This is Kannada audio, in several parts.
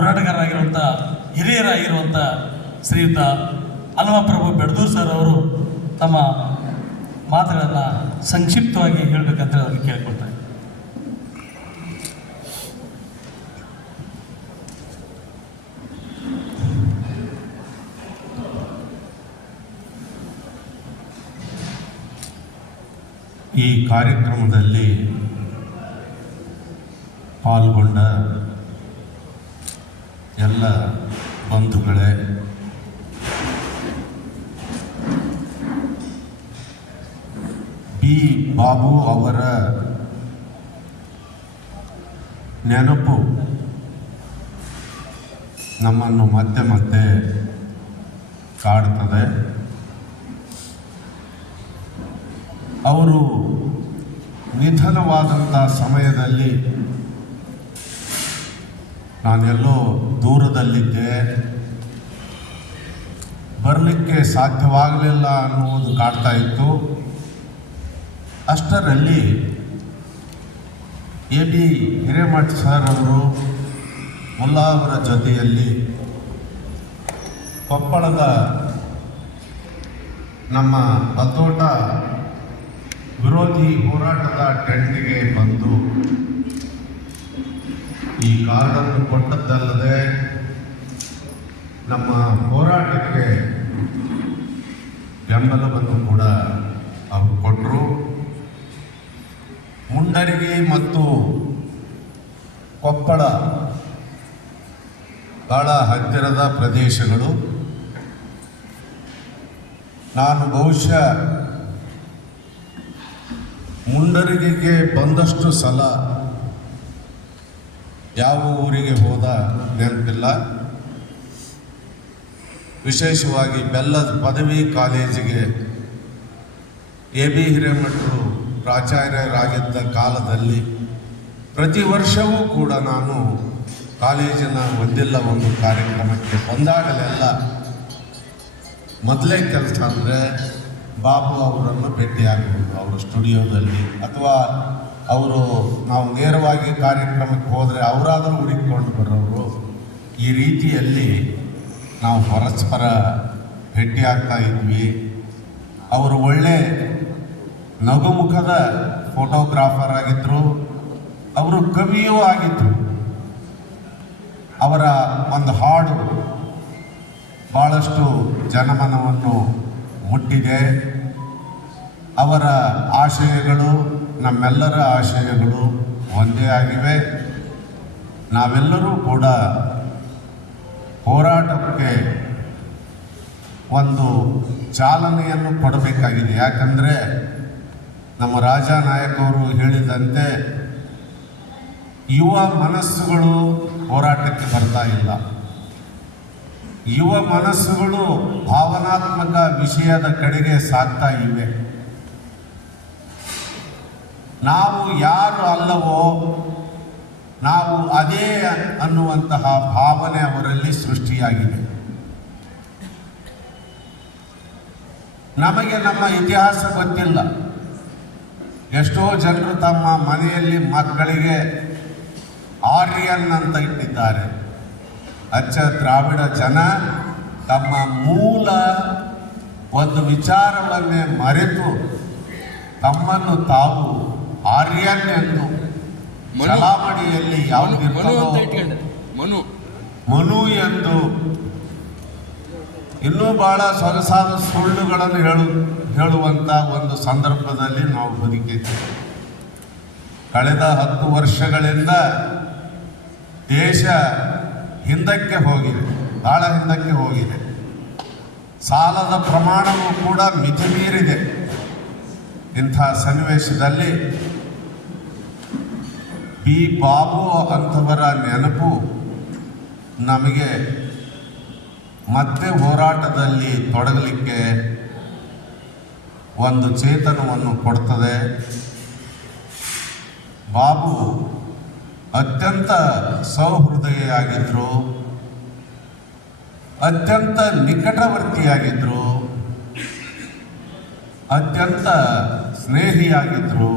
ಹೋರಾಟಗಾರರಾಗಿರುವಂಥ ಹಿರಿಯರಾಗಿರುವಂಥ ಶ್ರೀಯುತ ಅಲ್ವಾಪ್ರಭು ಬೆಡದೂರು ಸರ್ ಅವರು ತಮ್ಮ ಮಾತುಗಳನ್ನು ಸಂಕ್ಷಿಪ್ತವಾಗಿ ಹೇಳಬೇಕಂತ ಅವ್ರಿಗೆ ಕೇಳಿಕೊಳ್ತಾರೆ. ಈ ಕಾರ್ಯಕ್ರಮದಲ್ಲಿ ಪಾಲ್ಗೊಂಡ ಎಲ್ಲ ಬಂಧುಗಳೇ, ಬಿ ಬಾಬು ಅವರ ನೆನಪು ನಮ್ಮನ್ನು ಮತ್ತೆ ಮತ್ತೆ ಕಾಡುತ್ತದೆ. ಅವರು ನಿಧನವಾದಂಥ ಸಮಯದಲ್ಲಿ ನಾನೆಲ್ಲೋ ದೂರದಲ್ಲಿದ್ದೆ, ಬರಲಿಕ್ಕೆ ಸಾಧ್ಯವಾಗಲಿಲ್ಲ ಅನ್ನುವುದು ಕಾಡ್ತಾ ಇತ್ತು. ಅಷ್ಟರಲ್ಲಿ ಎ ಬಿ ಹಿರೇಮಠ ಸರ್ ಅವರು ಮುಲ್ಲಾ ಅವರ ಜೊತೆಯಲ್ಲಿ ಕೊಪ್ಪಳದ ನಮ್ಮ ಬತ್ತೋಟ ವಿರೋಧಿ ಹೋರಾಟದ ಟೆಂಟ್ಗೆ ಬಂದು ಈ ಕಾರ್ಡನ್ನು ಕೊಟ್ಟದ್ದಲ್ಲದೆ ನಮ್ಮ ಹೋರಾಟಕ್ಕೆ ಬೆಂಬಲವನ್ನು ಕೂಡ ಅವರು ಕೊಟ್ಟರು. ಮುಂಡರಗಿ ಮತ್ತು ಕೊಪ್ಪಳ ಬಹಳ ಹತ್ತಿರದ ಪ್ರದೇಶಗಳು. ನಾನು ಬಹುಶಃ ಮುಂಡರಗಿಗೆ ಬಂದಷ್ಟು ಸಲ ಯಾವ ಊರಿಗೆ ಹೋದ ನೆನಪಿಲ್ಲ. ವಿಶೇಷವಾಗಿ ಬೆಲ್ಲದ ಪದವಿ ಕಾಲೇಜಿಗೆ ಎ ಬಿ ಹಿರೇಮಠರು ಪ್ರಾಚಾರ್ಯರಾಗಿದ್ದ ಕಾಲದಲ್ಲಿ ಪ್ರತಿ ವರ್ಷವೂ ಕೂಡ ನಾನು ಕಾಲೇಜಿನ ಒಂದಿಲ್ಲ ಒಂದು ಕಾರ್ಯಕ್ರಮಕ್ಕೆ ಬಂದಾಗಲೆಲ್ಲ ಮೊದಲೇ ಕೆಲಸ ಅಂದರೆ ಬಾಬು ಅವರನ್ನು ಭೇಟಿಯಾಗಬಹುದು ಅವರ ಸ್ಟುಡಿಯೋದಲ್ಲಿ, ಅಥವಾ ಅವರು ನಾವು ನೇರವಾಗಿ ಕಾರ್ಯಕ್ರಮಕ್ಕೆ ಹೋದರೆ ಅವರಾದರೂ ಹುಡುಕಿಕೊಂಡು ಬರೋರು. ಈ ರೀತಿಯಲ್ಲಿ ನಾವು ಪರಸ್ಪರ ಭೇಟಿಯಾಗ್ತಾ ಇದ್ವಿ. ಅವರು ಒಳ್ಳೆ ನಗುಮುಖದ ಫೋಟೋಗ್ರಾಫರ್ ಆಗಿದ್ದರು, ಅವರು ಕವಿಯೂ ಆಗಿದ್ದರು. ಅವರ ಒಂದು ಹಾಡು ಭಾಳಷ್ಟು ಜನಮನವನ್ನು ಮುಟ್ಟಿದೆ. ಅವರ ಆಶಯಗಳು ನಮ್ಮೆಲ್ಲರ ಆಶಯಗಳು ಒಂದೇ ಆಗಿವೆ. ನಾವೆಲ್ಲರೂ ಕೂಡ ಹೋರಾಟಕ್ಕೆ ಒಂದು ಚಾಲನೆಯನ್ನು ಕೊಡಬೇಕಾಗಿದೆ. ಯಾಕಂದರೆ ನಮ್ಮ ರಾಜ ನಾಯಕವರು ಹೇಳಿದಂತೆ ಯುವ ಮನಸ್ಸುಗಳು ಹೋರಾಟಕ್ಕೆ ಬರ್ತಾ ಇಲ್ಲ. ಯುವ ಮನಸ್ಸುಗಳು ಭಾವನಾತ್ಮಕ ವಿಷಯದ ಕಡೆಗೆ ಸಾಗ್ತಾ ಇವೆ. ನಾವು ಯಾರು ಅಲ್ಲವೋ ನಾವು ಅದೇ ಅನ್ನುವಂತಹ ಭಾವನೆ ಅವರಲ್ಲಿ ಸೃಷ್ಟಿಯಾಗಿದೆ. ನಮಗೆ ನಮ್ಮ ಇತಿಹಾಸ ಗೊತ್ತಿಲ್ಲ. ಎಷ್ಟೋ ಜನರು ತಮ್ಮ ಮನೆಯಲ್ಲಿ ಮಕ್ಕಳಿಗೆ ಆರ್ಯನ್ ಅಂತ ಇಟ್ಟಿದ್ದಾರೆ. ಅಚ್ಚ ದ್ರಾವಿಡ ಜನ ತಮ್ಮ ಮೂಲ ಒಂದು ವಿಚಾರವನ್ನೇ ಮರೆತು ತಮ್ಮನ್ನು ತಾವು ಆರ್ಯನ್ ಎಂದು ಚಲಾವಣೆಯಲ್ಲಿ ಯಾವುದಿರ್ತದೋ ಮನು ಎಂದು ಇನ್ನೂ ಬಹಳ ಸೊಗಸಾದ ಸುಳ್ಳುಗಳನ್ನು ಹೇಳುವಂಥ ಒಂದು ಸಂದರ್ಭದಲ್ಲಿ ನಾವು ಬದುಕಿದ್ದೇವೆ. ಕಳೆದ 10 ವರ್ಷಗಳಿಂದ ದೇಶ ಹಿಂದಕ್ಕೆ ಹೋಗಿದೆ, ಬಹಳ ಹಿಂದಕ್ಕೆ ಹೋಗಿದೆ. ಸಾಲದ ಪ್ರಮಾಣವೂ ಕೂಡ ಮಿತಿ ಮೀರಿದೆ. ಇಂಥ ಸನ್ನಿವೇಶದಲ್ಲಿ ಬಿ ಬಾಬು ಅಂಥವರ ನೆನಪು ನಮಗೆ ಮತ್ತೆ ಹೋರಾಟದಲ್ಲಿ ತೊಡಗಲಿಕ್ಕೆ ಒಂದು ಚೇತನವನ್ನು ಕೊಡ್ತದೆ. ಬಾಬು ಅತ್ಯಂತ ಸೌಹೃದಯಿಯಾಗಿದ್ದರು, ಅತ್ಯಂತ ನಿಕಟವರ್ತಿಯಾಗಿದ್ದರು, ಅತ್ಯಂತ ಸ್ನೇಹಿಯಾಗಿದ್ದರು.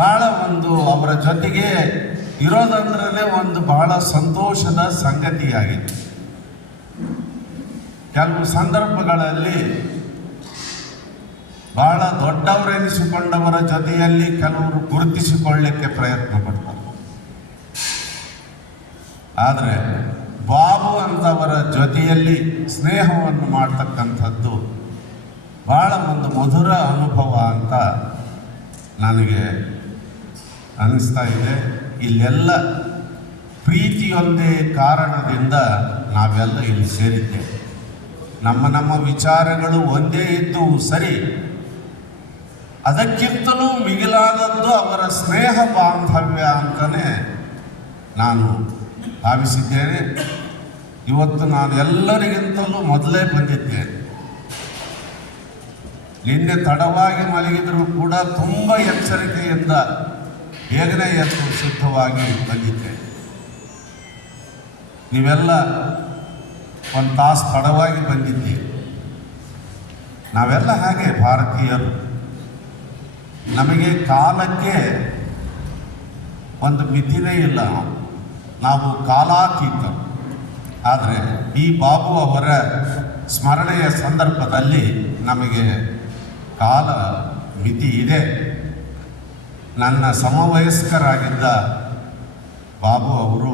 ಬಹಳ ಒಂದು ಅವರ ಜೊತೆಗೆ ಇರೋದಂದ್ರಲ್ಲೇ ಒಂದು ಬಹಳ ಸಂತೋಷದ ಸಂಗತಿಯಾಗಿದೆ. ಕೆಲವು ಸಂದರ್ಭಗಳಲ್ಲಿ ಬಹಳ ದೊಡ್ಡವರೆನಿಸಿಕೊಂಡವರ ಜೊತೆಯಲ್ಲಿ ಕೆಲವರು ಗುರುತಿಸಿಕೊಳ್ಳಲಿಕ್ಕೆ ಪ್ರಯತ್ನ ಪಡ್ತಾರೆ. ಆದರೆ ಬಾಬು ಅಂತವರ ಜೊತೆಯಲ್ಲಿ ಸ್ನೇಹವನ್ನು ಮಾಡ್ತಕ್ಕಂಥದ್ದು ಬಹಳ ಒಂದು ಮಧುರ ಅನುಭವ ಅಂತ ನನಗೆ ಅನ್ನಿಸ್ತಾ ಇದೆ. ಇಲ್ಲೆಲ್ಲ ಪ್ರೀತಿಯೊಂದೇ ಕಾರಣದಿಂದ ನಾವೆಲ್ಲ ಇಲ್ಲಿ ಸೇರಿದ್ದೇವೆ. ನಮ್ಮ ವಿಚಾರಗಳು ಒಂದೇ ಇದ್ದು ಸರಿ, ಅದಕ್ಕಿಂತಲೂ ಮಿಗಿಲಾದದ್ದು ಅವರ ಸ್ನೇಹ ಬಾಂಧವ್ಯ ಅಂತಲೇ ನಾನು ಭಾವಿಸಿದ್ದೇನೆ. ಇವತ್ತು ನಾನು ಎಲ್ಲರಿಗಿಂತಲೂ ಮೊದಲೇ ಬಂದಿದ್ದೇನೆ. ನಿನ್ನೆ ತಡವಾಗಿ ಮಲಗಿದರೂ ಕೂಡ ತುಂಬ ಎಚ್ಚರಿಕೆಯಿಂದ ಬೇಗನೆ ಎದ್ದು ಸಿದ್ಧವಾಗಿ ಬಂದಿದ್ದೇನೆ. ನೀವೆಲ್ಲ ಒಂದು ತಾಸು ತಡವಾಗಿ ಬಂದಿದ್ದೀರಿ. ನಾವೆಲ್ಲ ಹಾಗೆ ಭಾರತೀಯರು, ನಮಗೆ ಕಾಲಕ್ಕೆ ಒಂದು ಮಿತಿನೇ ಇಲ್ಲ. ನಾವು ಕಾಲಾತೀತರು. ಆದರೆ ಈ ಬಾಬು ಅವರ ಸ್ಮರಣೆಯ ಸಂದರ್ಭದಲ್ಲಿ ನಮಗೆ ಕಾಲ ಮಿತಿ ಇದೆ. ನನ್ನ ಸಮವಯಸ್ಕರಾಗಿದ್ದ ಬಾಬು ಅವರು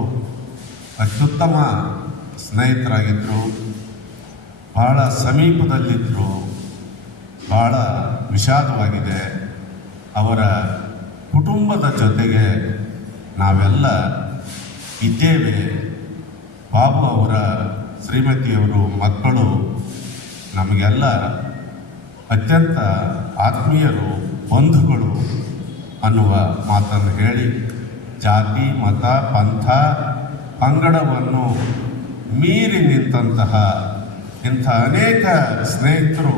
ಅತ್ಯುತ್ತಮ ಸ್ನೇಹಿತರಾಗಿದ್ದರು, ಬಹಳ ಸಮೀಪದಲ್ಲಿದ್ದರು. ಬಹಳ ವಿಷಾದವಾಗಿದೆ. ಅವರ ಕುಟುಂಬದ ಜೊತೆಗೆ ನಾವೆಲ್ಲ ಇದ್ದೇವೆ. ಬಾಬು ಅವರ ಶ್ರೀಮತಿಯವರು, ಮಕ್ಕಳು ನಮಗೆಲ್ಲ ಅತ್ಯಂತ ಆತ್ಮೀಯರು, ಬಂಧುಗಳು ಅನ್ನುವ ಮಾತನ್ನು ಹೇಳಿ, ಜಾತಿ ಮತ ಪಂಥ ಪಂಗಡವನ್ನು ಮೀರಿ ನಿಂತಹ ಇಂಥ ಅನೇಕ ಸ್ನೇಹಿತರು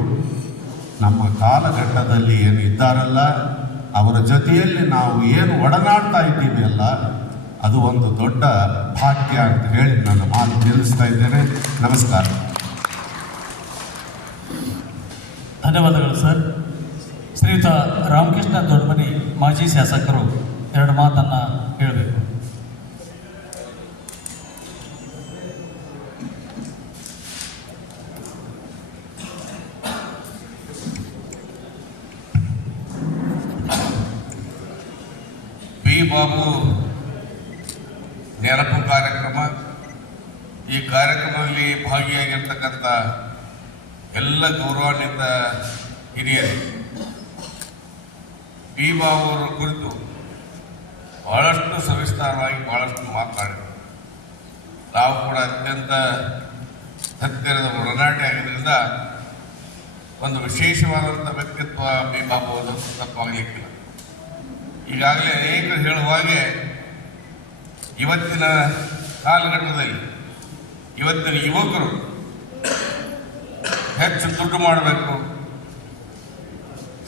ನಮ್ಮ ಕಾಲಘಟ್ಟದಲ್ಲಿ ಏನು ಇದ್ದಾರಲ್ಲ, ಅವರ ಜೊತೆಯಲ್ಲಿ ನಾವು ಏನು ಒಡನಾಡ್ತಾ ಇದ್ದೀವಿ ಅಲ್ಲ, ಅದು ಒಂದು ದೊಡ್ಡ ಭಾಗ್ಯ ಅಂತ ಹೇಳಿ ನನ್ನ ಮಾತು ನಿಲ್ಲಿಸ್ತಾ ಇದ್ದೇನೆ. ನಮಸ್ಕಾರ. ಧನ್ಯವಾದಗಳು ಸರ್. ಶ್ರೀಯುತ ರಾಮಕೃಷ್ಣ ದೊಡ್ಡಮನಿ ಮಾಜಿ ಶಾಸಕರು ಎರಡು ಮಾತನ್ನು ಹೇಳಬೇಕು. ಬಿ ಬಾಬು ನೆನಪು ಕಾರ್ಯಕ್ರಮ. ಈ ಕಾರ್ಯಕ್ರಮದಲ್ಲಿ ಭಾಗಿಯಾಗಿರ್ತಕ್ಕಂಥ ಎಲ್ಲ ಗೌರವಾನ್ವಿತ ಹಿರಿಯರು ಬಿ ಬಾಬು ಅವರ ಕುರಿತು ಬಹಳಷ್ಟು ಸವಿಸ್ತಾರವಾಗಿ ಬಹಳಷ್ಟು ಮಾತನಾಡಿದರು. ನಾವು ಕೂಡ ಅತ್ಯಂತ ಹತ್ತಿರದ ಒಡನಾಟ ಆಗಿದ್ದರಿಂದ ಒಂದು ವಿಶೇಷವಾದಂಥ ವ್ಯಕ್ತಿತ್ವ ಬಿ ಬಾಬು ಅವರು ತಪ್ಪಾಗಲಿಕ್ಕಿಲ್ಲ. ಈಗಾಗಲೇ ಅನೇಕರು ಹೇಳುವ ಹಾಗೆ ಇವತ್ತಿನ ಕಾಲಘಟ್ಟದಲ್ಲಿ ಇವತ್ತಿನ ಯುವಕರು ಹೆಚ್ಚು ದುಡ್ಡು ಮಾಡಬೇಕು,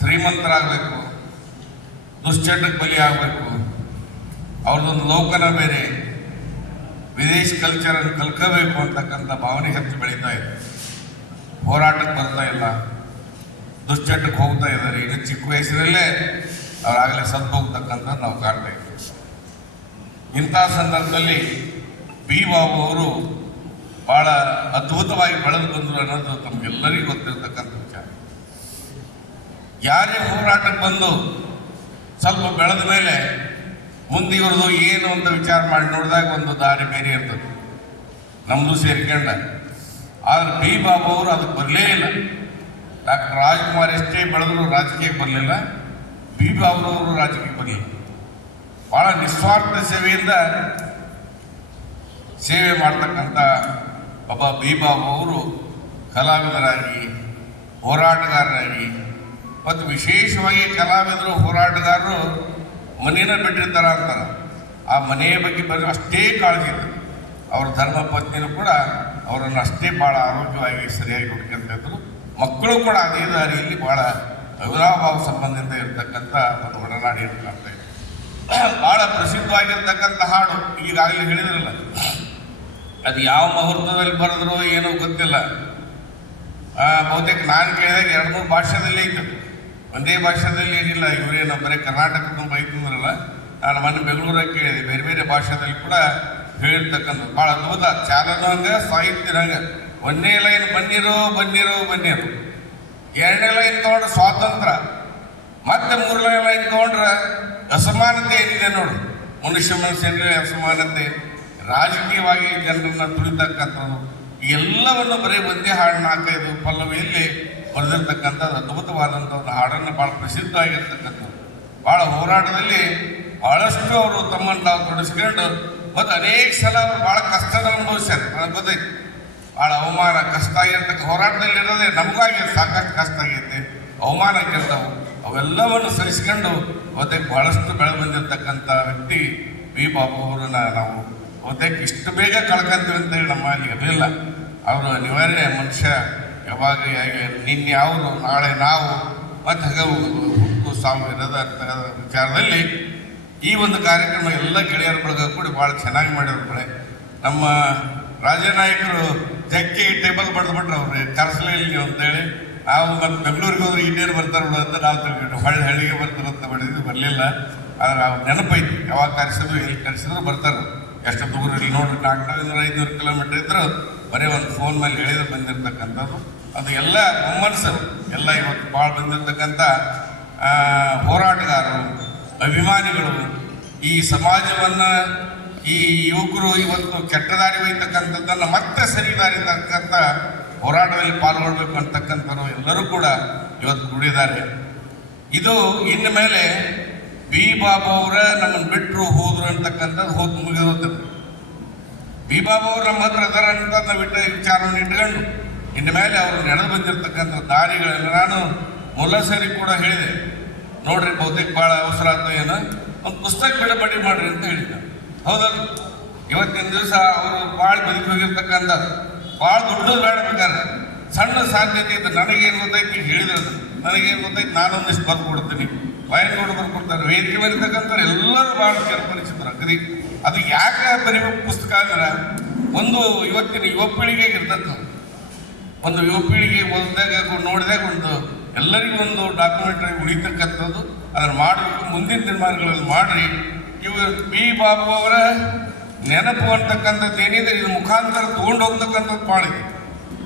ಶ್ರೀಮಂತರಾಗಬೇಕು, ದುಶ್ಚಟಕ್ಕೆ ಬಲಿ ಆಗಬೇಕು, ಅವ್ರದ್ದೊಂದು ಲೋಕನ ಬೇರೆ, ವಿದೇಶಿ ಕಲ್ಚರನ್ನು ಕಲ್ಕೋಬೇಕು ಅಂತಕ್ಕಂಥ ಭಾವನೆ ಹೆಚ್ಚು ಬೆಳೀತಾ ಇದೆ. ಹೋರಾಟಕ್ಕೆ ಬರ್ತಾ ಇಲ್ಲ, ದುಶ್ಚಟಕ್ಕೆ ಹೋಗ್ತಾ ಇದ್ದಾರೆ. ಈಗ ಚಿಕ್ಕ ವಯಸ್ಸಿನಲ್ಲೇ ಅವರಾಗಲೇ ಸತ್ತು ಹೋಗ್ತಕ್ಕಂಥ ನಾವು ಕಾಣ್ತಾ ಇದ್ದೀವಿ. ಇಂಥ ಸಂದರ್ಭದಲ್ಲಿ ಬಿ ಬಾಬು ಅವರು ಭಾಳ ಅದ್ಭುತವಾಗಿ ಬೆಳೆದು ಬಂದರು ಅನ್ನೋದು ತಮಗೆಲ್ಲರಿಗೂ ಗೊತ್ತಿರತಕ್ಕಂಥ ವಿಚಾರ. ಯಾರೇ ಹೋರಾಟಕ್ಕೆ ಬಂದು ಸ್ವಲ್ಪ ಬೆಳೆದ ಮೇಲೆ ಮುಂದೆ ಇವ್ರದ್ದು ಏನು ಅಂತ ವಿಚಾರ ಮಾಡಿ ನೋಡಿದಾಗ ಒಂದು ದಾರಿ ಬೇರೆ ಇರ್ತದೆ, ನಮ್ಮದು ಸೇರ್ಕೊಂಡ. ಆದರೆ ಬಿ ಬಾಬು ಅವರು ಅದಕ್ಕೆ ಬರಲೇ ಇಲ್ಲ. ಡಾಕ್ಟರ್ ರಾಜ್ಕುಮಾರ್ ಎಷ್ಟೇ ಬೆಳೆದ್ರು ರಾಜಕೀಯಕ್ಕೆ ಬರಲಿಲ್ಲ, ಬಿ ಬಾಬು ಅವರು ರಾಜಕೀಯಕ್ಕೆ ಬರಲಿಲ್ಲ. ಭಾಳ ನಿಸ್ವಾರ್ಥ ಸೇವೆಯಿಂದ ಸೇವೆ ಮಾಡ್ತಕ್ಕಂಥ ಒಬ್ಬ ಬಿ ಬಾಬು ಅವರು ಕಲಾವಿದರಾಗಿ, ಹೋರಾಟಗಾರರಾಗಿ, ಮತ್ತು ವಿಶೇಷವಾಗಿ ಕಲಾವಿದರು ಹೋರಾಟಗಾರರು ಮನೇನ ಬಿಟ್ಟಿರ್ತಾರ ಅಂತಾರೆ. ಆ ಮನೆಯ ಬಗ್ಗೆ ಬರೀ ಅಷ್ಟೇ ಕಾಳಜಿ ಇದೆ. ಅವ್ರ ಧರ್ಮ ಪತ್ನಿನೂ ಕೂಡ ಅವರನ್ನು ಅಷ್ಟೇ ಭಾಳ ಆರೋಗ್ಯವಾಗಿ ಸರಿಯಾಗಿ ನೋಡ್ಕೊಂತಿದ್ರು. ಮಕ್ಕಳು ಕೂಡ ಅದೇ ದಾರಿಯಲ್ಲಿ ಭಾಳ ಅವಿನಾಭಾವ ಸಂಬಂಧದಿಂದ ಇರತಕ್ಕಂಥ ಒಂದು ಒಡನಾಡಿ ಕಾಣ್ತಾ ಇದೆ. ಭಾಳ ಪ್ರಸಿದ್ಧವಾಗಿರ್ತಕ್ಕಂಥ ಹಾಡು ಈಗಾಗಲೇ ಹೇಳಿದ್ರಲ್ಲ, ಅದು ಯಾವ ಮುಹೂರ್ತದಲ್ಲಿ ಬರೆದ್ರು ಏನೋ ಗೊತ್ತಿಲ್ಲ. ಬಹುತೇಕ ನಾನು ಕೇಳಿದಾಗ 2-3 ಭಾಷೆದಲ್ಲೇ ಇತ್ತು, ಒಂದೇ ಭಾಷೆದಲ್ಲಿ ಏನಿಲ್ಲ. ಇವರೇನು ಬರೀ ಕರ್ನಾಟಕ ತುಂಬ ಐತಂದ್ರಲ್ಲ, ನಾನು ಮೊನ್ನೆ ಬೆಂಗಳೂರಾಗ ಕೇಳಿದೆ, ಬೇರೆ ಬೇರೆ ಭಾಷೆದಲ್ಲಿ ಕೂಡ ಹೇಳಿರ್ತಕ್ಕಂಥದ್ದು ಭಾಳ ಅದ್ಭುತ. ಚಾಲನೂ ಹಂಗೆ, ಸಾಹಿತ್ಯನ ಹಂಗೆ. ಒಂದನೇ ಲೈನ್ ಬನ್ನಿರೋ ಬನ್ನಿರೋ ಬನ್ನಿರು, ಎರಡನೇ ಲೈನ್ ತೊಗೊಂಡ್ರೆ ಸ್ವಾತಂತ್ರ್ಯ, ಮತ್ತೆ ಮೂರನೇ ಲೈನ್ ತೊಗೊಂಡ್ರೆ ಅಸಮಾನತೆ ಏನಿದೆ ನೋಡು, ಮನುಷ್ಯ ಮನಸ್ಸಿನ ಅಸಮಾನತೆ, ರಾಜಕೀಯವಾಗಿ ಜನರನ್ನ ತುಳಿತಕ್ಕಂಥದ್ದು, ಈ ಎಲ್ಲವನ್ನು ಬರೀ ಒಂದೇ ಹಾಡು 4-5 ಪಲ್ಲವಿಯಲ್ಲಿ ಬರೆದಿರ್ತಕ್ಕಂಥದ್ದು ಅದ್ಭುತವಾದಂಥ ಒಂದು ಹಾಡನ್ನು ಭಾಳ ಪ್ರಸಿದ್ಧವಾಗಿರ್ತಕ್ಕಂಥದ್ದು. ಭಾಳ ಹೋರಾಟದಲ್ಲಿ ಭಾಳಷ್ಟು ಅವರು ತಮ್ಮನ್ನು ತಾವು ತೊಡಗಿಸ್ಕೊಂಡು ಮತ್ತು ಅನೇಕ ಸಲ ಅವರು ಭಾಳ ಕಷ್ಟದ ಅನುಭವಿಸ್ಯಾರ. ನನಗೆ ಗೊತ್ತೈತಿ, ಭಾಳ ಅವಮಾನ ಕಷ್ಟ ಆಗಿರ್ತಕ್ಕ ಹೋರಾಟದಲ್ಲಿ ಇರೋದೇ ನಮಗಾಗಿ ಸಾಕಷ್ಟು ಕಷ್ಟ ಆಗೈತೆ, ಅವಮಾನ ಆಗಿರ್ತಾವೆ. ಅವೆಲ್ಲವನ್ನು ಸಹಿಸ್ಕೊಂಡು ಬಹುತೇಕ ಬಹಳಷ್ಟು ಬೆಳೆ ಬಂದಿರತಕ್ಕಂಥ ವ್ಯಕ್ತಿ ವಿ ಬಾಬು ಅವರನ್ನ ನಾವು ಬಹುತೇಕ ಇಷ್ಟು ಬೇಗ ಕಳ್ಕೊಂತೀವಿ ಅಂತೇಳಿ ನಮ್ಮಲ್ಲಿ ಇರಲಿಲ್ಲ. ಅವರು ಅನಿವಾರ್ಯ ಮನುಷ್ಯ, ಯಾವಾಗ ನಿನ್ನೆ ಅವರು ನಾಳೆ ನಾವು ಮತ್ತು ಹುಟ್ಟು ಸಾವು ಇರೋದ ವಿಚಾರದಲ್ಲಿ ಈ ಒಂದು ಕಾರ್ಯಕ್ರಮ ಎಲ್ಲ ಗೆಳೆಯರ ಬಳಗ ಕೂಡಿ ಭಾಳ ಚೆನ್ನಾಗಿ ಮಾಡಿದ್ರು. ಕಡೆ ನಮ್ಮ ರಾಜನಾಯಕರು ಜಕ್ಕೆ ಟೇಬಲ್ ಬಡ್ದುಬಿಟ್ರು, ಅವ್ರು ಕರೆಸಲಿಲ್ಲ ಅಂತೇಳಿ. ನಾವು ಮತ್ತು ಬೆಂಗಳೂರಿಗೆ ಹೋದ್ರೆ ಇನ್ನೇನು ಬರ್ತಾರೆ ಅಂತ ನಾವು ತಿಳ್ಕೊಂಡು ಹಳ್ಳಿಗೆ ಬರ್ತಾರಂತ ಮಾಡಿದ್ವಿ, ಬರಲಿಲ್ಲ. ಆದ್ರೆ ಅವ್ರು ನೆನಪೈತಿ, ಯಾವಾಗ ಕರೆಸಿದ್ರು ಎಲ್ಲಿ ಕರೆಸಿದ್ರು ಬರ್ತಾರೆ. ಎಷ್ಟು ದೂರ ಇಲ್ಲಿ ನೋಡ್ರಿ, 400-500 ಕಿಲೋಮೀಟರ್ ಇದ್ರು ಬರೀ ಒಂದು ಫೋನ್ ಮೇಲೆ ಹೇಳಿದ್ರೆ ಬಂದಿರತಕ್ಕಂಥದ್ದು. ಅದು ಎಲ್ಲ ಹುಮ್ಮನಸರು ಎಲ್ಲ ಇವತ್ತು ಭಾಳ ಬಂದಿರತಕ್ಕಂಥ ಹೋರಾಟಗಾರರು, ಅಭಿಮಾನಿಗಳು, ಈ ಸಮಾಜವನ್ನು ಈ ಯುವಕರು ಇವತ್ತು ಕೆಟ್ಟ ದಾರಿ ಒಯ್ತಕ್ಕಂಥದ್ದನ್ನು ಮತ್ತೆ ಸರಿ ದಾರಿ ತಕ್ಕಂಥ ಹೋರಾಟದಲ್ಲಿ ಪಾಲ್ಗೊಳ್ಬೇಕು ಅಂತಕ್ಕಂಥವ್ರು ಎಲ್ಲರೂ ಕೂಡ ಇವತ್ತು ಕೂಡಿದ್ದಾರೆ. ಇದು ಇನ್ನು ಮೇಲೆ ವಿ ಬಾಬು ಅವರ ನಮ್ಮನ್ನು ಬಿಟ್ಟರು ಹೋದ್ರು ಅಂತಕ್ಕಂಥದ್ದು ಮುಗಿದೋಗ್ತದೆ. ವಿ ಬಾಬು ಅವರು ನಮ್ಮ ಹತ್ರ ಅದರ ಅಂತ ನಾವು ವಿಚಾರವನ್ನು ಇಟ್ಕೊಂಡು ಇನ್ನು ಮೇಲೆ ಅವರು ನಡೆದು ಬಂದಿರತಕ್ಕಂಥ ದಾರಿಗಳನ್ನು ನಾನು ಮುಲ್ಲಸರಿ ಕೂಡ ಹೇಳಿದೆ. ನೋಡ್ರಿ, ಬಹುತೇಕ ಭಾಳ ಅವಸರ ಆಯ್ತು, ಏನೋ ಒಂದು ಪುಸ್ತಕ ಬಿಡುಗಡೆ ಮಾಡ್ರಿ ಅಂತ ಹೇಳಿದ್ದೆ. ಹೌದಲ್ಲ, ಇವತ್ತಿನ ದಿವಸ ಅವರು ಭಾಳ ಬದುಕಿ ಹೋಗಿರ್ತಕ್ಕಂಥದ್ದು ಭಾಳ ದೊಡ್ಡದು ಬೇಡಬೇಕಾದ್ರೆ ಸಣ್ಣ ಸಾಧ್ಯತೆ ಇದೆ. ನನಗೇನು ಗೊತ್ತೈತಿ ಹೇಳಿದ್ರು, ನನಗೇನು ಗೊತ್ತೈತಿ, ನಾನೊಂದಿಷ್ಟು ಬರ್ದು ಕೊಡ್ತೀನಿ, ವಯಸ್ಸೋಡು ಬರ್ಕೊಡ್ತಾರೆ. ವೇದಿಕೆ ಬರೀತಕ್ಕಂಥವ್ರು ಎಲ್ಲರೂ ಭಾಳ ಪರಿಚಿತರು. ಅಗದಿ ಅದು ಯಾಕೆ ಬರೀಬೇಕು ಪುಸ್ತಕ ಅಂದ್ರೆ, ಒಂದು ಇವತ್ತಿನ ಯುವ ಪೀಳಿಗೆಗೆ ಇರ್ತದ್ದು, ಒಂದು ಯುವ ಪೀಳಿಗೆ ಓದಿದಾಗ ನೋಡಿದಾಗ ಒಂದು ಎಲ್ಲರಿಗೂ ಒಂದು ಡಾಕ್ಯುಮೆಂಟ್ರಿ ಉಳಿತಕ್ಕಂಥದ್ದು. ಅದನ್ನು ಮಾಡಬೇಕು, ಮುಂದಿನ ದಿನಮಾನಗಳಲ್ಲಿ ಮಾಡಿರಿ. ಇವರು ವಿ ಬಾಬು ಅವರ ನೆನಪು ಅಂತಕ್ಕಂಥದ್ದು ಏನಿದೆ, ಇದು ಮುಖಾಂತರ ತೊಗೊಂಡು ಹೋಗ್ತಕ್ಕಂಥದ್ದು ಭಾಳ ಇದೆ.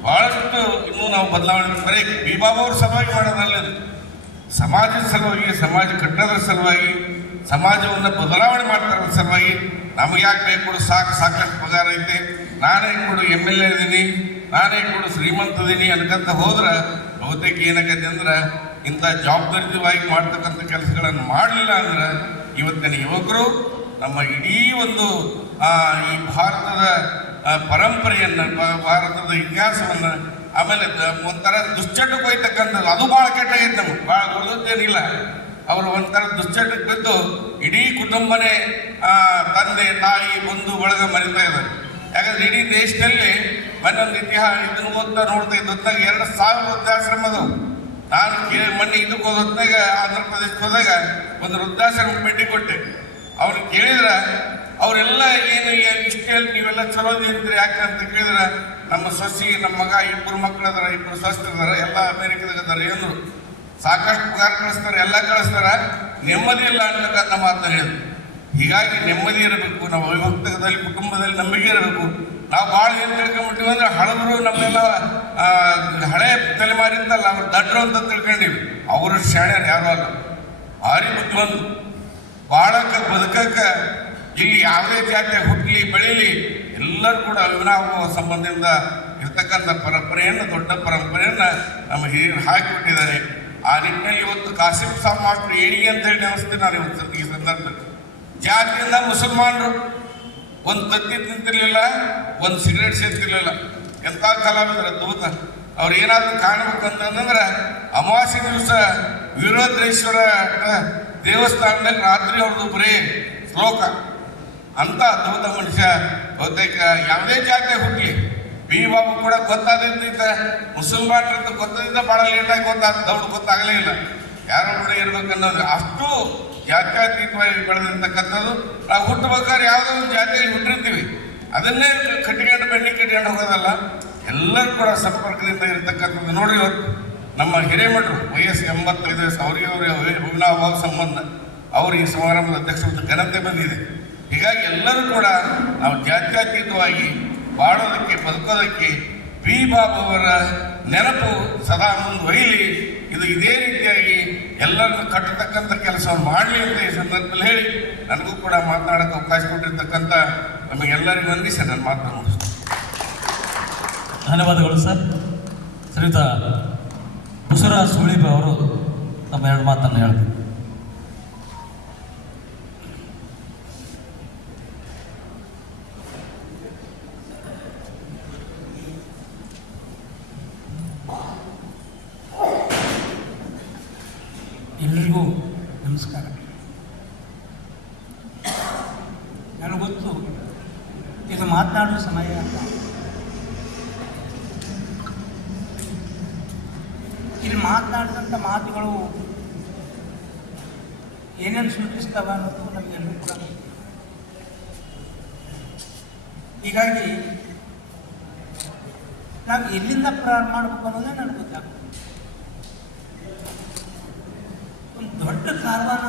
ಭಾಳಷ್ಟು ಇನ್ನೂ ನಾವು ಬದಲಾವಣೆ ಬರೀ ವಿ ಬಾಬು ಅವ್ರ ಸಲುವಾಗಿ ಮಾಡೋದಲ್ಲದು, ಸಮಾಜದ ಸಲುವಾಗಿ, ಸಮಾಜ ಕಟ್ಟೋದ್ರ ಸಲುವಾಗಿ, ಸಮಾಜವನ್ನು ಬದಲಾವಣೆ ಮಾಡ್ತಾರ ಸಲುವಾಗಿ. ನಮಗೆ ಯಾಕೆ ಬೇಕು, ಸಾಕಷ್ಟು ಪಗಾರ ಐತೆ, ನಾನೇ ಕೂಡ MLA ಇದ್ದೀನಿ, ನಾನೇ ಕೂಡ ಶ್ರೀಮಂತ ಇದೀನಿ ಅನ್ಕಂತ ಹೋದ್ರೆ ಬಹುತೇಕ ಏನಾಗತ್ತೆ ಅಂದ್ರೆ ಇಂಥ ಜವಾಬ್ದಾರಿಯುತವಾಗಿ ಮಾಡ್ತಕ್ಕಂಥ ಕೆಲಸಗಳನ್ನು ಮಾಡಲಿಲ್ಲ ಅಂದ್ರೆ ಇವತ್ತಿನ ಯುವಕರು ನಮ್ಮ ಇಡೀ ಒಂದು ಈ ಭಾರತದ ಪರಂಪರೆಯನ್ನು, ಭಾರತದ ಇತಿಹಾಸವನ್ನು, ಆಮೇಲೆ ಒಂಥರ ದುಶ್ಚಟಕ್ಕೆ ಹೋಯ್ತಕ್ಕಂಥದ್ದು ಅದು ಭಾಳ ಕೆಟ್ಟಾಗೈತೆ. ನಮಗೆ ಭಾಳ ಓದೋದೇನಿಲ್ಲ. ಅವರು ಒಂಥರ ದುಶ್ಚಟಕ್ಕೆ ಬಿದ್ದು ಇಡೀ ಕುಟುಂಬನೇ ತಂದೆ ತಾಯಿ ಬಂಧು ಬಳಗ ಮರಿತಾ ಇದ್ದಾರೆ. ಯಾಕಂದ್ರೆ ಇಡೀ ದೇಶದಲ್ಲಿ ಮನ್ನೊಂದು ಇತಿಹಾಸ ಇದನ್ನು ಓದ್ತಾ ನೋಡ್ತಾ ಇದ್ದಾಗ 2000 ವೃದ್ಧಾಶ್ರಮ ಅದಾವು. ನಾನು ಮೊನ್ನೆ ಇದಕ್ಕೆ ಹೋದಾಗ ಆಂಧ್ರ ಪ್ರದೇಶಕ್ಕೆ ಹೋದಾಗ ಒಂದು ವೃದ್ಧಾಶ್ರಮ ಭೇಟಿ ಕೊಟ್ಟೆ. ಅವ್ರಿಗೆ ಕೇಳಿದ್ರೆ ಅವರೆಲ್ಲ ಏನು ಇಷ್ಟೇಳಿ ನೀವೆಲ್ಲ ಚಲೋ ಇದ್ರಿ ಯಾಕೆ ಅಂತ ಕೇಳಿದ್ರೆ, ನಮ್ಮ ಸೊಸಿ, ನಮ್ಮ ಮಗ, 2 ಮಕ್ಕಳು ಅದಾರ, 2 ಸೊಸೆದಿದ್ದಾರೆ, ಎಲ್ಲ ಅಮೇರಿಕದಾಗ ಅದಾರ, ಏನು ಸಾಕಷ್ಟು ಪಗಾರ ಕಳಿಸ್ತಾರೆ, ಎಲ್ಲ ಕಳಿಸ್ತಾರ, ನೆಮ್ಮದಿ ಇಲ್ಲ ಅನ್ನತಕ್ಕಂಥ ಮಾತನ್ನ ಹೇಳಿದ್ರು. ಹೀಗಾಗಿ ನೆಮ್ಮದಿ ಇರಬೇಕು, ನಾವು ಅವಿಭಕ್ತದಲ್ಲಿ ಕುಟುಂಬದಲ್ಲಿ ನಂಬಿಕೆ ಇರಬೇಕು. ನಾವು ಭಾಳ ಏನು ತಿಳ್ಕೊಂಡ್ಬಿಟ್ಟಿವಿ ಅಂದ್ರೆ ಹಳಬರು ನಮ್ಮೆಲ್ಲ ಹಳೆ ತಲೆಮಾರಿಂದಲ್ಲ ಅವ್ರು ದಡ್ರು ಅಂತ ತಿಳ್ಕೊಂಡಿವಿ. ಅವರು ಶಾಣ್ಯರು ಯಾರು ಅಲ್ಲ, ಭಾರಿ ಬುದ್ಧಿವಂತ, ಬಾಳಕ್ಕೆ ಬದುಕಕ್ಕೆ ಇಲ್ಲಿ ಯಾವುದೇ ಜಾತಿಯ ಹುಟ್ಟಲಿ ಬೆಳೀಲಿ ಎಲ್ಲರೂ ಕೂಡ ಅವಿನಾವ ಸಂಬಂಧದಿಂದ ಇರ್ತಕ್ಕಂಥ ಪರಂಪರೆಯನ್ನು, ದೊಡ್ಡ ಪರಂಪರೆಯನ್ನು ನಮ್ಮ ಹಿರಿಯರು ಹಾಕಿಬಿಟ್ಟಿದ್ದಾರೆ. ಆ ನಿಟ್ಟಿನಲ್ಲಿ ಇವತ್ತು ಕಾಸಿಂ ಸಾಬ್ ಮಾಸ್ಟರ್ ಏಣಿಗೆ ಅಂತ ಹೇಳಿ ನೆನೆಸ್ತೀನಿ ನಾನು ಇವತ್ತು ಈ ಸಂದರ್ಭದಲ್ಲಿ. ಜಾತಿಯಿಂದ ಮುಸಲ್ಮಾನರು ಒಂದು ತತ್ತಿ ತಿಂತಿರ್ಲಿಲ್ಲ, ಒಂದು ಸಿಗರೇಟ್ ಸೇರ್ತಿರ್ಲಿಲ್ಲ. ಎಂಥ ಕಲಾವಿದರು ಅದ್ಭುತ. ಅವ್ರು ಏನಾದರೂ ಕಾಣಬೇಕಂತಂದ್ರೆ ಅಮಾವಾಸ್ಯೆ ದಿವಸ ವೀರಭದ್ರೇಶ್ವರ ದೇವಸ್ಥಾನದಲ್ಲಿ ರಾತ್ರಿ ಅವ್ರದ್ದು ಬರೀ ಶ್ಲೋಕ. ಅಂತ ಅದ್ಭುತ ಮನುಷ್ಯ. ಬಹುತೇಕ ಯಾವುದೇ ಜಾತಿ ಹುಟ್ಟಲಿ, ವಿ ಬಾಬು ಕೂಡ ಗೊತ್ತಾದಿಂದ ಮುಸಲ್ಮಾನರಂತ ಗೊತ್ತದಿಂದ ಭಾಳ ಲೇಟಾಗಿ ದೌಡು ಗೊತ್ತಾಗಲೇ ಇಲ್ಲ. ಯಾರೋ ಕೂಡ ಇರ್ಬೇಕನ್ನೋದು ಅಷ್ಟು ಜಾತ್ಯತೀತವಾಗಿ ಬೆಳೆದಿರ್ತಕ್ಕಂಥದ್ದು. ನಾವು ಹುಟ್ಟಬೇಕಾದ್ರೆ ಯಾವುದೋ ಒಂದು ಜಾತಿಯಲ್ಲಿ ಹುಟ್ಟಿರ್ತೀವಿ, ಅದನ್ನೇ ಕಟ್ಟಿಕೊಂಡು ಬೆಣ್ಣೆ ಕಟ್ಟಿಕೊಂಡು ಹೋಗೋದಲ್ಲ. ಎಲ್ಲರೂ ಕೂಡ ಸಂಪರ್ಕದಿಂದ ಇರತಕ್ಕಂಥದ್ದು. ನೋಡ್ರಿ, ಇವತ್ತು ನಮ್ಮ ಹಿರೇಮಠರು ವಯಸ್ಸು 85 ವಯಸ್ಸು, ಅವರಿಗೆ ಅವಿನಾಭಾವ ಸಂಬಂಧ. ಅವರು ಈ ಸಮಾರಂಭದ ಅಧ್ಯಕ್ಷರ ಘನತೆ ಬಂದಿದೆ. ಹೀಗಾಗಿ ಎಲ್ಲರೂ ಕೂಡ ನಾವು ಜಾತ್ಯತೀತವಾಗಿ ಬಾಳೋದಕ್ಕೆ ಬದುಕೋದಕ್ಕೆ ಬಿ ಬಾಬು ಅವರ ನೆನಪು ಸದಾ ಮುಂದುವರಿಲಿ. ಇದು ಇದೇ ರೀತಿಯಾಗಿ ಎಲ್ಲರನ್ನು ಕಟ್ಟತಕ್ಕಂಥ ಕೆಲಸವನ್ನು ಮಾಡಲಿ ಅಂತ ಈ ಸಂದರ್ಭದಲ್ಲಿ ಹೇಳಿ ನನಗೂ ಕೂಡ ಮಾತನಾಡೋಕ್ಕೆ ಅವಕಾಶ ಕೊಟ್ಟಿರ್ತಕ್ಕಂಥ ನಮಗೆಲ್ಲರಿಗೂ ವಂದಿಸಿ ನನ್ನ ಮಾತನ್ನು ಮುಗಿಸ್ತೀನಿ. ಧನ್ಯವಾದಗಳು ಸರ್. ಶ್ರೀಯುತ ಬಸವರಾಜ್ ಸುಳಿಬ ಅವರು ತಮ್ಮ ಎರಡು ಮಾತನ್ನು ಹೇಳ್ತಾರೆ. ಎಲ್ಲರಿಗೂ ನಮಸ್ಕಾರ. ನನಗೊತ್ತು ಇದು ಮಾತನಾಡುವ ಸಮಯ ಅಂತ. ಇಲ್ಲಿ ಮಾತನಾಡಿದಂಥ ಮಾತುಗಳು ಏನೇನು ಸೂಚಿಸ್ತವ ಅನ್ನೋದು ನಮಗೆಲ್ಲರೂ ಕೂಡ ಗೊತ್ತು. ಹೀಗಾಗಿ ನಾವು ಎಲ್ಲಿಂದ ಪ್ರಾರಂಭ ಮಾಡಬೇಕು ಅನ್ನೋದೇ ನನಗೆ ಗೊತ್ತಾಗ್ತದೆ. ಒಂದು ದೊಡ್ಡ ಕಾರ್ವಾನ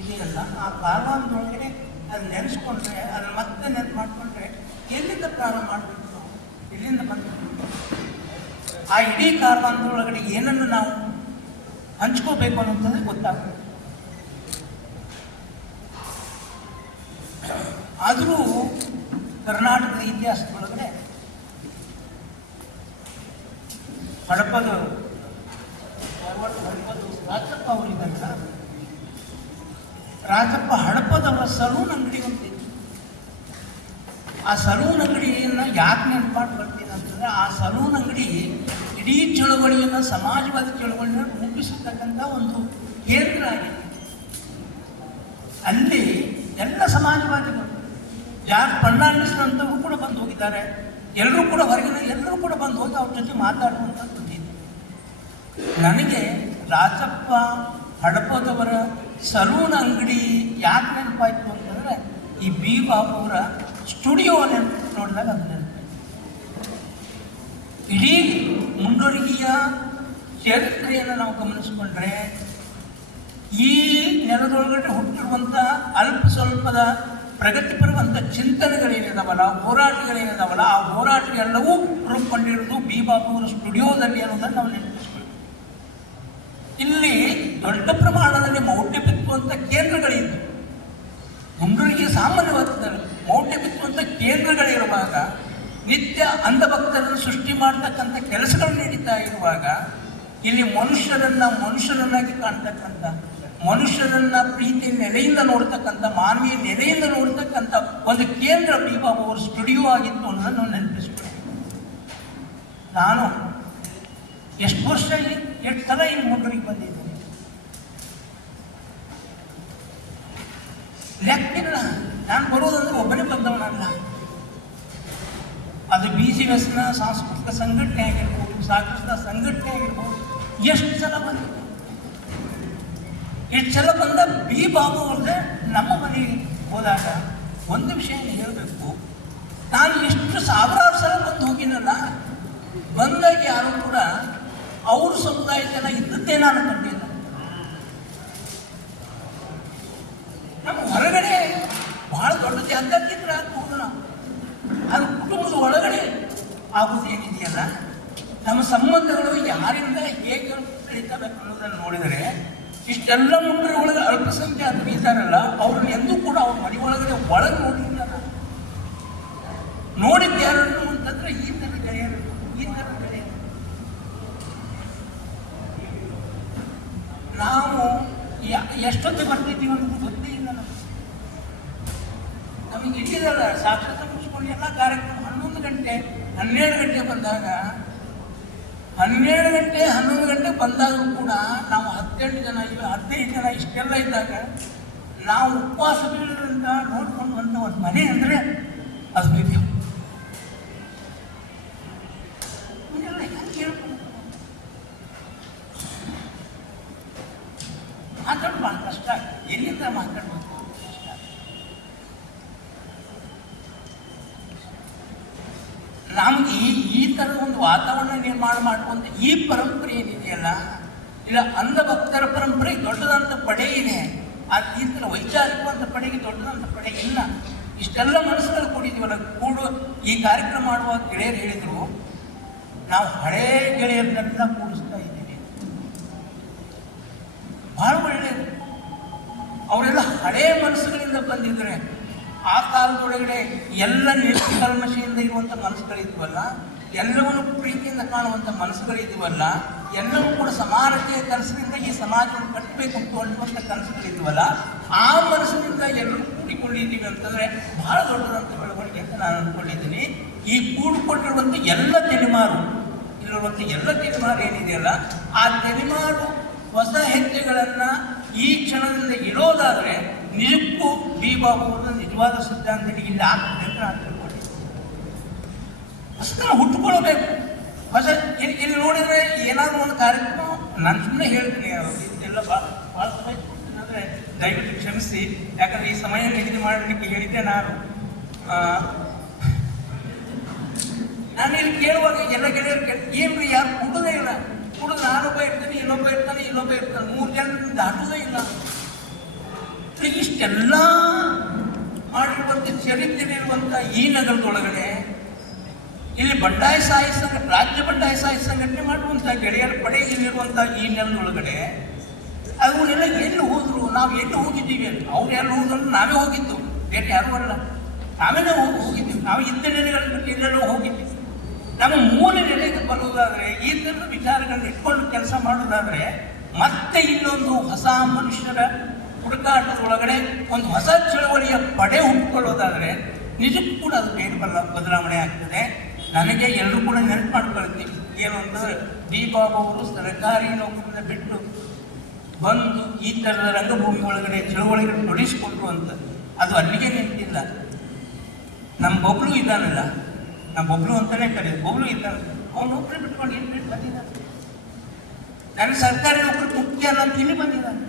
ಇದೆಯಲ್ಲ, ಆ ಕಾರ್ವಾನದೊಳಗಡೆ ಅದು ನೆನೆಸ್ಕೊಂಡ್ರೆ, ಅದನ್ನು ಮತ್ತೆ ನೆನಪು ಮಾಡಿಕೊಂಡ್ರೆ ಎಲ್ಲಿಂದ ಪ್ರಾರಂಭ ಮಾಡಬೇಕು, ನಾವು ಎಲ್ಲಿಂದ ಬಂದು ಆ ಇಡೀ ಕಾರ್ವಾನದೊಳಗಡೆ ಏನನ್ನು ನಾವು ಹಂಚ್ಕೋಬೇಕು ಅನ್ನೋಂಥದ್ದೇ ಗೊತ್ತಾಗ್ತದೆ. ಆದರೂ ಕರ್ನಾಟಕದ ಇತಿಹಾಸದೊಳಗಡೆ ಹಡಪದವರು ರಾಜಪ್ಪ ಅವರಿದ್ದಂತ ರಾಜಪ್ಪ ಹಡಪದವರ ಸಲೂನ್ ಅಂಗಡಿ ಒಂದಿತ್ತು. ಆ ಸಲೂನ್ ಅಂಗಡಿಯನ್ನು ಯಾಕೆ ನೆನಪಾటు ಬರ್ತೀನಿ ಅಂತಂದರೆ, ಆ ಸಲೂನ್ ಅಂಗಡಿ ಇಡೀ ಚಳುವಳಿಯನ್ನು, ಸಮಾಜವಾದಿ ಚಳುವಳಿಯನ್ನು ರೂಪಿಸತಕ್ಕಂಥ ಒಂದು ಕೇಂದ್ರ ಆಗಿದೆ. ಅಲ್ಲಿ ಎಲ್ಲ ಸಮಾಜವಾದಿಗಳು, ಜಾರ್ಜ್ ಫರ್ನಾಂಡಿಸ್ ಅಂತವರು ಕೂಡ ಬಂದು ಹೋಗಿದ್ದಾರೆ. ಎಲ್ಲರೂ ಕೂಡ ಹೊರಗಿನ ಎಲ್ಲರೂ ಕೂಡ ಬಂದು ಹೋಗಿ ಅವ್ರ ಜೊತೆ ಮಾತಾಡುವಂಥದ್ದು ಬಂದಿದೆ. ನನಗೆ ರಾಜಪ್ಪ ಹಡಪದವರ ಸಲೂನ್ ಅಂಗಡಿ ಯಾಕೆ ನೆನಪಾಯಿತು ಅಂತಂದರೆ, ಈ ಬಿ ಬಾಬು ಅವರ ಸ್ಟುಡಿಯೋ ನೋಡಿದಾಗ ಅದು ನೆನಪಾಯಿತು. ಇಡೀ ಮುಂಡೋರಿಗೆಯ ಚರಿತ್ರೆಯನ್ನು ನಾವು ಗಮನಿಸಿಕೊಂಡ್ರೆ, ಈ ನೆಲದೊಳಗಡೆ ಹುಟ್ಟಿರುವಂಥ ಅಲ್ಪ ಸ್ವಲ್ಪದ ಪ್ರಗತಿಪರವಂಥ ಚಿಂತನೆಗಳೇನಿದಾವಲ್ಲ, ಹೋರಾಟಗಳೇನಿದಾವಲ್ಲ, ಆ ಹೋರಾಟಗಳೆಲ್ಲವೂ ರೂಪುಗೊಂಡಿರೋದು ಬಿ ಬಾಬು ಅವರ ಸ್ಟುಡಿಯೋದಲ್ಲಿ ಅನ್ನೋದನ್ನು ನಾವು ನೆನಪಿಸ್ಕೊಳ್ಳಿ. ಇಲ್ಲಿ ದೊಡ್ಡ ಪ್ರಮಾಣದಲ್ಲಿ ಮೌಢ್ಯ ಬಿತ್ತುವಂಥ ಕೇಂದ್ರಗಳಿದ್ದು, ಮುಂಡೂರಿಗೆ ಸಾಮಾನ್ಯವಾದ ಮೌಢ್ಯ ಬಿತ್ತುವಂಥ ಕೇಂದ್ರಗಳಿರುವಾಗ, ನಿತ್ಯ ಅಂಧಭಕ್ತರನ್ನು ಸೃಷ್ಟಿ ಮಾಡತಕ್ಕಂಥ ಕೆಲಸಗಳು ನಡೀತಾ ಇರುವಾಗ, ಇಲ್ಲಿ ಮನುಷ್ಯರನ್ನಾಗಿ ಕಾಣ್ತಕ್ಕಂಥ, ಮನುಷ್ಯರನ್ನ ಪ್ರೀತಿಯ ನೆಲೆಯಿಂದ ನೋಡ್ತಕ್ಕಂಥ, ಮಾನವೀಯ ನೆಲೆಯಿಂದ ನೋಡ್ತಕ್ಕಂಥ ಒಂದು ಕೇಂದ್ರ ಬಿ ಬಾಬು ಅವರ ಸ್ಟುಡಿಯೋ ಆಗಿತ್ತು ಅನ್ನೋದನ್ನು ನಾವು ನೆನಪಿಸ್ಕೊಳ್ಳಿ. ನಾನು ಎಷ್ಟು ವರ್ಷ ಎಷ್ಟು ಸಲ ಇಲ್ಲಿ ಮುಂಡೂರಿಗೆ ಬಂದಿದ್ದೀನಿ ಲೆಕ್ಕಿಲ್ಲ. ನಾನು ಬರೋದಂದ್ರೆ ಒಬ್ಬನೇ ಬಂದವನಲ್ಲ. ಅದು BGSನ ಸಾಂಸ್ಕೃತಿಕ ಸಂಘಟನೆ ಆಗಿರ್ಬೋದು, ಸಾಂಸ್ಕೃತಿಕ ಸಂಘಟನೆ ಆಗಿರ್ಬೋದು, ಎಷ್ಟು ಸಲ ಬಂದಿದೆ. ಎಷ್ಟು ಸಲ ಬಂದ ಬಿ ಬಾಬು ಅವ್ರದ್ದೇ ನಮ್ಮ ಮನೆಗೆ ಹೋದಾಗ ಒಂದು ವಿಷಯ ಹೇಳಬೇಕು. ನಾನು ಎಷ್ಟು ಸಾವಿರಾರು ಸಲ ಬಂದು ಹೋಗಿನಲ್ಲ, ಬಂದಾಗ ಯಾರು ಕೂಡ ಅವ್ರ ಸಮುದಾಯ ಜನ ಇದ್ದದ್ದೇ ನಾನು ಕಂಡಿಲ್ಲ. ನಮ್ಮ ಹೊರಗಡೆ ಬಹಳ ದೊಡ್ಡ ಜಾತ್ರೆ ಆಗ್ಬೋದು ನಾವು, ಅದು ಕುಟುಂಬದ ಒಳಗಡೆ ಆಗುವುದೇನಿದೆಯಲ್ಲ, ನಮ್ಮ ಸಂಬಂಧಗಳು ಯಾರಿಂದ ಹೇಗೆ ಬೆಳೀತವೆ ಅನ್ನೋದನ್ನು ನೋಡಿದರೆ, ಇಷ್ಟೆಲ್ಲ ಮುಂದೆ ಒಳಗೆ ಅಲ್ಪಸಂಖ್ಯಾತರು ಇದ್ದಾರಲ್ಲ, ಅವ್ರನ್ನ ಎಂದೂ ಕೂಡ ಅವ್ರ ಮನೆ ಒಳಗಡೆ ನೋಡಿಲ್ಲ. ನೋಡಿದ್ದು ಯಾರನ್ನು ಅಂತಂದ್ರೆ ಈ ಥರ ಗೆಳೆಯರು, ಈ ಥರ ಗೆಳೆಯರು. ನಾವು ಎಷ್ಟೊತ್ತಿಗೆ ಬರ್ತಿದ್ದೀವಿ ಅನ್ನೋದು ಗೊತ್ತೇ ಇಲ್ಲ ನಮಗೆ. ಇಟ್ಟಿದಲ್ಲ ಸಾಕ್ಷರತೆ ಮುಗಿಸ್ಕೊಂಡು ಎಲ್ಲ ಕಾರ್ಯಕ್ರಮ 11 ಗಂಟೆ 12 ಗಂಟೆ ಬಂದಾಗ, 12 ಗಂಟೆ 11 ಗಂಟೆ ಬಂದಾಗಲೂ ಕೂಡ ನಾವು 18 ಜನ 15 ಜನ ಇಷ್ಟೆಲ್ಲ ಇದ್ದಾಗ ನಾವು ಉಪವಾಸ ಬೀಳೋದ್ರಿಂದ ನೋಡ್ಕೊಂಡು ಬಂದ ಒಂದು ಮನೆ ಅಂದರೆ ಅದು ಬೇಕು. ಇದೆಲ್ಲ ಹೆಂಗೆ ಹೇಳ್ಕೊಂಡು ಮಾತಾಡ್ಬಾರ್ದು, ಕಷ್ಟ. ಎಲ್ಲಿಂದ ಮಾತಾಡ್ಬೇಕು ಕಷ್ಟ. ನಮಗೆ ಈ ಥರದ ಒಂದು ವಾತಾವರಣ ನಿರ್ಮಾಣ ಮಾಡುವಂಥ ಈ ಪರಂಪರೆ ಏನಿದೆಯಲ್ಲ, ಇಲ್ಲ ಅಂಧಭಕ್ತರ ಪರಂಪರೆ ದೊಡ್ಡದಂತ ಪಡೆ ಇದೆ. ಈ ಥರ ವೈಚಾರಿಕವಂತ ಪಡೆಗೆ ದೊಡ್ಡದಂತ ಪಡೆ ಇಲ್ಲ. ಇಷ್ಟೆಲ್ಲ ಮನಸ್ಸುಗಳು ಕೂಡಿದ್ದೀವಲ್ಲ, ಈ ಕಾರ್ಯಕ್ರಮ ಮಾಡುವ ಗೆಳೆಯರು ಹೇಳಿದರು, ನಾವು ಹಳೇ ಗೆಳೆಯರನ್ನೆಲ್ಲ ಕೂಡಿಸ್ತಾ ಇದ್ದೀವಿ. ಭಾಳ ಒಳ್ಳೆಯದು. ಅವರೆಲ್ಲ ಹಳೇ ಮನಸ್ಸುಗಳಿಂದ ಬಂದಿದ್ರೆ, ಆ ಕಾಲದೊಳಗಡೆ ಎಲ್ಲ ನಿರ್ಕಲ್ಮಶೆಯಿಂದ ಇರುವಂಥ ಮನಸ್ಸುಗಳಿದ್ವಲ್ಲ, ಎಲ್ಲವನ್ನು ಪ್ರೀತಿಯಿಂದ ಕಾಣುವಂಥ ಮನಸ್ಸುಗಳಿದ್ವಲ್ಲ, ಎಲ್ಲವೂ ಕೂಡ ಸಮಾನತೆಯ ಕನಸಿನಿಂದ ಈ ಸಮಾಜವನ್ನು ಕಟ್ಟಬೇಕು ಅನ್ನುವಂಥ ಕನಸುಗಳಿದ್ವಲ್ಲ, ಆ ಮನಸ್ಸಿನಿಂದ ಎಲ್ಲರೂ ಕೂಡಿಕೊಂಡಿದ್ದೀವಿ ಅಂತಂದರೆ ಬಹಳ ದೊಡ್ಡದಂತ ಬೆಳವಣಿಗೆ ಅಂತ ನಾನು ಅಂದ್ಕೊಂಡಿದ್ದೀನಿ. ಈ ಕೂಡಿಕೊಂಡಿರುವಂಥ ಎಲ್ಲ ತಲೆಮಾರು, ಇಲ್ಲಿರುವಂಥ ಎಲ್ಲ ತಲೆಮಾರು ಏನಿದೆಯಲ್ಲ, ಆ ತಲೆಮಾರು ಹೊಸ ಹೆಜ್ಜೆಗಳನ್ನು ಈ ಕ್ಷಣದಿಂದ ಇರೋದಾದರೆ ನಿಜಕ್ಕೂ ಬಿ ಬಾಬು ಅವರ ನಿಜವಾದ ಸಿದ್ಧಾಂತಕ್ಕೆ ಇಲ್ಲಿ ಆಗ್ತದೆ ಅಂತ ನಾನು ತಿಳ್ಕೊಂಡಿದ್ದೀನಿ. ಹೊಸದನ್ನು ಹುಟ್ಟುಕೊಳ್ಬೇಕು. ಹೊಸ ಇಲ್ಲಿ ನೋಡಿದರೆ ಏನಾದರೂ ಒಂದು ಕಾರ್ಯಕ್ರಮ, ನಾನು ಸುಮ್ಮನೆ ಹೇಳ್ತೀನಿ, ಇದೆಲ್ಲ ಭಾಳ ಸಮಯ ಅಂದರೆ ದಯವಿಟ್ಟು ಕ್ಷಮಿಸಿ. ಯಾಕಂದರೆ ಈ ಸಮಯ ನಿಗದಿ ಮಾಡಲಿಕ್ಕೆ ಹೇಳಿದ್ದೆ ನಾನು. ಇಲ್ಲಿ ಕೇಳುವಾಗ ಎಲ್ಲ ಗೆಳೆಯರು ಏನ್ರಿ ಯಾರು ಕುಡುದೇ ಇಲ್ಲ, ಕುಡಿದು ನಾನೊಬ್ಬ ಇರ್ತೀನಿ, ಇನ್ನೊಬ್ಬ ಇರ್ತಾನೆ, ಇನ್ನೊಬ್ಬ ಇರ್ತಾನೆ, 3 ಜನರಿಂದ ದಾಟುವುದೇ ಇಲ್ಲ. ಇಷ್ಟೆಲ್ಲ ಮಾಡಿರುವಂಥ ಚರಿತ್ರೆ ಇರುವಂಥ ಈ ನಗರದೊಳಗಡೆ ಇಲ್ಲಿ ಬಂಡಾಯ ಸಾಹಿತ್ಯ ಸಂಘಟನೆ, ರಾಜ್ಯ ಬಂಡಾಯ ಸಾಹಿತ್ಯ ಸಂಘಟನೆ ಮಾಡುವಂಥ ಗೆಳೆಯರ ಪಡೆ ಇಲ್ಲಿರುವಂಥ ಈ ನೆಲದೊಳಗಡೆ ಅವನ್ನೆಲ್ಲ ಎಲ್ಲಿ ಹೋದ್ರು, ನಾವು ಎಲ್ಲಿ ಹೋಗಿದ್ದೀವಿ ಅಂತ. ಅವ್ರು ಎಲ್ಲಿ ಹೋದ್ರು, ನಾವೇ ಹೋಗಿದ್ದು, ಬೇರೆ ಯಾರೂ ಅಲ್ಲ, ನಾವೇನೇ ಹೋಗಿದ್ದೀವಿ. ನಾವು ಇದ್ದ ನೆಲೆಗಳನ್ನು ಬಿಟ್ಟು ಎಲ್ಲೆಲ್ಲೋ ಹೋಗಿದ್ದೀವಿ. ನಮ್ಮ ಮೂಲ ನೆಲೆಗೆ ಬರುವುದಾದರೆ, ಈ ಥರದ ವಿಚಾರಗಳನ್ನ ಇಟ್ಕೊಂಡು ಕೆಲಸ ಮಾಡೋದಾದರೆ, ಮತ್ತೆ ಇಲ್ಲೊಂದು ಹೊಸ ಮನುಷ್ಯರ ಹುಡುಕಾಟದೊಳಗಡೆ ಒಂದು ಹೊಸ ಚಳವಳಿಯ ಪಡೆ ಹುಟ್ಟುಕೊಳ್ಳೋದಾದರೆ ನಿಜಕ್ಕೂ ಕೂಡ ಅದು ಬೇರೆ ಬದಲಾವಣೆ ಆಗ್ತದೆ. ನನಗೆ ಎಲ್ಲರೂ ಕೂಡ ನೆನಪು ಮಾಡ್ಕೊಳ್ತೀವಿ ಏನು ಅಂತಂದರೆ, ಬಿ ಬಾಬು ಅವರು ಸರ್ಕಾರಿ ನೌಕರಿಯಿಂದ ಬಿಟ್ಟು ಬಂದು ಈ ಥರದ ರಂಗಭೂಮಿ ಒಳಗಡೆ ಚಳವಳಿಗಳು ತೊಡಗಿಸಿಕೊಂಡ್ರು ಅಂತ. ಅದು ಅಲ್ಲಿಗೆ ನಿಂತಿಲ್ಲ. ನಮ್ಮ ಬೊಬ್ಲು ಇದ್ದಾನಲ್ಲ, ನಮ್ಮ ಬೊಬ್ಲು ಅಂತಲೇ ಕರೆಯೋದು, ಬೊಬ್ಲು ಇದ್ದಾನೆ, ಅವ್ನು ನೌಕರಿ ಬಿಟ್ಕೊಂಡು ಏನು ಬಿಟ್ಟು ಬಂದಿದ್ದಾನೆ. ನನ್ನ ಸರ್ಕಾರಿ ನೌಕರಿ ಮುಖ್ಯ ಅನ್ನೋದು ಇಲ್ಲಿ ಬಂದಿದ್ದಾನೆ.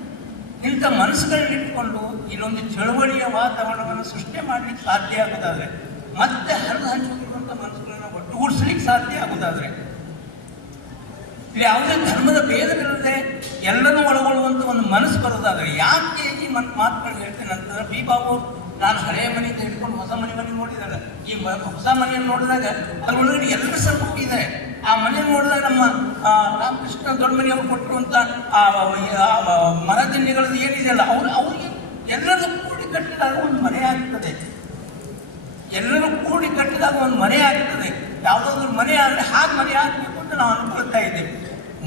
ಇಂಥ ಮನಸ್ಸುಗಳನ್ನ ಇಟ್ಕೊಂಡು ಇಲ್ಲೊಂದು ಚಳವಳಿಯ ವಾತಾವರಣವನ್ನು ಸೃಷ್ಟಿ ಮಾಡಲಿಕ್ಕೆ ಸಾಧ್ಯ ಆಗೋದಾದರೆ, ಮತ್ತೆ ಹರಿದು ಹಂಚಿರುವಂಥ ಮನಸ್ಸುಗಳನ್ನ ಒಟ್ಟುಗೂಡಿಸ್ಲಿಕ್ಕೆ ಸಾಧ್ಯ ಆಗೋದಾದರೆ, ಇಲ್ಲಿ ಯಾವುದೇ ಧರ್ಮದ ಭೇದವಿಲ್ಲದೆ ಎಲ್ಲರೂ ಒಳಗೊಳ್ಳುವಂಥ ಒಂದು ಮನಸ್ಸು ಬರೋದಾದರೆ, ಯಾಕೆ ಈ ಮಾತುಗಳು ಹೇಳ್ತೇನೆ ಅಂತಂದ್ರೆ, ಬಿ ಬಾಬು ನಾನು ಹಳೆಯ ಮನೆಯಿಂದ ಹಿಡ್ಕೊಂಡು ಹೊಸ ಮನೆ ನೋಡಿದಾಗ, ಈ ಹೊಸ ಮನೆಯನ್ನು ನೋಡಿದಾಗ ಅದರೊಳಗಡೆ ಎಲ್ಲರ ಸಂಪರ್ಕ ಇದೆ. ಆ ಮನೆಯನ್ನು ನೋಡಿದಾಗ ನಮ್ಮ ರಾಮಕೃಷ್ಣ ದೊಡ್ಡ ಮನೆಯವರು ಕೊಟ್ಟಿರುವಂಥ ಮರದಿನ್ನಿಗಳದ್ದು ಏನಿದೆಯಲ್ಲ, ಅವ್ರಿಗೆ ಎಲ್ಲರೂ ಕೂಡಿ ಕಟ್ಟಿದಾಗ ಒಂದು ಮನೆ ಆಗ್ತದೆ. ಎಲ್ಲರೂ ಕೂಡಿ ಕಟ್ಟಿದಾಗ ಒಂದು ಮನೆ ಆಗ್ತದೆ. ಯಾವುದಾದ್ರೂ ಮನೆ ಆದರೆ ಹಾಗೆ ಮನೆ ಆಗಬೇಕು ಅಂತ ನಾವು ಅನ್ಕೊಳ್ತಾ ಇದ್ದೇವೆ.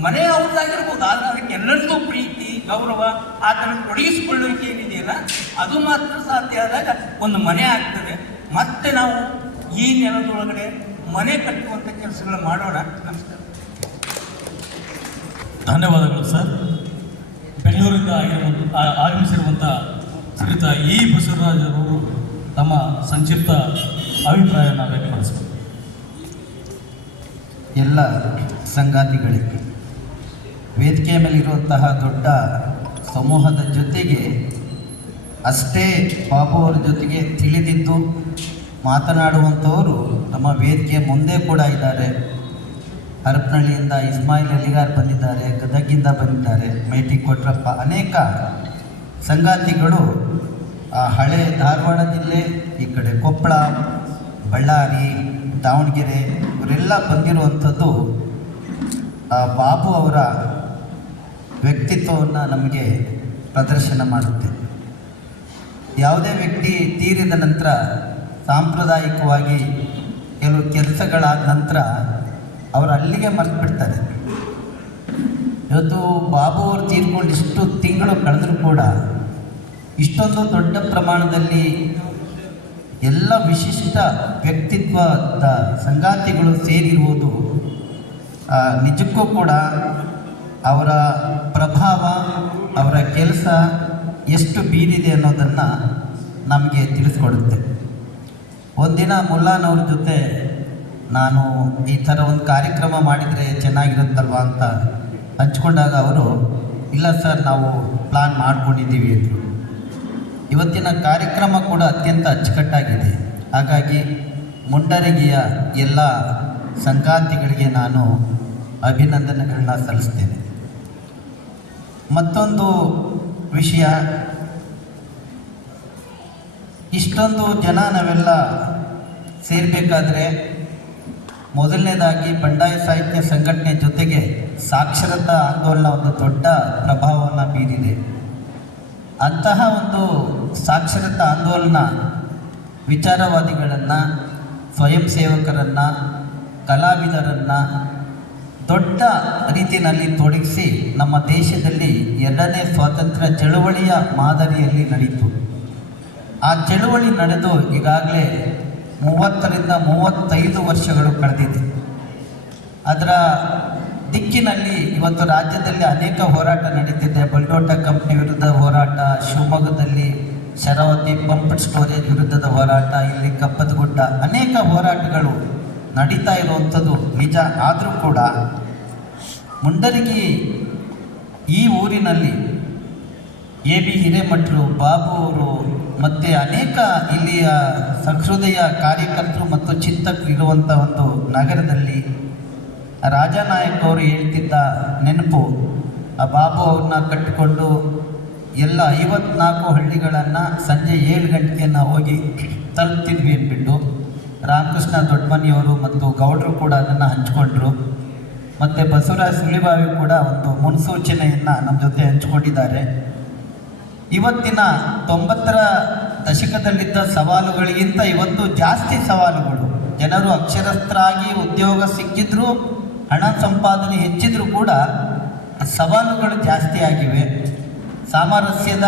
ಮನೆ ಅವ್ರದ್ದಾಗಿರ್ಬೋದು, ಆದರೆ ಅದಕ್ಕೆ ಎಲ್ಲರಿಗೂ ಪ್ರೀತಿ, ಗೌರವ, ಆ ಥರ ತೊಡಗಿಸಿಕೊಳ್ಳುವಿಕೆ ಏನಿದೆಯಲ್ಲ, ಅದು ಮಾತ್ರ ಸಾಧ್ಯ ಆದಾಗ ಒಂದು ಮನೆ ಆಗ್ತದೆ. ಮತ್ತೆ ನಾವು ಈ ನೆಲದೊಳಗಡೆ ಮನೆ ಕಟ್ಟುವಂಥ ಕೆಲಸಗಳು ಮಾಡೋಣ. ನಮಸ್ಕಾರ. ಧನ್ಯವಾದಗಳು ಸರ್. ಬೆಂಗಳೂರಿಂದ ಆಗಮಿಸಿರುವಂಥ ಶ್ರೀಯುತ ಇ ಬಸವರಾಜರವರು ತಮ್ಮ ಸಂಕ್ಷಿಪ್ತ ಅಭಿಪ್ರಾಯನ ವ್ಯಕ್ತಪಡಿಸಬೇಕು. ಎಲ್ಲ ಸಂಗಾತಿಗಳಿಗೆ, ವೇದಿಕೆಯ ಮೇಲಿರುವಂತಹ ದೊಡ್ಡ ಸಮೂಹದ ಜೊತೆಗೆ ಅಷ್ಟೇ ಬಾಬು ಅವರ ಜೊತೆಗೆ ತಿಳಿದಿದ್ದು ಮಾತನಾಡುವಂಥವರು ನಮ್ಮ ವೇದಿಕೆಯ ಮುಂದೆ ಕೂಡ ಇದ್ದಾರೆ. ಹರಪನಹಳ್ಳಿಯಿಂದ ಇಸ್ಮಾಯಿಲ್ ಅಲಿಗಾರ್ ಬಂದಿದ್ದಾರೆ, ಗದಗಿಂದ ಬಂದಿದ್ದಾರೆ, ಮೇಟಿ ಕೊಟ್ರಪ್ಪ, ಅನೇಕ ಸಂಗಾತಿಗಳು ಹಳೆ ಧಾರವಾಡ ಜಿಲ್ಲೆ, ಈ ಕಡೆ ಕೊಪ್ಪಳ, ಬಳ್ಳಾರಿ, ದಾವಣಗೆರೆ ಇವರೆಲ್ಲ ಬಂದಿರುವಂಥದ್ದು ಬಾಬು ಅವರ ವ್ಯಕ್ತಿತ್ವವನ್ನು ನಮಗೆ ಪ್ರದರ್ಶನ ಮಾಡುತ್ತೆ. ಯಾವುದೇ ವ್ಯಕ್ತಿ ತೀರಿದ ನಂತರ ಸಾಂಪ್ರದಾಯಿಕವಾಗಿ ಕೆಲವು ಕೆಲಸಗಳಾದ ನಂತರ ಅವರು ಅಲ್ಲಿಗೆ ಮರೆತು ಬಿಡ್ತಾರೆ. ಇವತ್ತು ಬಾಬು ಅವರು ತೀರ್ಕೊಂಡು ಇಷ್ಟು ತಿಂಗಳು ಕಳೆದರೂ ಕೂಡ ಇಷ್ಟೊಂದು ದೊಡ್ಡ ಪ್ರಮಾಣದಲ್ಲಿ ಎಲ್ಲ ವಿಶಿಷ್ಟ ವ್ಯಕ್ತಿತ್ವದ ಸಂಗಾತಿಗಳು ಸೇರಿರುವುದು ನಿಜಕ್ಕೂ ಕೂಡ ಅವರ ಪ್ರಭಾವ, ಅವರ ಕೆಲಸ ಎಷ್ಟು ಬೀರಿದೆ ಅನ್ನೋದನ್ನು ನಮಗೆ ತಿಳಿಸ್ಕೊಡುತ್ತೆ. ಒಂದಿನ ಮುಲ್ಲಾನವ್ರ ಜೊತೆ ನಾನು ಈ ಥರ ಒಂದು ಕಾರ್ಯಕ್ರಮ ಮಾಡಿದರೆ ಚೆನ್ನಾಗಿರುತ್ತಲ್ವ ಅಂತ ಹಂಚ್ಕೊಂಡಾಗ ಅವರು, ಇಲ್ಲ ಸರ್ ನಾವು ಪ್ಲಾನ್ ಮಾಡ್ಕೊಂಡಿದ್ದೀವಿ ಅಂದರು. ಇವತ್ತಿನ ಕಾರ್ಯಕ್ರಮ ಕೂಡ ಅತ್ಯಂತ ಅಚ್ಚುಕಟ್ಟಾಗಿದೆ. ಹಾಗಾಗಿ ಮುಂಡರಗಿಯ ಎಲ್ಲ ಸಂಗಾತಿಗಳಿಗೆ ನಾನು ಅಭಿನಂದನೆಗಳನ್ನ ಸಲ್ಲಿಸ್ತೇನೆ. ಮತ್ತೊಂದು ವಿಷಯ, ಇಷ್ಟೊಂದು ಜನ ನಾವೆಲ್ಲ ಸೇರಬೇಕಾದ್ರೆ ಮೊದಲನೇದಾಗಿ ಬಂಡಾಯ ಸಾಹಿತ್ಯ ಸಂಘಟನೆ ಜೊತೆಗೆ ಸಾಕ್ಷರತಾ ಆಂದೋಲನ ಒಂದು ದೊಡ್ಡ ಪ್ರಭಾವವನ್ನು ಬೀರಿದೆ. ಅಂತಹ ಒಂದು ಸಾಕ್ಷರತಾ ಆಂದೋಲನ ವಿಚಾರವಾದಿಗಳನ್ನು, ಸ್ವಯಂ ಸೇವಕರನ್ನು, ಕಲಾವಿದರನ್ನು ದೊಡ್ಡ ರೀತಿಯಲ್ಲಿ ತೊಡಗಿಸಿ ನಮ್ಮ ದೇಶದಲ್ಲಿ 2ನೇ ಸ್ವಾತಂತ್ರ್ಯ ಚಳುವಳಿಯ ಮಾದರಿಯಲ್ಲಿ ನಡೀತು. ಆ ಚಳುವಳಿ ನಡೆದು ಈಗಾಗಲೇ 30ರಿಂದ 35 ವರ್ಷಗಳು ಕಳೆದಿದೆ. ಅದರ ದಿಕ್ಕಿನಲ್ಲಿ ಇವತ್ತು ರಾಜ್ಯದಲ್ಲಿ ಅನೇಕ ಹೋರಾಟ ನಡೀತಿದೆ. ಬಲ್ಡೋಟ ಕಂಪ್ನಿ ವಿರುದ್ಧ ಹೋರಾಟ, ಶಿವಮೊಗ್ಗದಲ್ಲಿ ಶರಾವತಿ ಪಂಪ್ ಸ್ಟೋರೇಜ್ ವಿರುದ್ಧದ ಹೋರಾಟ, ಇಲ್ಲಿ ಕಪ್ಪದಗುಡ್ಡ, ಅನೇಕ ಹೋರಾಟಗಳು ನಡೀತಾ ಇರುವಂಥದ್ದು ನಿಜ. ಆದರೂ ಕೂಡ ಮುಂಡರಗಿ ಈ ಊರಿನಲ್ಲಿ AB ಹಿರೇಮಠರು, ಬಾಬು ಅವರು ಮತ್ತು ಅನೇಕ ಇಲ್ಲಿಯ ಸಹೃದಯ ಕಾರ್ಯಕರ್ತರು ಮತ್ತು ಚಿಂತಕರು ಇರುವಂಥ ಒಂದು ನಗರದಲ್ಲಿ ರಾಜಾನಾಯಕ್ ಅವರು ಹೇಳ್ತಿದ್ದ ನೆನಪು, ಆ ಬಾಬು ಅವ್ರನ್ನ ಕಟ್ಟಿಕೊಂಡು ಎಲ್ಲ 54 ಹಳ್ಳಿಗಳನ್ನು ಸಂಜೆ 7 ಗಂಟೆಗೆ ನಾವು ಹೋಗಿ ತಲುಪ್ತಿದ್ವಿ ಅಂದ್ಬಿಟ್ಟು ರಾಮಕೃಷ್ಣ ದೊಡ್ಡಮನಿಯವರು ಮತ್ತು ಗೌಡರು ಕೂಡ ಅದನ್ನು ಹಂಚ್ಕೊಂಡ್ರು. ಮತ್ತು ಬಸವರಾಜ ಸುಳಿಬಾವಿ ಕೂಡ ಒಂದು ಮುನ್ಸೂಚನೆಯನ್ನು ನಮ್ಮ ಜೊತೆ ಹಂಚ್ಕೊಂಡಿದ್ದಾರೆ. ಇವತ್ತಿನ 90ರ ದಶಕದಲ್ಲಿದ್ದ ಸವಾಲುಗಳಿಗಿಂತ ಇವತ್ತು ಜಾಸ್ತಿ ಸವಾಲುಗಳು. ಜನರು ಅಕ್ಷರಸ್ಥರಾಗಿ ಉದ್ಯೋಗ ಸಿಕ್ಕಿದ್ರೂ, ಹಣ ಸಂಪಾದನೆ ಹೆಚ್ಚಿದ್ರೂ ಕೂಡ ಸವಾಲುಗಳು ಜಾಸ್ತಿ ಆಗಿವೆ. ಸಾಮರಸ್ಯದ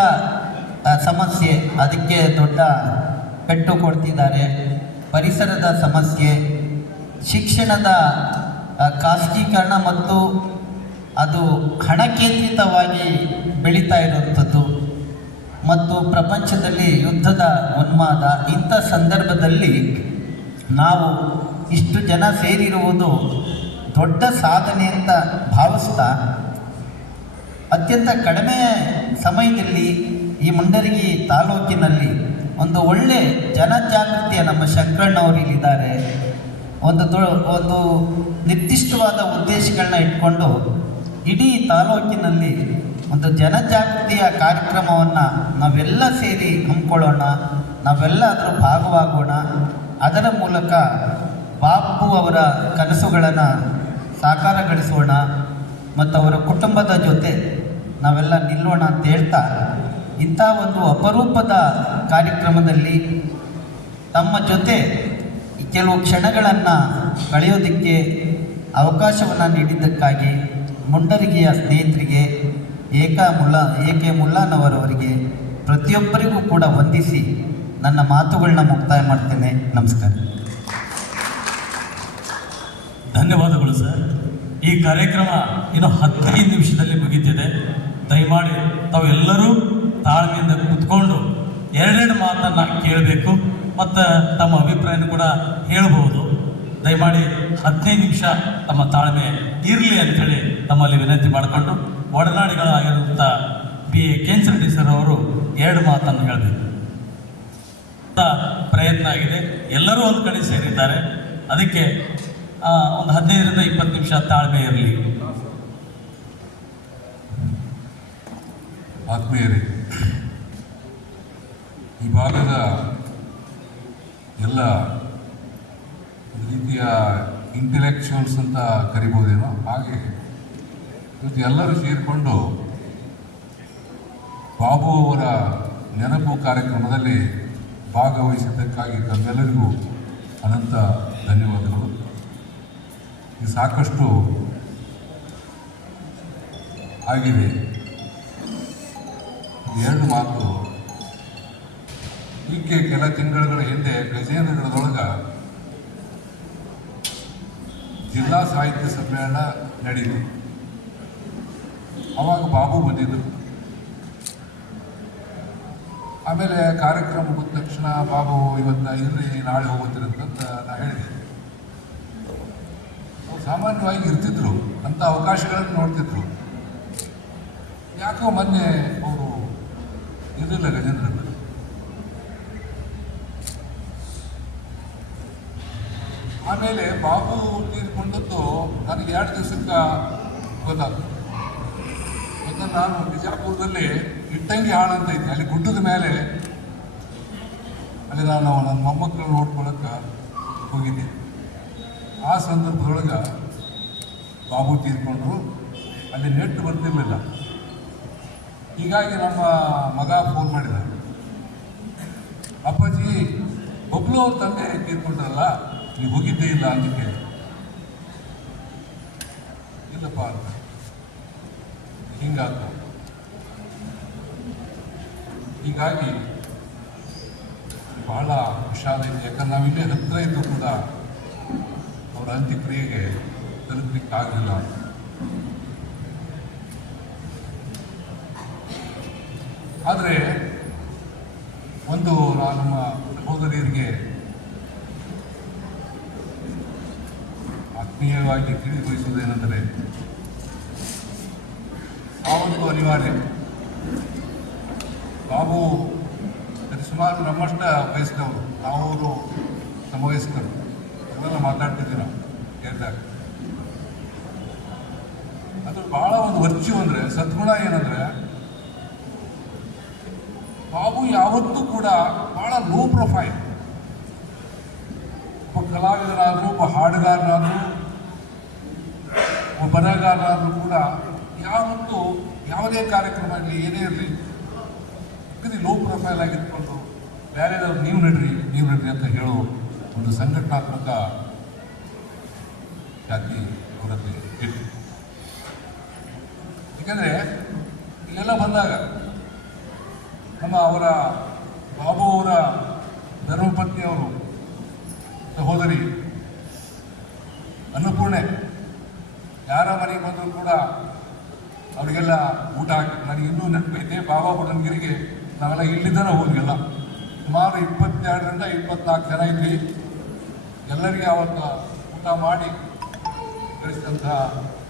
ಸಮಸ್ಯೆ, ಅದಕ್ಕೆ ದೊಡ್ಡ ಪೆಟ್ಟು ಕೊಡ್ತಿದ್ದಾರೆ. ಪರಿಸರದ ಸಮಸ್ಯೆ, ಶಿಕ್ಷಣದ ಖಾಸಗೀಕರಣ ಮತ್ತು ಅದು ಹಣ ಕೇಂದ್ರಿತವಾಗಿ ಬೆಳೀತಾ ಇರುವಂಥದ್ದು ಮತ್ತು ಪ್ರಪಂಚದಲ್ಲಿ ಯುದ್ಧದ ಉನ್ಮಾದ. ಇಂಥ ಸಂದರ್ಭದಲ್ಲಿ ನಾವು ಇಷ್ಟು ಜನ ಸೇರಿರುವುದು ದೊಡ್ಡ ಸಾಧನೆ ಅಂತ ಭಾವಿಸ್ತಾ, ಅತ್ಯಂತ ಕಡಿಮೆ ಸಮಯದಲ್ಲಿ ಈ ಮುಂಡರಗಿ ತಾಲೂಕಿನಲ್ಲಿ ಒಂದು ಒಳ್ಳೆ ಜನಜಾಗೃತಿಯ ನಮ್ಮ ಶಂಕರಣ್ಣವರು ಇಲ್ಲಿದ್ದಾರೆ. ಒಂದು ನಿರ್ದಿಷ್ಟವಾದ ಉದ್ದೇಶಗಳನ್ನ ಇಟ್ಕೊಂಡು ಇಡೀ ತಾಲೂಕಿನಲ್ಲಿ ಒಂದು ಜನಜಾಗೃತಿಯ ಕಾರ್ಯಕ್ರಮವನ್ನು ನಾವೆಲ್ಲ ಸೇರಿ ಹಮ್ಮಿಕೊಳ್ಳೋಣ, ನಾವೆಲ್ಲ ಅದರ ಭಾಗವಾಗೋಣ. ಅದರ ಮೂಲಕ ಬಾಪು ಅವರ ಕನಸುಗಳನ್ನು ಸಾಕಾರಗೊಳಿಸೋಣ ಮತ್ತು ಅವರ ಕುಟುಂಬದ ಜೊತೆ ನಾವೆಲ್ಲ ನಿಲ್ಲೋಣ ಅಂತ ಹೇಳ್ತಾ, ಇಂಥ ಒಂದು ಅಪರೂಪದ ಕಾರ್ಯಕ್ರಮದಲ್ಲಿ ತಮ್ಮ ಜೊತೆ ಕೆಲವು ಕ್ಷಣಗಳನ್ನು ಕಳೆಯೋದಕ್ಕೆ ಅವಕಾಶವನ್ನು ನೀಡಿದ್ದಕ್ಕಾಗಿ ಮುಂಡರಗಿಯ ಸ್ನೇಹಿತರಿಗೆ, ಎ.ಕೆ. ಮುಲ್ಲಾನವರವರಿಗೆ ಪ್ರತಿಯೊಬ್ಬರಿಗೂ ಕೂಡ ವಂದಿಸಿ ನನ್ನ ಮಾತುಗಳನ್ನ ಮುಕ್ತಾಯ ಮಾಡ್ತೇನೆ. ನಮಸ್ಕಾರ. ಧನ್ಯವಾದಗಳು ಸರ್. ಈ ಕಾರ್ಯಕ್ರಮ ಇನ್ನು 15 ನಿಮಿಷದಲ್ಲಿ ಮುಗಿತಿದೆ. ದಯಮಾಡಿ ತಾವೆಲ್ಲರೂ ತಾಳ್ಮೆಯಿಂದ ಕೂತ್ಕೊಂಡು 2 ಮಾತನ್ನು ಕೇಳಬೇಕು ಮತ್ತು ತಮ್ಮ ಅಭಿಪ್ರಾಯನ ಕೂಡ ಹೇಳ್ಬೋದು. ದಯಮಾಡಿ 15 ನಿಮಿಷ ತಮ್ಮ ತಾಳ್ಮೆ ಇರಲಿ ಅಂಥೇಳಿ ತಮ್ಮಲ್ಲಿ ವಿನಂತಿ ಮಾಡಿಕೊಂಡು, ಒಡನಾಡಿಗಳಾಗಿರುವಂಥ B.A. ಕೆಂಚರೆಡ್ಡಿ ಸರ್ ಅವರು 2 ಮಾತನ್ನು ಹೇಳಬೇಕು ಪ್ರಯತ್ನ ಆಗಿದೆ. ಎಲ್ಲರೂ ಒಂದು ಕಡೆ ಸೇರಿದ್ದಾರೆ. ಅದಕ್ಕೆ ಒಂದು 15ರಿಂದ 20 ನಿಮಿಷ ತಾಳ್ಮೆ ಇರಲಿ. ಆತ್ಮೀಯರೇ, ಈ ಭಾಗದ ಎಲ್ಲ ರೀತಿಯ ಇಂಟೆಲೆಕ್ಚುವಲ್ಸ್ ಅಂತ ಕರಿಬೋದೇನೋ, ಹಾಗೆ ಇವತ್ತು ಎಲ್ಲರೂ ಸೇರಿಕೊಂಡು ಬಾಬು ಅವರ ನೆನಪು ಕಾರ್ಯಕ್ರಮದಲ್ಲಿ ಭಾಗವಹಿಸಿದ್ದಕ್ಕಾಗಿ ತಮ್ಮೆಲ್ಲರಿಗೂ ಅನಂತ ಧನ್ಯವಾದಗಳು. ಇದು ಸಾಕಷ್ಟು ಆಗಿದೆ. 2 ಮಾತು. ಹೀಗೆ ಕೆಲ ತಿಂಗಳುಗಳ ಹಿಂದೆ ಗಜೇಂದ್ರಗಢದೊಳಗೆ ಜಿಲ್ಲಾ ಸಾಹಿತ್ಯ ಸಮ್ಮೇಳನ ನಡೆಯಿತು. ಆವಾಗ ಬಾಬು ಬಂದಿದ್ದರು. ಆಮೇಲೆ ಕಾರ್ಯಕ್ರಮ ಮುಗಿದ ತಕ್ಷಣ ಬಾಬು ಇವತ್ತು ಇರ್ರಿ, ನಾಳೆ ಹೋಗುತ್ತಿರಂತ ನಾ ಹೇಳಿದೆ. ಅವ್ರು ಸಾಮಾನ್ಯವಾಗಿ ಇರ್ತಿದ್ರು, ಅಂಥ ಅವಕಾಶಗಳನ್ನು ನೋಡ್ತಿದ್ರು. ಯಾಕೋ ಮೊನ್ನೆ ಅವರು ಇರಲಿಲ್ಲ ಗಜೇಂದ್ರ. ಆಮೇಲೆ ಬಾಬು ತೀರ್ಕೊಂಡದ್ದು ನನಗೆ 2 ದಿವಸಕ್ಕೆ ಗೊತ್ತಾಗ್ತದೆ. ಮತ್ತು ನಾನು ಬಿಜಾಪುರದಲ್ಲಿ ಇಟ್ಟಂಗಿ ಹಾಳು ಅಂತ ಇದ್ದೆ. ಅಲ್ಲಿ ಗುಡ್ಡದ ಮೇಲೆ ಅಲ್ಲಿ ನಾನು ನನ್ನ ಮೊಮ್ಮಕ್ಕಳು ನೋಡ್ಕೊಳಕ್ಕೆ ಹೋಗಿದ್ದೆ. ಆ ಸಂದರ್ಭದೊಳಗೆ ಬಾಬು ತೀರ್ಕೊಂಡ್ರು. ಅಲ್ಲಿ ನೆಟ್ ಬರ್ತಿರ್ಲಿಲ್ಲ. ಹೀಗಾಗಿ ನಮ್ಮ ಮಗ ಫೋನ್ ಮಾಡಿದ, ಅಪ್ಪಾಜಿ ಬಬ್ಲು ಅವ್ರ ತಂದೆ ತೀರ್ಕೊಂಡ್ರಲ್ಲ, ನೀವು ಹೋಗಿದ್ದೇ ಇಲ್ಲ ಅಂತ ಕೇಳಿ. ಇಲ್ಲಪ್ಪ ಅಂತ ಹಿಂಗಾತ. ಹೀಗಾಗಿ ಬಹಳ ವಿಷಾದ ಇದೆ. ಯಾಕಂದ್ರೆ ನಾವಿಲ್ಲೇ ಹತ್ತಿರ ಇದ್ದು ಕೂಡ ಅವರ ಅಂತ್ಯಕ್ರಿಯೆಗೆ ತಲುಪಲಿಕ್ಕಾಗಲಿಲ್ಲ. ಆದರೆ ಒಂದು ನಮ್ಮ ಸಹೋದರಿಯರಿಗೆ ಆತ್ಮೀಯವಾಗಿ ತಿಳಿಗೊಳಿಸುವುದೇನೆಂದರೆ, ಸಾವಂತೂ ಅನಿವಾರ್ಯ. ಬಾಬು ಸುಮಾರು ನಮ್ಮಷ್ಟ ವಯಸ್ಸಿನವರು, ನಾವು ಸಮವಯಸ್ಕರು ಅದೆಲ್ಲ ಮಾತಾಡ್ತಿದ್ದೀವಿ ನಾವು ಕೇಳಿದಾಗ. ಅದು ಬಹಳ ಒಂದು ವರ್ಚ್ಯೂ ಅಂದರೆ, ಸದ್ಗುಣ ಏನಂದರೆ, ಬಾಬು ಯಾವತ್ತೂ ಕೂಡ ಬಹಳ ಲೋ ಪ್ರೊಫೈಲ್. ಒಬ್ಬ ಕಲಾವಿದರಾದರೂ, ಒಬ್ಬ ಹಾಡುಗಾರರಾದರೂ, ಒಬ್ಬ ಬರಹಗಾರರಾದರೂ ಕೂಡ ಯಾವತ್ತೂ ಯಾವುದೇ ಕಾರ್ಯಕ್ರಮ ಆಗಲಿ ಏನೇ ಇರಲಿ ಲೋ ಪ್ರೊಫೈಲ್ ಆಗಿಟ್ಕೊಂಡು ಬೇರೆದವ್ರು ನೀವು ನಡ್ರಿ ಅಂತ ಹೇಳೋ ಒಂದು ಸಂಘಟನಾತ್ಮಕ ಜಾತಿ ಅವರಲ್ಲಿ ಇತ್ತು. ಯಾಕಂದರೆ ಇಲ್ಲೆಲ್ಲ ಬಂದಾಗ ಅವರ ಬಾಬು ಅವರ ಧರ್ಮಪತ್ನಿಯವರು ಸಹೋದರಿ ಅನ್ನಪೂರ್ಣೆ ಯಾರ ಮನೆಗೆ ಬಂದರೂ ಕೂಡ ಅವರಿಗೆಲ್ಲ ಊಟ ಹಾಕಿ, ನನಗೆ ಇನ್ನೂ ನೆನಪೈತೆ, ಬಾಬಾ ಬುಡನ್ಗಿರಿಗೆ ನಾವೆಲ್ಲ ಇಲ್ಲಿದ್ದಾನೆ ಹೋಗಿಲ್ಲ, ಸುಮಾರು 22ರಿಂದ 24 ಜನ ಇದ್ವಿ. ಎಲ್ಲರಿಗೆ ಆವತ್ತು ಊಟ ಮಾಡಿ ಕಳಿಸಿದಂಥ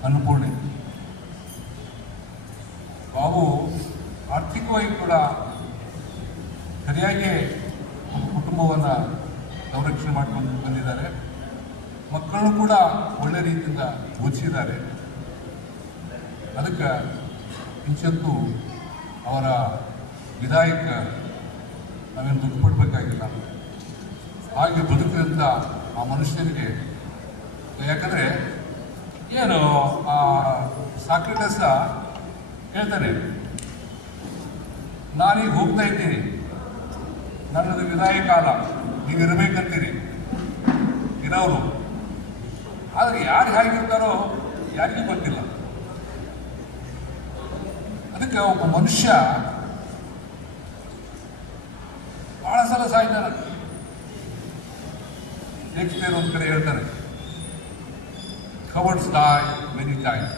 ಅನ್ನಪೂರ್ಣೆ. ಬಾಬು ಆರ್ಥಿಕವಾಗಿ ಕೂಡ ಸರಿಯಾಗಿ ಕುಟುಂಬವನ್ನು ಸಂರಕ್ಷಣೆ ಮಾಡಿಕೊಂಡು ಬಂದಿದ್ದಾರೆ. ಮಕ್ಕಳನ್ನು ಕೂಡ ಒಳ್ಳೆ ರೀತಿಯಿಂದ ಓದಿಸಿದ್ದಾರೆ. ಅದಕ್ಕೆ ಕಿಂಚತ್ತು ಅವರ ವಿಧಾಯಕ ನಾವೇನು ದುಡ್ಡು ಪಡಬೇಕಾಗಿಲ್ಲ. ಹಾಗೆ ಬದುಕಿದಂಥ ಆ ಮನುಷ್ಯನಿಗೆ, ಯಾಕಂದರೆ ಏನು ಸಾಕ್ರೆಟಸ್ ಹೇಳ್ತಾನೆ, ನಾನೀಗ ಹೋಗ್ತಾ ಇದ್ದೀನಿ, ನನ್ನದು ವಿದಾಯ ಕಾಲ, ನೀವು ಇರಬೇಕಂತೀರಿ ಇರೋರು. ಆದರೆ ಯಾರು ಹೇಗಿರ್ತಾರೋ ಯಾರಿಗೂ ಗೊತ್ತಿಲ್ಲ. ಅದಕ್ಕೆ ಒಬ್ಬ ಮನುಷ್ಯ ಬಹಳ ಸಲ ಸಾಯ್ತಾನೆ. ಶೇಕ್ಸ್ಪಿಯರ್ ಒಂದು ಕಡೆ ಹೇಳ್ತಾರೆ, cowards die many times,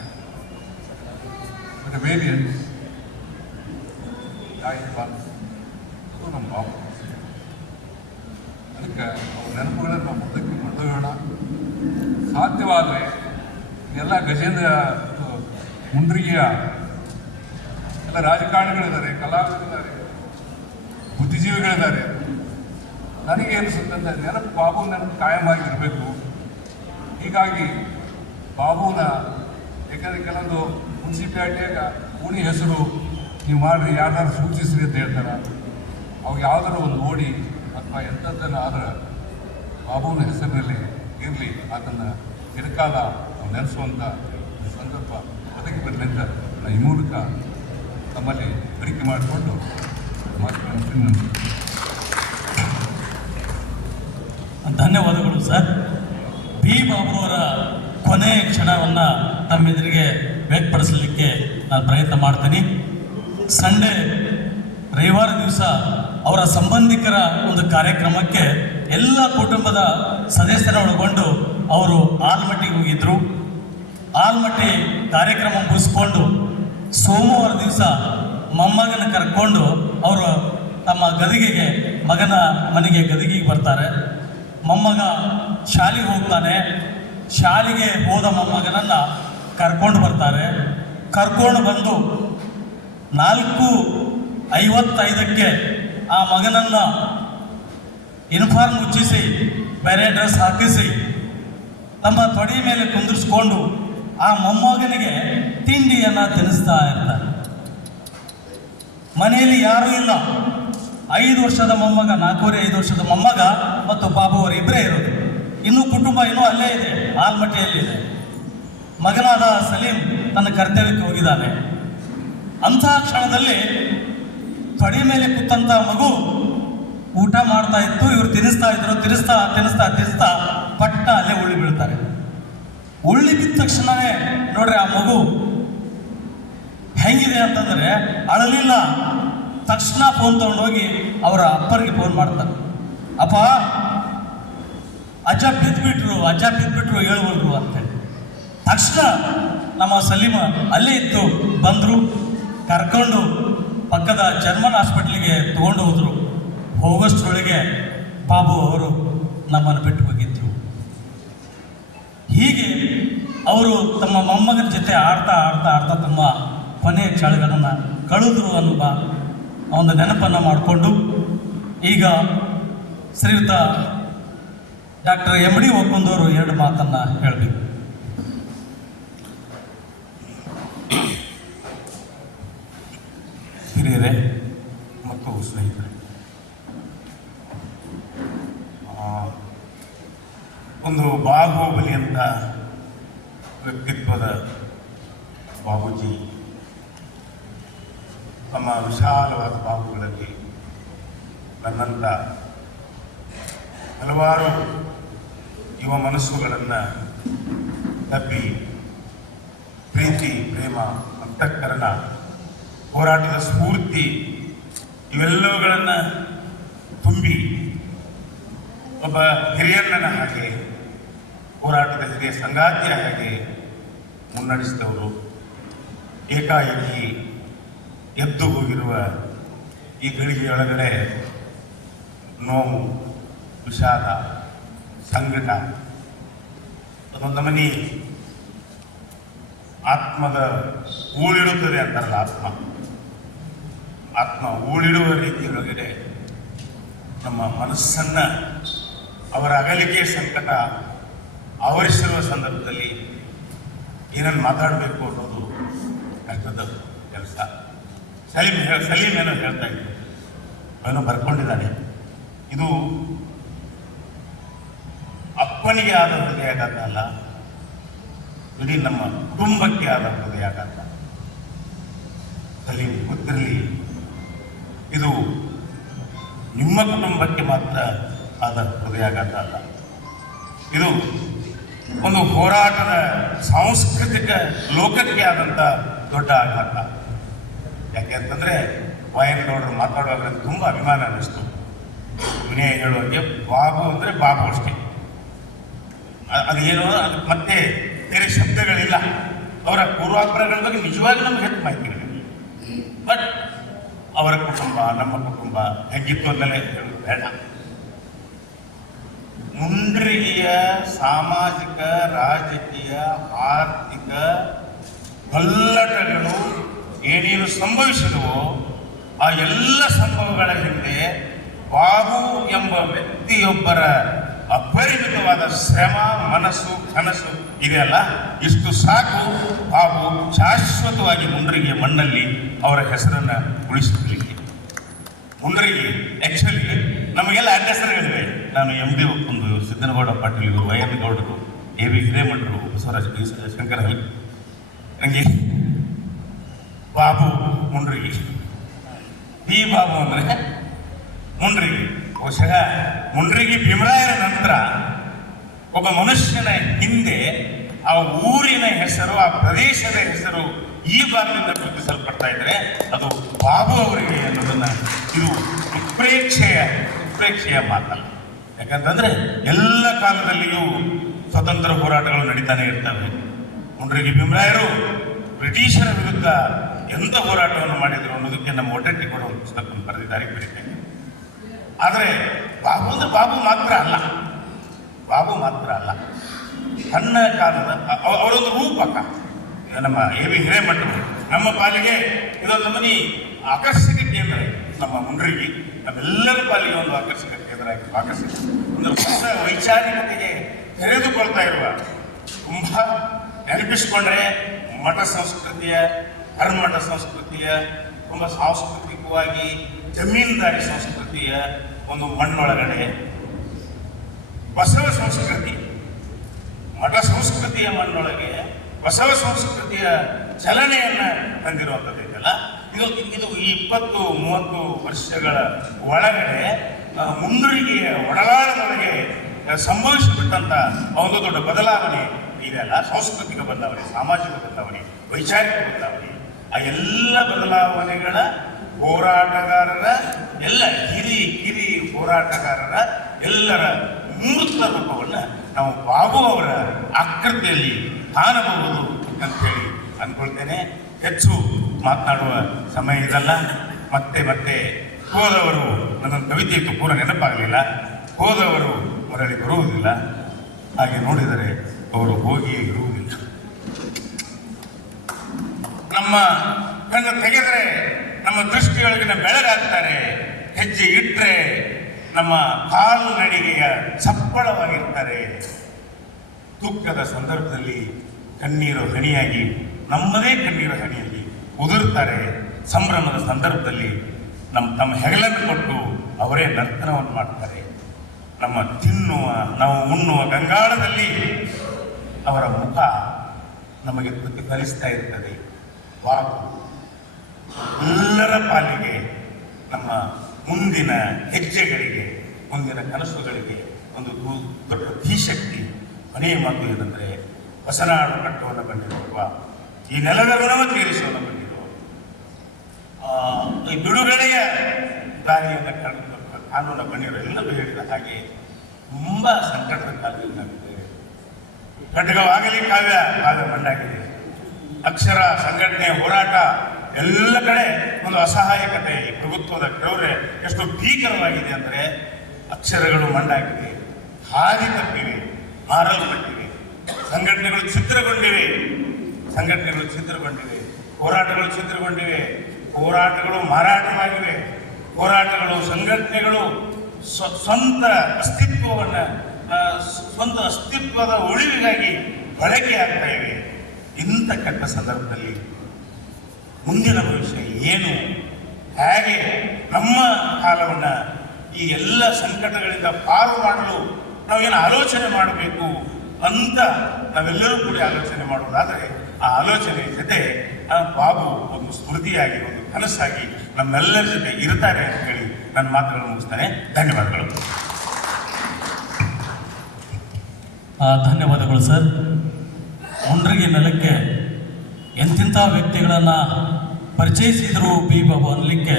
but the valiant die once. ಅದು ನಮ್ಮ ಬಾಬು. ಅದಕ್ಕೆ ಅವ್ರ ನೆನಪುಗಳನ್ನು ನಾವು ಮುಂದಕ್ಕೆ ಕೊಂಡೊಯ್ಯೋಣ. ಸಾಧ್ಯವಾದರೆ ಎಲ್ಲ ಗಜೇಂದ್ರ ಮುಂಡ್ರಿಗೆಯ ಎಲ್ಲ ರಾಜಕಾರಣಿಗಳಿದ್ದಾರೆ, ಕಲಾವಿದರಿದ್ದಾರೆ, ಬುದ್ಧಿಜೀವಿಗಳಿದ್ದಾರೆ. ನನಗೆ ಅನಿಸುತ್ತಂತೆ ನೆನಪು, ಬಾಬು ನೆನಪು ಕಾಯಮಾಗಿರಬೇಕು. ಹೀಗಾಗಿ ಬಾಬುನ, ಯಾಕಂದರೆ ಕೆಲವೊಂದು ಮುನ್ಸಿಪಾಲಿಟಿಯಾಗ ಉಣಿ ಹೆಸರು ನೀವು ಮಾಡಿರಿ, ಯಾರ್ದಾರು ಸೂಚಿಸ್ರಿ ಅಂತ ಹೇಳ್ತಾರೆ. ಅವಾಗ ಯಾವುದಾದ್ರು ಒಂದು ಓಡಿ ಅಥವಾ ಎಂಥದ್ದನ್ನು ಆದ್ರೆ ಬಾಬುವಿನ ಹೆಸರಿನಲ್ಲಿ ಇರಲಿ, ಅದನ್ನು ಚಿರಕಾಲ ನಾವು ನೆನೆಸುವಂಥ ಸಂದರ್ಭ ಒದಗಿ ಬರಲಿ ಅಂತ ನಾನು ಈ ಮೂಲಕ ತಮ್ಮಲ್ಲಿ ಅರಿಕೆ ಮಾಡಿಕೊಂಡು ಮಾತುಗಳನ್ನು ಧನ್ಯವಾದಗಳು ಸರ್. ಬಿ ಬಾಬುರವರ ಕೊನೆಯ ಕ್ಷಣವನ್ನು ತಮ್ಮೆದುರಿಗೆ ವ್ಯಕ್ತಪಡಿಸಲಿಕ್ಕೆ ನಾನು ಪ್ರಯತ್ನ ಮಾಡ್ತೀನಿ. ಸಂಡೇ ರವಿವಾರ ದಿವಸ ಅವರ ಸಂಬಂಧಿಕರ ಒಂದು ಕಾರ್ಯಕ್ರಮಕ್ಕೆ ಎಲ್ಲ ಕುಟುಂಬದ ಸದಸ್ಯರ ಒಳಗೊಂಡು ಅವರು ಆಲ್ಮಟ್ಟಿಗೆ ಹೋಗಿದ್ದರು. ಆಲ್ಮಟ್ಟಿ ಕಾರ್ಯಕ್ರಮ ಮುಗಿಸ್ಕೊಂಡು ಸೋಮವಾರ ದಿವಸ ಮೊಮ್ಮಗನ ಕರ್ಕೊಂಡು ಅವರು ತಮ್ಮ ಗದಿಗೆಗೆ, ಮಗನ ಮನೆಗೆ ಗದಿಗೆಗೆ ಬರ್ತಾರೆ. ಮೊಮ್ಮಗ ಶಾಲೆಗೆ ಹೋಗ್ತಾನೆ. ಶಾಲೆಗೆ ಹೋದ ಮೊಮ್ಮಗನನ್ನು ಕರ್ಕೊಂಡು ಬರ್ತಾರೆ. ಕರ್ಕೊಂಡು ಬಂದು 4:55 ಆ ಮಗನನ್ನು ಯೂನಿಫಾರ್ಮ್ ಮುಚ್ಚಿಸಿ, ಬೇರೆ ಡ್ರೆಸ್ ಹಾಕಿಸಿ, ತಮ್ಮ ತೊಡೆ ಮೇಲೆ ಕುಂದಿರಿಸ್ಕೊಂಡು ಆ ಮೊಮ್ಮಗನಿಗೆ ತಿಂಡಿಯನ್ನು ತಿನ್ನಿಸ್ತಾ ಇರ್ತಾರೆ. ಮನೆಯಲ್ಲಿ ಯಾರೂ ಇಲ್ಲ, 5 ವರ್ಷದ ಮೊಮ್ಮಗ, 4.5 ವರ್ಷದ ಮೊಮ್ಮಗ ಮತ್ತು ಬಾಬು ಅವರು ಇಬ್ಬರೇ ಇರೋದು. ಇನ್ನೂ ಕುಟುಂಬ ಇನ್ನೂ ಅಲ್ಲೇ ಇದೆ, ಆಲ್ಮಟ್ಟಿಯಲ್ಲಿದೆ. ಮಗನಾದ ಸಲೀಂ ತನ್ನ ಕರ್ತವ್ಯಕ್ಕೆ ಹೋಗಿದ್ದಾನೆ. ಅಂತಹ ಕ್ಷಣದಲ್ಲಿ ತೊಡೆ ಮೇಲೆ ಕೂತಂತ ಮಗು ಊಟ ಮಾಡ್ತಾ ಇತ್ತು. ಇವರು ತಿನ್ನಿಸ್ತಾ ಇದ್ರು. ತಿನ್ನಿಸ್ತಾ ಪಟ್ಟ ಅಲ್ಲೇ ಉಳ್ಳಿ ಬೀಳ್ತಾರೆ. ಉಳ್ಳಿ ಬಿದ್ದ ತಕ್ಷಣವೇ ನೋಡ್ರಿ ಆ ಮಗು ಹೆಂಗಿದೆ ಅಂತಂದ್ರೆ ಅಳಲಿಲ್ಲ. ತಕ್ಷಣ ಫೋನ್ ತಗೊಂಡೋಗಿ ಅವರ ಅಪ್ಪರಿಗೆ ಫೋನ್ ಮಾಡ್ತಾರೆ. ಅಪ್ಪ, ಅಜ್ಜ ಬಿದ್ದುಬಿಟ್ರು ಹೇಳ್ಬಿಡ್ರು ಅಂತೇಳಿ. ತಕ್ಷಣ ನಮ್ಮ ಸಲೀಮ ಅಲ್ಲೇ ಇತ್ತು, ಬಂದರು, ಕರ್ಕೊಂಡು ಪಕ್ಕದ ಜರ್ಮನ್ ಹಾಸ್ಪಿಟ್ಲಿಗೆ ತಗೊಂಡು ಹೋದರು. ಹೋಗೋಷ್ಟರೊಳಗೆ ಬಾಬು ಅವರು ನಮ್ಮನ್ನು ಬಿಟ್ಟು ಹೋಗಿದ್ರು. ಹೀಗೆ ಅವರು ತಮ್ಮ ಮೊಮ್ಮಗನ ಜೊತೆ ಆಡ್ತಾ ತಮ್ಮ ಕೊನೆಯ ಕ್ಷಣಗಳನ್ನು ಕಳೆದ್ರು ಅನ್ನುವ ಒಂದು ನೆನಪನ್ನು ಮಾಡಿಕೊಂಡು ಈಗ ಶ್ರೀಯುತ ಡಾಕ್ಟರ್ ಎಮ್ ಡಿ ಒಕ್ಕುಂದವರು 2 ಮಾತನ್ನು ಹೇಳಬೇಕು. ಹಿರಿಯರೇ ಮತ್ತು ಸ್ನೇಹಿತರೆ, ಒಂದು ಬಾಹುಬಲಿ ಅಂತ ವ್ಯಕ್ತಿತ್ವದ ಬಾಬೂಜಿ ತಮ್ಮ ವಿಶಾಲವಾದ ಬಾಹುಗಳಲ್ಲಿ ನನ್ನಂಥ ಹಲವಾರು ಯುವ ಮನಸ್ಸುಗಳನ್ನು ತಬ್ಬಿ ಪ್ರೀತಿ, ಪ್ರೇಮ, ಅಂತಃಕರಣ, ಹೋರಾಟದ ಸ್ಫೂರ್ತಿ ಇವೆಲ್ಲವುಗಳನ್ನು ತುಂಬಿ ಒಬ್ಬ ಹಿರಿಯಣ್ಣನ ಹಾಗೆ, ಹೋರಾಟದ ಹಿರಿಯ ಸಂಗಾತಿಯ ಹಾಗೆ ಮುನ್ನಡೆಸಿದವರು ಏಕಾಏಕಿ ಎದ್ದು ಹೋಗಿರುವ ಈ ಗಳಿಗೆಯೊಳಗಡೆ ನೋವು, ವಿಷಾದ, ಸಂಕಟ, ಅದೊಂದು ಮನಿ ಆತ್ಮದ ಊಳಿಡುತ್ತದೆ ಅಂತಾರಲ್ಲ, ಆತ್ಮ ಊಳಿಡುವ ರೀತಿಯೊಳಗಡೆ ನಮ್ಮ ಮನಸ್ಸನ್ನು ಅವರ ಅಗಲಿಕೆ ಸಂಕಟ ಆವರಿಸಿರುವ ಸಂದರ್ಭದಲ್ಲಿ ಏನನ್ನು ಮಾತಾಡಬೇಕು ಅನ್ನೋದು ಕಷ್ಟದ ಕೆಲಸ. ಸಲೀಮ್ ಏನೋ ಹೇಳ್ತಾ ಇದ್ದರು, ಅವನು ಬರ್ಕೊಂಡಿದ್ದಾನೆ. ಇದು ಅಪ್ಪನಿಗೆ ಆದ ಹೃದಯಾಘಾತ ಅಲ್ಲ, ಇಡೀ ನಮ್ಮ ಕುಟುಂಬಕ್ಕೆ ಆದ ಹೃದಯಾಘಾತ. ಸಲೀಮ್ ಗೊತ್ತಿರಲಿ, ಇದು ನಿಮ್ಮ ಕುಟುಂಬಕ್ಕೆ ಮಾತ್ರ ಆದ ಹೃದಯಾಘಾತ ಅಲ್ಲ, ಇದು ಒಂದು ಹೋರಾಟದ ಸಾಂಸ್ಕೃತಿಕ ಲೋಕಕ್ಕೆ ಆದಂಥ ದೊಡ್ಡ ಆಘಾತ. ಯಾಕೆ ಅಂತಂದರೆ ವಾಯನಗೌಡರು ಮಾತಾಡುವಾಗ ನನಗೆ ತುಂಬ ಅಭಿಮಾನ ಅನ್ನಿಸ್ತು. ವಿನಯ ಹೇಳುವಾಗೆ ಬಾಬು ಅಂದರೆ ಬಾಬು ಅಷ್ಟೇ, ಅದೇನೋ ಅದಕ್ಕೆ ಮತ್ತೆ ಬೇರೆ ಶಬ್ದಗಳಿಲ್ಲ. ಅವರ ಪೂರ್ವಾಪರಗಳ ಬಗ್ಗೆ ನಿಜವಾಗಿ ನಮ್ಗೆ ಹೆಚ್ಚು ಮಾಹಿತಿಗಳಿಲ್ಲ. ಬಟ್ ಅವರ ಕುಟುಂಬ, ನಮ್ಮ ಕುಟುಂಬ ಹೆಂಗಿತ್ತು ಅಂದಲೇ ಹೇಳೋದು ಬೇಡ. ಮುಂಡ್ರಿಗೆಯ ಸಾಮಾಜಿಕ, ರಾಜಕೀಯ, ಆರ್ಥಿಕ ಪಲ್ಲಟಗಳು ಏನೇನು ಸಂಭವಿಸಿದವೋ ಆ ಎಲ್ಲ ಸಂಭವಗಳ ಹಿಂದೆ ಬಾಬು ಎಂಬ ವ್ಯಕ್ತಿಯೊಬ್ಬರ ಅಪರಿಮಿತವಾದ ಶ್ರಮ, ಮನಸ್ಸು, ಕನಸು ಇದೆಯಲ್ಲ, ಇಷ್ಟು ಸಾಕು ಬಾಬು ಶಾಶ್ವತವಾಗಿ ಮುಂಡ್ರಿಗೆಯ ಮಣ್ಣಲ್ಲಿ ಅವರ ಹೆಸರನ್ನು ಉಳಿಸಲಿಕ್ಕೆ. ಮುಂಡ್ರಿಗಿ ಆ್ಯಕ್ಚುಲಿ ನಮಗೆಲ್ಲ ಅಡ್ರೆಸರ್ಗಳಿವೆ. ನಾನು ಎಮ್ ಡಿ ಒಕ್ಕುಂದು, ಸಿದ್ದನಗೌಡ ಪಾಟೀಲ್, ಇವರು ವೈಯನಗೌಡರು, ಎ ವಿ ಹಿರೇಮಠರು, ಬಸವರಾಜ ಶಂಕರ ಹಂಗೆ ಬಾಬು ಮುಂಡ್ರಿಗಿ. ಈ ಬಾಬು ಅಂದರೆ ಮುಂಡ್ರಿಗಿ. ಬಹುಶಃ ಮುಂಡ್ರಿಗಿ ಭೀಮರಾಯರ ನಂತರ ಒಬ್ಬ ಮನುಷ್ಯನ ಹಿಂದೆ ಆ ಊರಿನ ಹೆಸರು, ಆ ಪ್ರದೇಶದ ಹೆಸರು ಈ ಭಾಗದಿಂದ ಗುರುತಿಸಲ್ಪಡ್ತಾ ಇದ್ರೆ ಅದು ಬಾಬು ಅವರಿಗೆ ಅನ್ನೋದನ್ನ, ಇದು ಉತ್ಪ್ರೇಕ್ಷೆಯ ಮಾತಲ್ಲ. ಯಾಕಂತಂದ್ರೆ ಎಲ್ಲ ಕಾಲದಲ್ಲಿಯೂ ಸ್ವತಂತ್ರ ಹೋರಾಟಗಳು ನಡೀತಾನೆ ಇರ್ತವೆ. ಮುಂಡ್ರಿಗಿ ಭೀಮರಾಯರು ಬ್ರಿಟಿಷರ ವಿರುದ್ಧ ಎಂಥ ಹೋರಾಟವನ್ನು ಮಾಡಿದರು ಅನ್ನೋದಕ್ಕೆ ನಮ್ಮ ಒಡ್ಡಟ್ಟಿ ಕೂಡ ಒಂದು ಪುಸ್ತಕವನ್ನು ಬರೆದಿದ್ದಾರೆ, ಬರೀತೇನೆ. ಆದರೆ ಬಾಬು ಅಂದರೆ ಬಾಬು ಮಾತ್ರ ಅಲ್ಲ, ತನ್ನ ಕಾಲದ ಅವರೊಂದು ರೂಪಕ. ನಮ್ಮ ಎ ವಿ ಹಿರೇಮಠರು ನಮ್ಮ ಪಾಲಿಗೆ ಇದೊಂದು ಮನಿ ಆಕರ್ಷಕ ಕೇಂದ್ರ. ನಮ್ಮ ಮುಂಡ್ರಿಗಿ ನಮ್ಮೆಲ್ಲರ ಪಾಲಿಗೆ ಒಂದು ಆಕರ್ಷಕ ಕೇಂದ್ರ ಆಗಿ ಒಂದು ಹೊಸ ವೈಚಾರಿಕತೆಗೆ ತೆರೆದುಕೊಳ್ತಾ ಇರುವ, ತುಂಬ ನೆನಪಿಸ್ಕೊಂಡ್ರೆ ಮಠ ಸಂಸ್ಕೃತಿಯ, ಧರ್ಮಠ ಸಂಸ್ಕೃತಿಯ ತುಂಬ ಸಾಂಸ್ಕೃತಿಕವಾಗಿ ಜಮೀನ್ದಾರಿ ಸಂಸ್ಕೃತಿಯ ಒಂದು ಮಣ್ಣೊಳಗಡೆ ಬಸವ ಸಂಸ್ಕೃತಿ, ಮಠ ಸಂಸ್ಕೃತಿಯ ಮಣ್ಣೊಳಗೆ ಬಸವ ಸಂಸ್ಕೃತಿಯ ಚಲನೆಯನ್ನ ತಂದಿರುವಂಥದ್ದು ಇದೆಯಲ್ಲ, ಇದು ಈ 20-30 ವರ್ಷಗಳ ಒಳಗಡೆ ಮುಂಡ್ರಿಗೆಯ ಒಡಲಾಳದೊಳಗೆ ಸಂಭವಿಸಿಬಿಟ್ಟಂತ ಒಂದು ದೊಡ್ಡ ಬದಲಾವಣೆ ಇದೆಯಲ್ಲ, ಸಾಂಸ್ಕೃತಿಕ ಬದಲಾವಣೆ, ಸಾಮಾಜಿಕ ಬದಲಾವಣೆ, ವೈಚಾರಿಕ ಬದಲಾವಣೆ, ಆ ಎಲ್ಲ ಬದಲಾವಣೆಗಳ ಹೋರಾಟಗಾರರ ಎಲ್ಲ ಹಿರಿ ಹೋರಾಟಗಾರರ ಎಲ್ಲರ ಮೂರ್ತ ರೂಪವನ್ನು ನಾವು ಬಾಬು ಅವರ ಆಕೃತಿಯಲ್ಲಿ ಕಾಣಬಹುದು ಅಂತೇಳಿ ಅಂದ್ಕೊಳ್ತೇನೆ. ಹೆಚ್ಚು ಮಾತನಾಡುವ ಸಮಯ ಇದಲ್ಲ. ಮತ್ತೆ ಹೋದವರು, ನನ್ನ ಕವಿತೆಯು ಪೂರ ನೆನಪಾಗಲಿಲ್ಲ, ಹೋದವರು ಮರಳಿ ಬರುವುದಿಲ್ಲ, ಹಾಗೆ ನೋಡಿದರೆ ಅವರು ಹೋಗಿಯೇ ಇರುವುದಿಲ್ಲ. ನಮ್ಮ ಕಣ್ಣು ತೆಗೆದರೆ ನಮ್ಮ ದೃಷ್ಟಿಯೊಳಗಿನ ಬೆಳಗಾಗ್ತಾರೆ, ಹೆಜ್ಜೆ ಇಟ್ಟರೆ ನಮ್ಮ ಕಾಲು ನಡಿಗೆಯ ಸಪ್ಪಳವಾಗಿರ್ತಾರೆ. ದುಃಖದ ಸಂದರ್ಭದಲ್ಲಿ ಕಣ್ಣೀರು ಹನಿಯಾಗಿ, ನಮ್ಮದೇ ಕಣ್ಣೀರು ಹನಿಯಾಗಿ ಉದುರ್ತಾರೆ. ಸಂಭ್ರಮದ ಸಂದರ್ಭದಲ್ಲಿ ತಮ್ಮ ಹೆಗಲನ್ನು ಕೊಟ್ಟು ಅವರೇ ನರ್ತನವನ್ನು ಮಾಡ್ತಾರೆ. ನಾವು ಉಣ್ಣುವ ಗಂಗಾಳದಲ್ಲಿ ಅವರ ಮುಖ ನಮಗೆ ಪ್ರತಿಫಲಿಸ್ತಾ ಇರ್ತದೆ. ಬಾಬು ಎಲ್ಲರ ಪಾಲಿಗೆ, ನಮ್ಮ ಮುಂದಿನ ಹೆಜ್ಜೆಗಳಿಗೆ, ಮುಂದಿನ ಕನಸುಗಳಿಗೆ ಒಂದು ದೊಡ್ಡ ಧೀಶಕ್ತಿ. ಕೊನೆಯ ಮಾತು ಏನಂದರೆ, ಹೊಸನಾಡು ಕಟ್ಟುವನ್ನು ಬಂದಿರುವ, ಈ ನೆಲದ ಋಣವ ತೀರಿಸುವನ್ನು ಬಂದಿರುವ, ಈ ಬಿಡುಗಡೆಯ ದಾರಿಯನ್ನು ಕಾನೂನ ಬಂದಿರೋ ಎಲ್ಲರೂ ಹೇಳಿದ ಹಾಗೆ ತುಂಬ ಸಂಕಟದ ಕಾಲದಲ್ಲಿ ನಾವಿದ್ದೇವೆ. ಖಡ್ಗವಾಗಲಿ ಕಾವ್ಯ ಮಂಡಾಗಿದೆ. ಅಕ್ಷರ ಸಂಘಟನೆ ಹೋರಾಟ ಎಲ್ಲ ಕಡೆ ಒಂದು ಅಸಹಾಯಕತೆ, ಈ ಪ್ರಭುತ್ವದ ಕ್ರೌರ್ಯ ಎಷ್ಟು ಭೀಕರವಾಗಿದೆ ಅಂದರೆ, ಅಕ್ಷರಗಳು ಮಂಡಾಗಿವೆ, ಹಾದಿ ತಪ್ಪಿವೆ, ಮಾರಲ್ಪಟ್ಟಿವೆ, ಸಂಘಟನೆಗಳು ಛಿದ್ರಗೊಂಡಿವೆ, ಹೋರಾಟಗಳು ಛಿದ್ರಗೊಂಡಿವೆ, ಹೋರಾಟಗಳು ಮಾರಾಟವಾಗಿವೆ, ಹೋರಾಟಗಳು, ಸಂಘಟನೆಗಳು ಸ್ವಂತ ಅಸ್ತಿತ್ವದ ಉಳಿವಿಗಾಗಿ ಬಳಕೆ ಆಗ್ತಾ ಇವೆ. ಇಂಥ ಕೆಟ್ಟ ಸಂದರ್ಭದಲ್ಲಿ ಮುಂದಿನ ಭವಿಷ್ಯ ಏನು, ಹೇಗೆ ನಮ್ಮ ಕಾಲವನ್ನು ಈ ಎಲ್ಲ ಸಂಕಟಗಳಿಂದ ಪಾರು ಮಾಡಲು ನಾವೇನು ಆಲೋಚನೆ ಮಾಡಬೇಕು ಅಂತ ನಾವೆಲ್ಲರೂ ಕೂಡ ಆಲೋಚನೆ ಮಾಡುವುದಾದರೆ, ಆ ಆಲೋಚನೆ ಜೊತೆ ಬಾಬು ಒಂದು ಸ್ಮೃತಿಯಾಗಿ, ಒಂದು ಕನಸಾಗಿ ನಮ್ಮೆಲ್ಲರ ಜೊತೆ ಇರ್ತಾರೆ ಅಂತ ಹೇಳಿ ನನ್ನ ಮಾತುಗಳನ್ನು ಮುಗಿಸ್ತಾನೆ. ಧನ್ಯವಾದಗಳು. ಧನ್ಯವಾದಗಳು ಸರ್. ಮುಂಡ್ರಿಗಿ ನೆಲಕ್ಕೆ ಎಂತಿಂಥ ವ್ಯಕ್ತಿಗಳನ್ನು ಪರಿಚಯಿಸಿದರು ಬಿ ಬಾಬು ಅನ್ನಲಿಕ್ಕೆ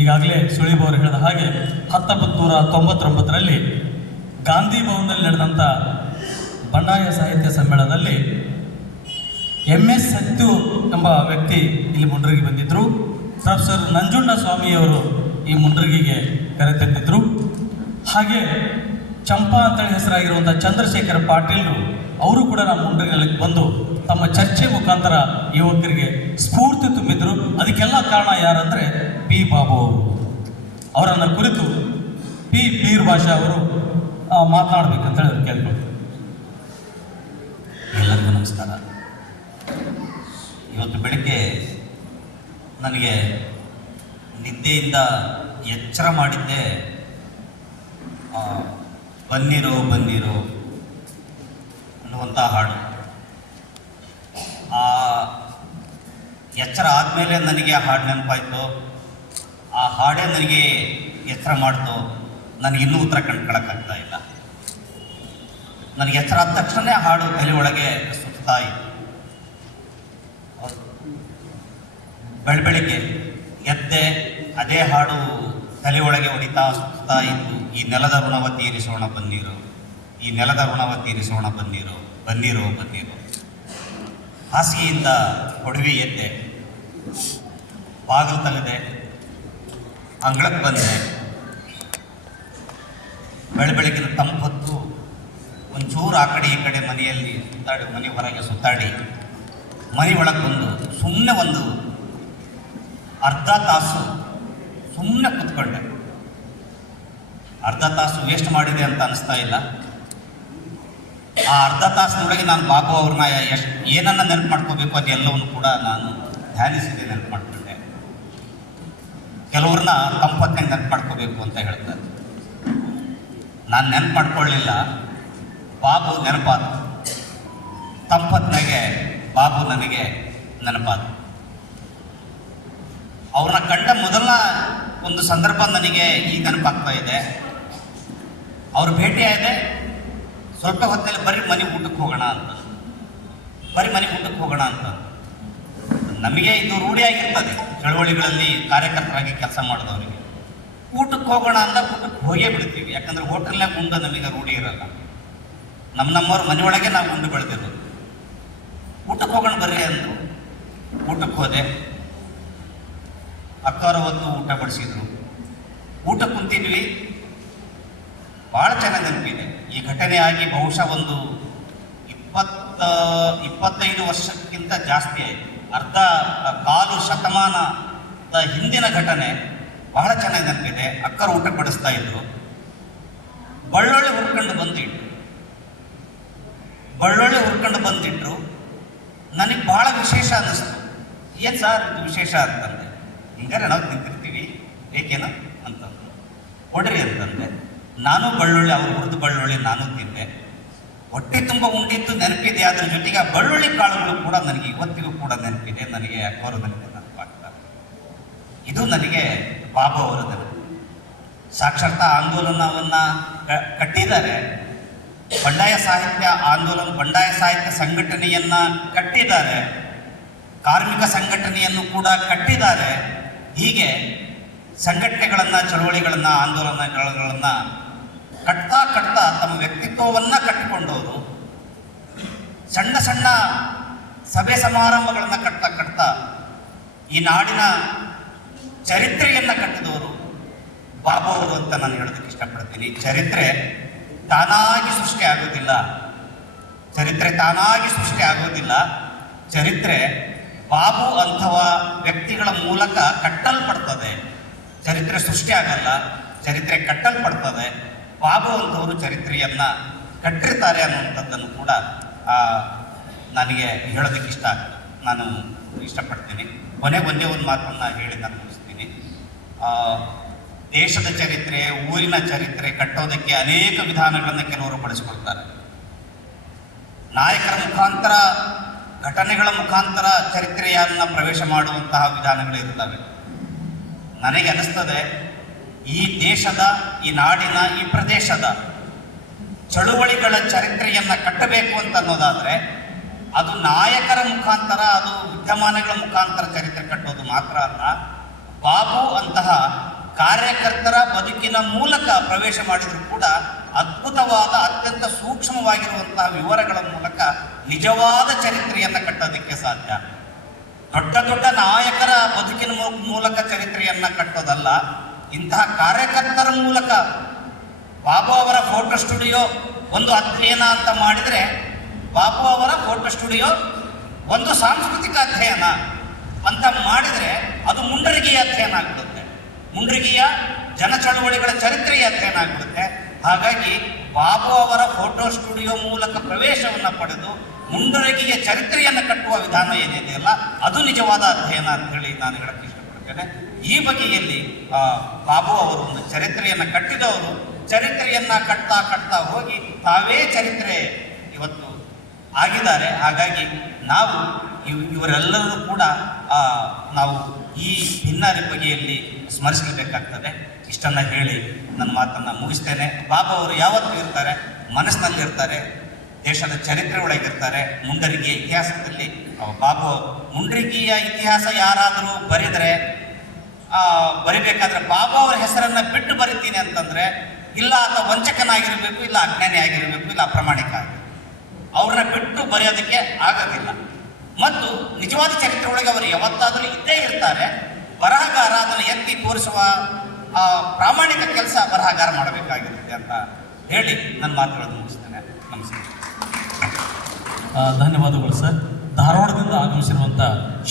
ಈಗಾಗಲೇ ಸುಳಿಬು ಅವರು ಹೇಳಿದ ಹಾಗೆ 1999ರಲ್ಲಿ ಗಾಂಧಿ ಭವನದಲ್ಲಿ ನಡೆದಂಥ ಬಂಡಾಯ ಸಾಹಿತ್ಯ ಸಮ್ಮೇಳನದಲ್ಲಿ MS ಸತ್ಯು ಎಂಬ ವ್ಯಕ್ತಿ ಇಲ್ಲಿ ಮುಂಡ್ರಿಗಿ ಬಂದಿದ್ದರು. ಪ್ರೊಫೆಸರ್ ನಂಜುಂಡ ಸ್ವಾಮಿಯವರು ಈ ಮುಂಡ್ರಿಗಿಗೆ ಕರೆತಂದಿದ್ದರು. ಹಾಗೆ ಚಂಪಾ ಅಂತೇಳಿ ಹೆಸರಾಗಿರುವಂಥ ಚಂದ್ರಶೇಖರ ಪಾಟೀಲ್ರು ಅವರು ಕೂಡ ನಮ್ಮ ಮುಂಡ್ರಿಗಿ ಬಂದು ತಮ್ಮ ಚರ್ಚೆ ಮುಖಾಂತರ ಯುವಕರಿಗೆ ಸ್ಫೂರ್ತಿ ತುಂಬಿದ್ರು. ಅದಕ್ಕೆಲ್ಲ ಕಾರಣ ಯಾರಂದರೆ ಬಿ ಬಾಬು ಅವರು. ಅವರನ್ನು ಕುರಿತು ಪಿ ಬೀರ್ ಭಾಷಾ ಅವರು ಮಾತನಾಡಬೇಕಂತ ಹೇಳಿ ಕೇಳ್ಕೊಳ್ತೀವಿ. ಎಲ್ಲರಿಗೂ ನಮಸ್ಕಾರ. ಇವತ್ತು ಬೆಳಗ್ಗೆ ನನಗೆ ನಿದ್ದೆಯಿಂದ ಎಚ್ಚರ ಮಾಡಿದ್ದೆ ಬನ್ನಿರೋ ಬನ್ನಿರೋ ಅನ್ನುವಂಥ ಹಾಡು. ಆ ಎಚ್ಚರ ಆದಮೇಲೆ ನನಗೆ ಆ ಹಾಡು ನೆನಪಾಯಿತು. ಆ ಹಾಡೇ ನನಗೆ ಎಚ್ಚರ ಮಾಡ್ತು. ನನಗಿನ್ನೂ ಉತ್ತರ ಕಂಡ್ಕೊಳ್ಳೋಕ್ಕಾಗ್ತಾ ಇಲ್ಲ. ನನಗೆ ಎಚ್ಚರ ಆದ ತಕ್ಷಣ ಹಾಡು ತಲೆ ಒಳಗೆ ಸುತ್ತಾ ಇತ್ತು. ಬೆಳಗ್ಗೆ ಎದ್ದೆ, ಅದೇ ಹಾಡು ತಲೆ ಒಳಗೆ ಹೊಡಿತಾ ಸುತ್ತಾ ಇತ್ತು. ಈ ನೆಲದ ಋಣವ ತೀರಿಸೋಣ ಬನ್ನಿರು, ಈ ನೆಲದ ಋಣವ ತೀರಿಸೋಣ ಬನ್ನಿರು, ಬನ್ನಿರು ಬನ್ನಿರು. ಹಾಸಿಗೆಯಿಂದ ಹೊಡವಿ ಎದ್ದೆ, ಬಾಗಿಲು ತೆಗೆದೆ, ಅಂಗಳಕ್ಕೆ ಬಂದೆ. ಬೆಳಗಿನ ತಂಪತ್ತು ಒಂಚೂರು ಆ ಕಡೆ ಈ ಕಡೆ ಮನೆಯಲ್ಲಿ ಸುತ್ತಾಡಿ, ಮನೆ ಹೊರಗೆ ಸುತ್ತಾಡಿ, ಮನೆ ಒಳಗೆ ಬಂದು ಸುಮ್ಮನೆ ಒಂದು ಅರ್ಧ ತಾಸು ಸುಮ್ಮನೆ ಕೂತ್ಕೊಂಡೆ. ಅರ್ಧ ತಾಸು ವೇಸ್ಟ್ ಮಾಡಿದೆ ಅಂತ ಅನಿಸ್ತಾ ಇಲ್ಲ. ಆ ಅರ್ಧ ತಾಸಿನೊಳಗೆ ನಾನು ಬಾಬು ಅವ್ರನ್ನ ಏನನ್ನ ನೆನಪು ಮಾಡ್ಕೋಬೇಕು ಅದೆಲ್ಲವನ್ನು ಕೂಡ ನಾನು ಧ್ಯಾನಿಸಿದೆ, ನೆನಪು ಮಾಡ್ಕೊಂಡೆ. ಕೆಲವ್ರನ್ನ ತಂಪತ್ನಾಗ ನೆನ್ಪು ಮಾಡ್ಕೋಬೇಕು ಅಂತ ಹೇಳ್ತಾರೆ. ನಾನು ನೆನ್ಪು ಮಾಡ್ಕೊಳ್ಳಿಲ್ಲ, ಬಾಬು ನೆನಪಾದ. ತಂಪತ್ನಾಗೆ ಬಾಬು ನನಗೆ ನೆನಪಾದ. ಅವ್ರನ್ನ ಕಂಡ ಮೊದಲ ಒಂದು ಸಂದರ್ಭ ನನಗೆ ಈಗ ನೆನಪಾಗ್ತಾ ಇದೆ. ಅವ್ರು ಭೇಟಿಯಾದೆ, ಸ್ವಲ್ಪ ಹೊತ್ತಲ್ಲಿ ಬರೀ ಮನೆ ಊಟಕ್ಕೆ ಹೋಗೋಣ ಅಂತ, ಬರೀ ಮನೆ ಊಟಕ್ಕೆ ಹೋಗೋಣ ಅಂತ. ನಮಗೆ ಇದು ರೂಢಿಯಾಗಿರ್ತದೆ, ಚಳವಳಿಗಳಲ್ಲಿ ಕಾರ್ಯಕರ್ತರಾಗಿ ಕೆಲಸ ಮಾಡಿದವರಿಗೆ. ಊಟಕ್ಕೆ ಹೋಗೋಣ ಅಂತ ಊಟಕ್ಕೆ ಹೋಗೇ ಬಿಡ್ತೀವಿ, ಯಾಕಂದ್ರೆ ಹೋಟೆಲ್ನಾಗ ಉಂಡು ನಮಗೆ ರೂಢಿ ಇರಲ್ಲ. ನಮ್ಮವ್ರ ಮನೆಯೊಳಗೆ ನಾವು ಉಂಡು ಬೆಳೆದಿರೋದು. ಊಟಕ್ಕೆ ಹೋಗೋಣ ಬರ್ರಿ ಅಂದರು, ಊಟಕ್ಕೆ ಹೋದೆ. ಅಕ್ಕವರ ಹೊತ್ತು ಊಟ ಬಡಿಸಿದ್ರು, ಊಟ ಕುಂತಿದ್ವಿ. ಭಾಳ ಚೆನ್ನಾಗಿ ನೆನಪಿದೆ. ಈ ಘಟನೆ ಆಗಿ ಬಹುಶಃ ಒಂದು 25 ವರ್ಷಕ್ಕಿಂತ ಜಾಸ್ತಿ ಆಯಿತು. ಕಾಲು ಶತಮಾನದ ಹಿಂದಿನ ಘಟನೆ ಬಹಳ ಚೆನ್ನಾಗಿ ನೆನಪಿದೆ. ಅಕ್ಕರು ಊಟಕ್ಕೆ ಬಡಿಸ್ತಾ ಇದ್ರು. ಬಳ್ಳುಳ್ಳಿ ಹುರ್ಕೊಂಡು ಬಂದಿಟ್ರು. ನನಗೆ ಬಹಳ ವಿಶೇಷ ಅನ್ನಿಸ್ತು. ಏನು ಸರ್ ಇದು ವಿಶೇಷ ಅಂತಂದೆ. ಹಿಂಗಾರೆ ನಾವು ತಿಂತಿರ್ತೀವಿ, ಏಕೇನೋ ಅಂತಂದು. ಕೊಡ್ರಿ ಅಂತಂದೆ. ನಾನು ಬಳ್ಳುಳ್ಳಿ, ಅವ್ರು ಹುರಿದು ಬಳ್ಳುಳ್ಳಿ ನಾನು ತಿಂದೆ. ಹೊಟ್ಟೆ ತುಂಬ ಉಂಡಿದ್ದು ನೆನಪಿದೆ. ಅದ್ರ ಜೊತೆಗೆ ಆ ಬಳ್ಳುಳ್ಳಿ ಕಾಳುಗಳು ಕೂಡ ನನಗೆ ಇವತ್ತಿಗೂ ಕೂಡ ನೆನಪಿದೆ. ನನಗೆ ಅಕ್ಕವರು ನನಗೆ ನೆನಪಾಗ್ತಾರೆ. ಇದು ನನಗೆ ಬಾಬು ಅವರ ನೆನಪು. ಸಾಕ್ಷರತಾ ಆಂದೋಲನವನ್ನು ಕಟ್ಟಿದ್ದಾರೆ. ಬಂಡಾಯ ಸಾಹಿತ್ಯ ಸಂಘಟನೆಯನ್ನು ಕಟ್ಟಿದ್ದಾರೆ. ಕಾರ್ಮಿಕ ಸಂಘಟನೆಯನ್ನು ಕೂಡ ಕಟ್ಟಿದ್ದಾರೆ. ಹೀಗೆ ಸಂಘಟನೆಗಳನ್ನು, ಚಳವಳಿಗಳನ್ನು, ಆಂದೋಲನಗಳನ್ನು ಕಟ್ತಾ ತಮ್ಮ ವ್ಯಕ್ತಿತ್ವವನ್ನು ಕಟ್ಟಿಕೊಂಡವರು. ಸಣ್ಣ ಸಣ್ಣ ಸಭೆ ಸಮಾರಂಭಗಳನ್ನು ಕಟ್ತಾ ಈ ನಾಡಿನ ಚರಿತ್ರೆಯನ್ನು ಕಟ್ಟಿದವರು ಬಾಬು ಅವರು ಅಂತ ನಾನು ಹೇಳೋದಕ್ಕೆ ಇಷ್ಟಪಡ್ತೀನಿ. ಚರಿತ್ರೆ ತಾನಾಗಿ ಸೃಷ್ಟಿ ಆಗೋದಿಲ್ಲ. ಚರಿತ್ರೆ ಬಾಬು ಅಂಥವ ವ್ಯಕ್ತಿಗಳ ಮೂಲಕ ಕಟ್ಟಲ್ಪಡ್ತದೆ. ಚರಿತ್ರೆ ಸೃಷ್ಟಿ ಆಗಲ್ಲ, ಚರಿತ್ರೆ ಕಟ್ಟಲ್ಪಡ್ತದೆ. ಬಾಬು ಅಂಥವರು ಚರಿತ್ರೆಯನ್ನು ಕಟ್ಟಿರ್ತಾರೆ ಅನ್ನುವಂಥದ್ದನ್ನು ಕೂಡ ನನಗೆ ಹೇಳೋದಕ್ಕೆ ನಾನು ಇಷ್ಟಪಡ್ತೀನಿ. ಒಂದೇ ಒಂದು ಮಾತನ್ನು ಹೇಳಿ ನಾನು ಮುಗಿಸ್ತೀನಿ. ದೇಶದ ಚರಿತ್ರೆ, ಊರಿನ ಚರಿತ್ರೆ ಕಟ್ಟೋದಕ್ಕೆ ಅನೇಕ ವಿಧಾನಗಳನ್ನು ಕೆಲವರು ಬಳಸಿಕೊಳ್ತಾರೆ. ನಾಯಕರ ಮುಖಾಂತರ, ಘಟನೆಗಳ ಮುಖಾಂತರ ಚರಿತ್ರೆಯನ್ನು ಪ್ರವೇಶ ಮಾಡುವಂತಹ ವಿಧಾನಗಳು ಇರ್ತವೆ. ನನಗೆ ಅನಿಸ್ತದೆ, ಈ ದೇಶದ, ಈ ನಾಡಿನ, ಈ ಪ್ರದೇಶದ ಚಳುವಳಿಗಳ ಚರಿತ್ರೆಯನ್ನು ಕಟ್ಟಬೇಕು ಅಂತ ಅನ್ನೋದಾದರೆ ಅದು ನಾಯಕರ ಮುಖಾಂತರ, ಅದು ವಿದ್ಯಮಾನಗಳ ಮುಖಾಂತರ ಚರಿತ್ರೆ ಕಟ್ಟೋದು ಮಾತ್ರ ಅಲ್ಲ, ಬಾಬು ಅಂತಹ ಕಾರ್ಯಕರ್ತರ ಬದುಕಿನ ಮೂಲಕ ಪ್ರವೇಶ ಮಾಡಿದರೂ ಕೂಡ ಅದ್ಭುತವಾದ, ಅತ್ಯಂತ ಸೂಕ್ಷ್ಮವಾಗಿರುವಂತಹ ವಿವರಗಳ ಮೂಲಕ ನಿಜವಾದ ಚರಿತ್ರೆಯನ್ನು ಕಟ್ಟೋದಕ್ಕೆ ಸಾಧ್ಯ. ದೊಡ್ಡ ನಾಯಕರ ಬದುಕಿನ ಮೂಲಕ ಚರಿತ್ರೆಯನ್ನು ಕಟ್ಟೋದಲ್ಲ, ಇಂತಹ ಕಾರ್ಯಕರ್ತರ ಮೂಲಕ. ಬಾಬು ಅವರ ಫೋಟೋ ಸ್ಟುಡಿಯೋ ಒಂದು ಅಧ್ಯಯನ ಅಂತ ಮಾಡಿದರೆ, ಬಾಬು ಅವರ ಫೋಟೋ ಸ್ಟುಡಿಯೋ ಒಂದು ಸಾಂಸ್ಕೃತಿಕ ಅಧ್ಯಯನ ಅಂತ ಮಾಡಿದರೆ ಅದು ಮುಂಡರಗಿಯ ಅಧ್ಯಯನ ಆಗಿಬಿಡುತ್ತೆ. ಮುಂಡರಗಿಯ ಜನ ಚಳವಳಿಗಳ ಚರಿತ್ರೆಯ ಅಧ್ಯಯನ ಆಗಿಬಿಡುತ್ತೆ. ಹಾಗಾಗಿ ಬಾಬು ಅವರ ಫೋಟೋ ಸ್ಟುಡಿಯೋ ಮೂಲಕ ಪ್ರವೇಶವನ್ನು ಪಡೆದು ಮುಂಡರಗಿಯ ಚರಿತ್ರೆಯನ್ನು ಕಟ್ಟುವ ವಿಧಾನ ಏನಿದೆಯಲ್ಲ ಅದು ನಿಜವಾದ ಅಧ್ಯಯನ ಅಂತ ಹೇಳಿ ನಾನು ಹೇಳಕ್ಕೆ ಇಷ್ಟಪಡ್ತೇನೆ. ಈ ಬಗೆಯಲ್ಲಿ ಬಾಬು ಅವರು ಒಂದು ಚರಿತ್ರೆಯನ್ನು ಕಟ್ಟಿದವರು. ಚರಿತ್ರೆಯನ್ನು ಕಟ್ತಾ ಹೋಗಿ ತಾವೇ ಚರಿತ್ರೆ ಇವತ್ತು ಆಗಿದ್ದಾರೆ. ಹಾಗಾಗಿ ನಾವು ಇವರೆಲ್ಲರೂ ಕೂಡ ನಾವು ಈ ಭಿನ್ನ ಬಗೆಯಲ್ಲಿ ಸ್ಮರಿಸಲೇಬೇಕಾಗ್ತದೆ. ಇಷ್ಟನ್ನು ಹೇಳಿ ನನ್ನ ಮಾತನ್ನು ಮುಗಿಸ್ತೇನೆ. ಬಾಬು ಅವರು ಯಾವತ್ತೂ ಇರ್ತಾರೆ, ಮನಸ್ಸಿನಲ್ಲಿರ್ತಾರೆ, ದೇಶದ ಚರಿತ್ರೆ ಒಳಗಿರ್ತಾರೆ. ಮುಂಡರಗಿಯ ಇತಿಹಾಸದಲ್ಲಿ ಬಾಬು, ಮುಂಡರಗಿಯ ಇತಿಹಾಸ ಯಾರಾದರೂ ಬರಿಬೇಕಾದ್ರೆ ಬಾಬು ಅವರ ಹೆಸರನ್ನು ಬಿಟ್ಟು ಬರಿತೀನಿ ಅಂತಂದರೆ ಇಲ್ಲ ಆತ ವಂಚಕನಾಗಿರಬೇಕು, ಇಲ್ಲ ಅಜ್ಞಾನಿ ಆಗಿರಬೇಕು, ಇಲ್ಲ ಅಪ್ರಾಮಾಣಿಕ ಆಗಿರಬೇಕು. ಅವ್ರನ್ನ ಬಿಟ್ಟು ಬರೆಯೋದಕ್ಕೆ ಆಗೋದಿಲ್ಲ. ಮತ್ತು ನಿಜವಾದ ಚರಿತ್ರೆ ಒಳಗೆ ಅವರು ಯಾವತ್ತಾದರೂ ಇದ್ದೇ ಇರ್ತಾರೆ. ಬರಹಗಾರ ಅದನ್ನು ಎತ್ತಿ ತೋರಿಸುವ ಪ್ರಾಮಾಣಿಕ ಕೆಲಸ ಬರಹಗಾರ ಮಾಡಬೇಕಾಗಿರುತ್ತೆ ಅಂತ ಹೇಳಿ ನನ್ನ ಮಾತುಗಳನ್ನು ಮುಗಿಸ್ತೇನೆ. ನಮಸ್ಕಾರ. ಧನ್ಯವಾದಗಳು ಸರ್. ಧಾರವಾಡದಿಂದ ಆಗಮಿಸಿರುವಂಥ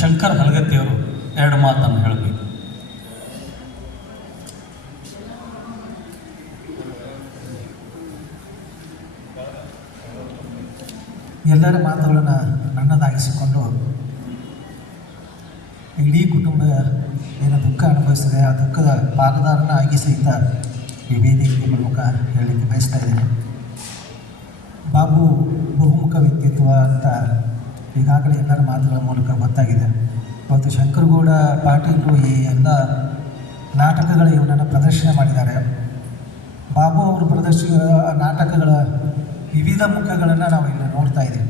ಶಂಕರ್ ಹಲಗತ್ತಿಯವರು 2 ಮಾತನ್ನು ಹೇಳಬೇಕು. ಎಲ್ಲರ ಮಾತುಗಳನ್ನು ನನ್ನದಾಗಿಸಿಕೊಂಡು ಇಡೀ ಕುಟುಂಬ ಏನು ದುಃಖ ಅನುಭವಿಸಿದೆ ಆ ದುಃಖದ ಪಾಲುದಾರನ ಆಗಿ ಸಹಿತ ಈ ವೇದಿಕೆ ಮೂಲಕ ಹೇಳಲಿಕ್ಕೆ ಬಯಸ್ತಾ ಇದ್ದೇನೆ. ಬಾಬು ಬಹುಮುಖ ವ್ಯಕ್ತಿತ್ವ ಅಂತ ಈಗಾಗಲೇ ಎಲ್ಲರ ಮಾತುಗಳ ಮೂಲಕ ಗೊತ್ತಾಗಿದೆ. ಇವತ್ತು ಶಂಕರಗೌಡ ಪಾಟೀಲರು ಈ ಎಲ್ಲ ನಾಟಕಗಳ ಇವನನ್ನು ಪ್ರದರ್ಶನ ಮಾಡಿದ್ದಾರೆ. ಬಾಬು ಅವರು ಪ್ರದರ್ಶಿಸಿದ ನಾಟಕಗಳ ವಿವಿಧ ಮುಖಗಳನ್ನು ನಾವು ಇಲ್ಲಿ ನೋಡ್ತಾ ಇದ್ದೀವಿ.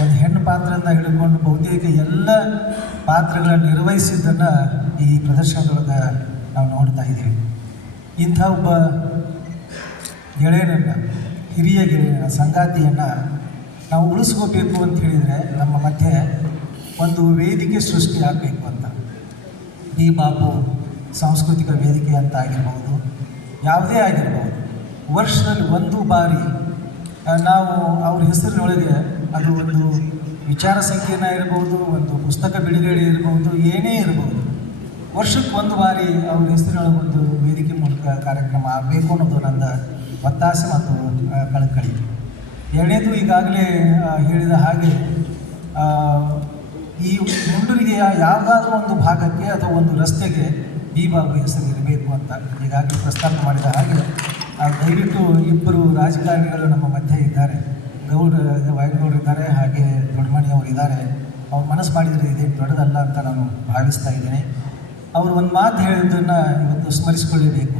ಒಂದು ಹೆಣ್ಣು ಪಾತ್ರದಿಂದ ಹಿಡ್ಕೊಂಡು ಬಹುತೇಕ ಎಲ್ಲ ಪಾತ್ರಗಳನ್ನು ನಿರ್ವಹಿಸಿದ್ದನ್ನು ಈ ಪ್ರದರ್ಶನದೊಳಗೆ ನಾವು ನೋಡ್ತಾ ಇದ್ದೀವಿ. ಇಂಥ ಒಬ್ಬ ಗೆಳೆಯನನ್ನು, ಹಿರಿಯ ಗೆಳೆಯನ ಸಂಗಾತಿಯನ್ನು ನಾವು ಉಳಿಸ್ಕೋಬೇಕು ಅಂತ ಹೇಳಿದರೆ ನಮ್ಮ ಮಧ್ಯೆ ಒಂದು ವೇದಿಕೆ ಸೃಷ್ಟಿ ಆಗಬೇಕು ಅಂತ. ಡಿ ಬಾಬು ಸಾಂಸ್ಕೃತಿಕ ವೇದಿಕೆ ಅಂತ ಆಗಿರ್ಬೋದು, ಯಾವುದೇ ಆಗಿರ್ಬೋದು, ವರ್ಷದಲ್ಲಿ ಒಂದು ಬಾರಿ ನಾವು ಅವ್ರ ಹೆಸರಿನೊಳಗೆ ಅದು ಒಂದು ವಿಚಾರ ಸಂಕಿರಣ ಇರ್ಬೋದು, ಒಂದು ಪುಸ್ತಕ ಬಿಡುಗಡೆ ಇರ್ಬೋದು, ಏನೇ ಇರ್ಬೋದು, ವರ್ಷಕ್ಕೆ ಒಂದು ಬಾರಿ ಅವ್ರ ಹೆಸರಿನೊಳಗೆ ಒಂದು ವೇದಿಕೆ ಮೂಲಕ ಕಾರ್ಯಕ್ರಮ ಆಗಬೇಕು ಅನ್ನೋದು ನನ್ನ ಒತ್ತಾಸೆ ಮತ್ತು ಕಳಕಳಿ. ಎರಡನೇದು ಈಗಾಗಲೇ ಹೇಳಿದ ಹಾಗೆ ಈ ಮುಂಡೂರಿಗೆ ಯಾವುದಾದ್ರೂ ಒಂದು ಭಾಗಕ್ಕೆ ಅಥವಾ ಒಂದು ರಸ್ತೆಗೆ ಡಿ ಬಾಬು ಹೆಸರು ಇರಬೇಕು ಅಂತ ಈಗಾಗಲೇ ಪ್ರಸ್ತಾಪ ಮಾಡಿದ ಹಾಗೆ ದಯವಿಟ್ಟು ಇಬ್ಬರು ರಾಜಕಾರಣಿಗಳು ನಮ್ಮ ಮಧ್ಯೆ ಇದ್ದಾರೆ. ವೈದ್ಯಗೌಡರು ಇದ್ದಾರೆ, ಹಾಗೆ ದೊಡ್ಡಮಣಿಯವರು ಇದ್ದಾರೆ. ಅವ್ರು ಮನಸ್ಸು ಮಾಡಿದರೆ ಇದೇನು ದೊಡ್ಡದಲ್ಲ ಅಂತ ನಾನು ಭಾವಿಸ್ತಾ ಇದ್ದೇನೆ. ಅವರು ಒಂದು ಮಾತು ಹೇಳಿದ್ದನ್ನು ಇವತ್ತು ಸ್ಮರಿಸಿಕೊಳ್ಳಬೇಕು.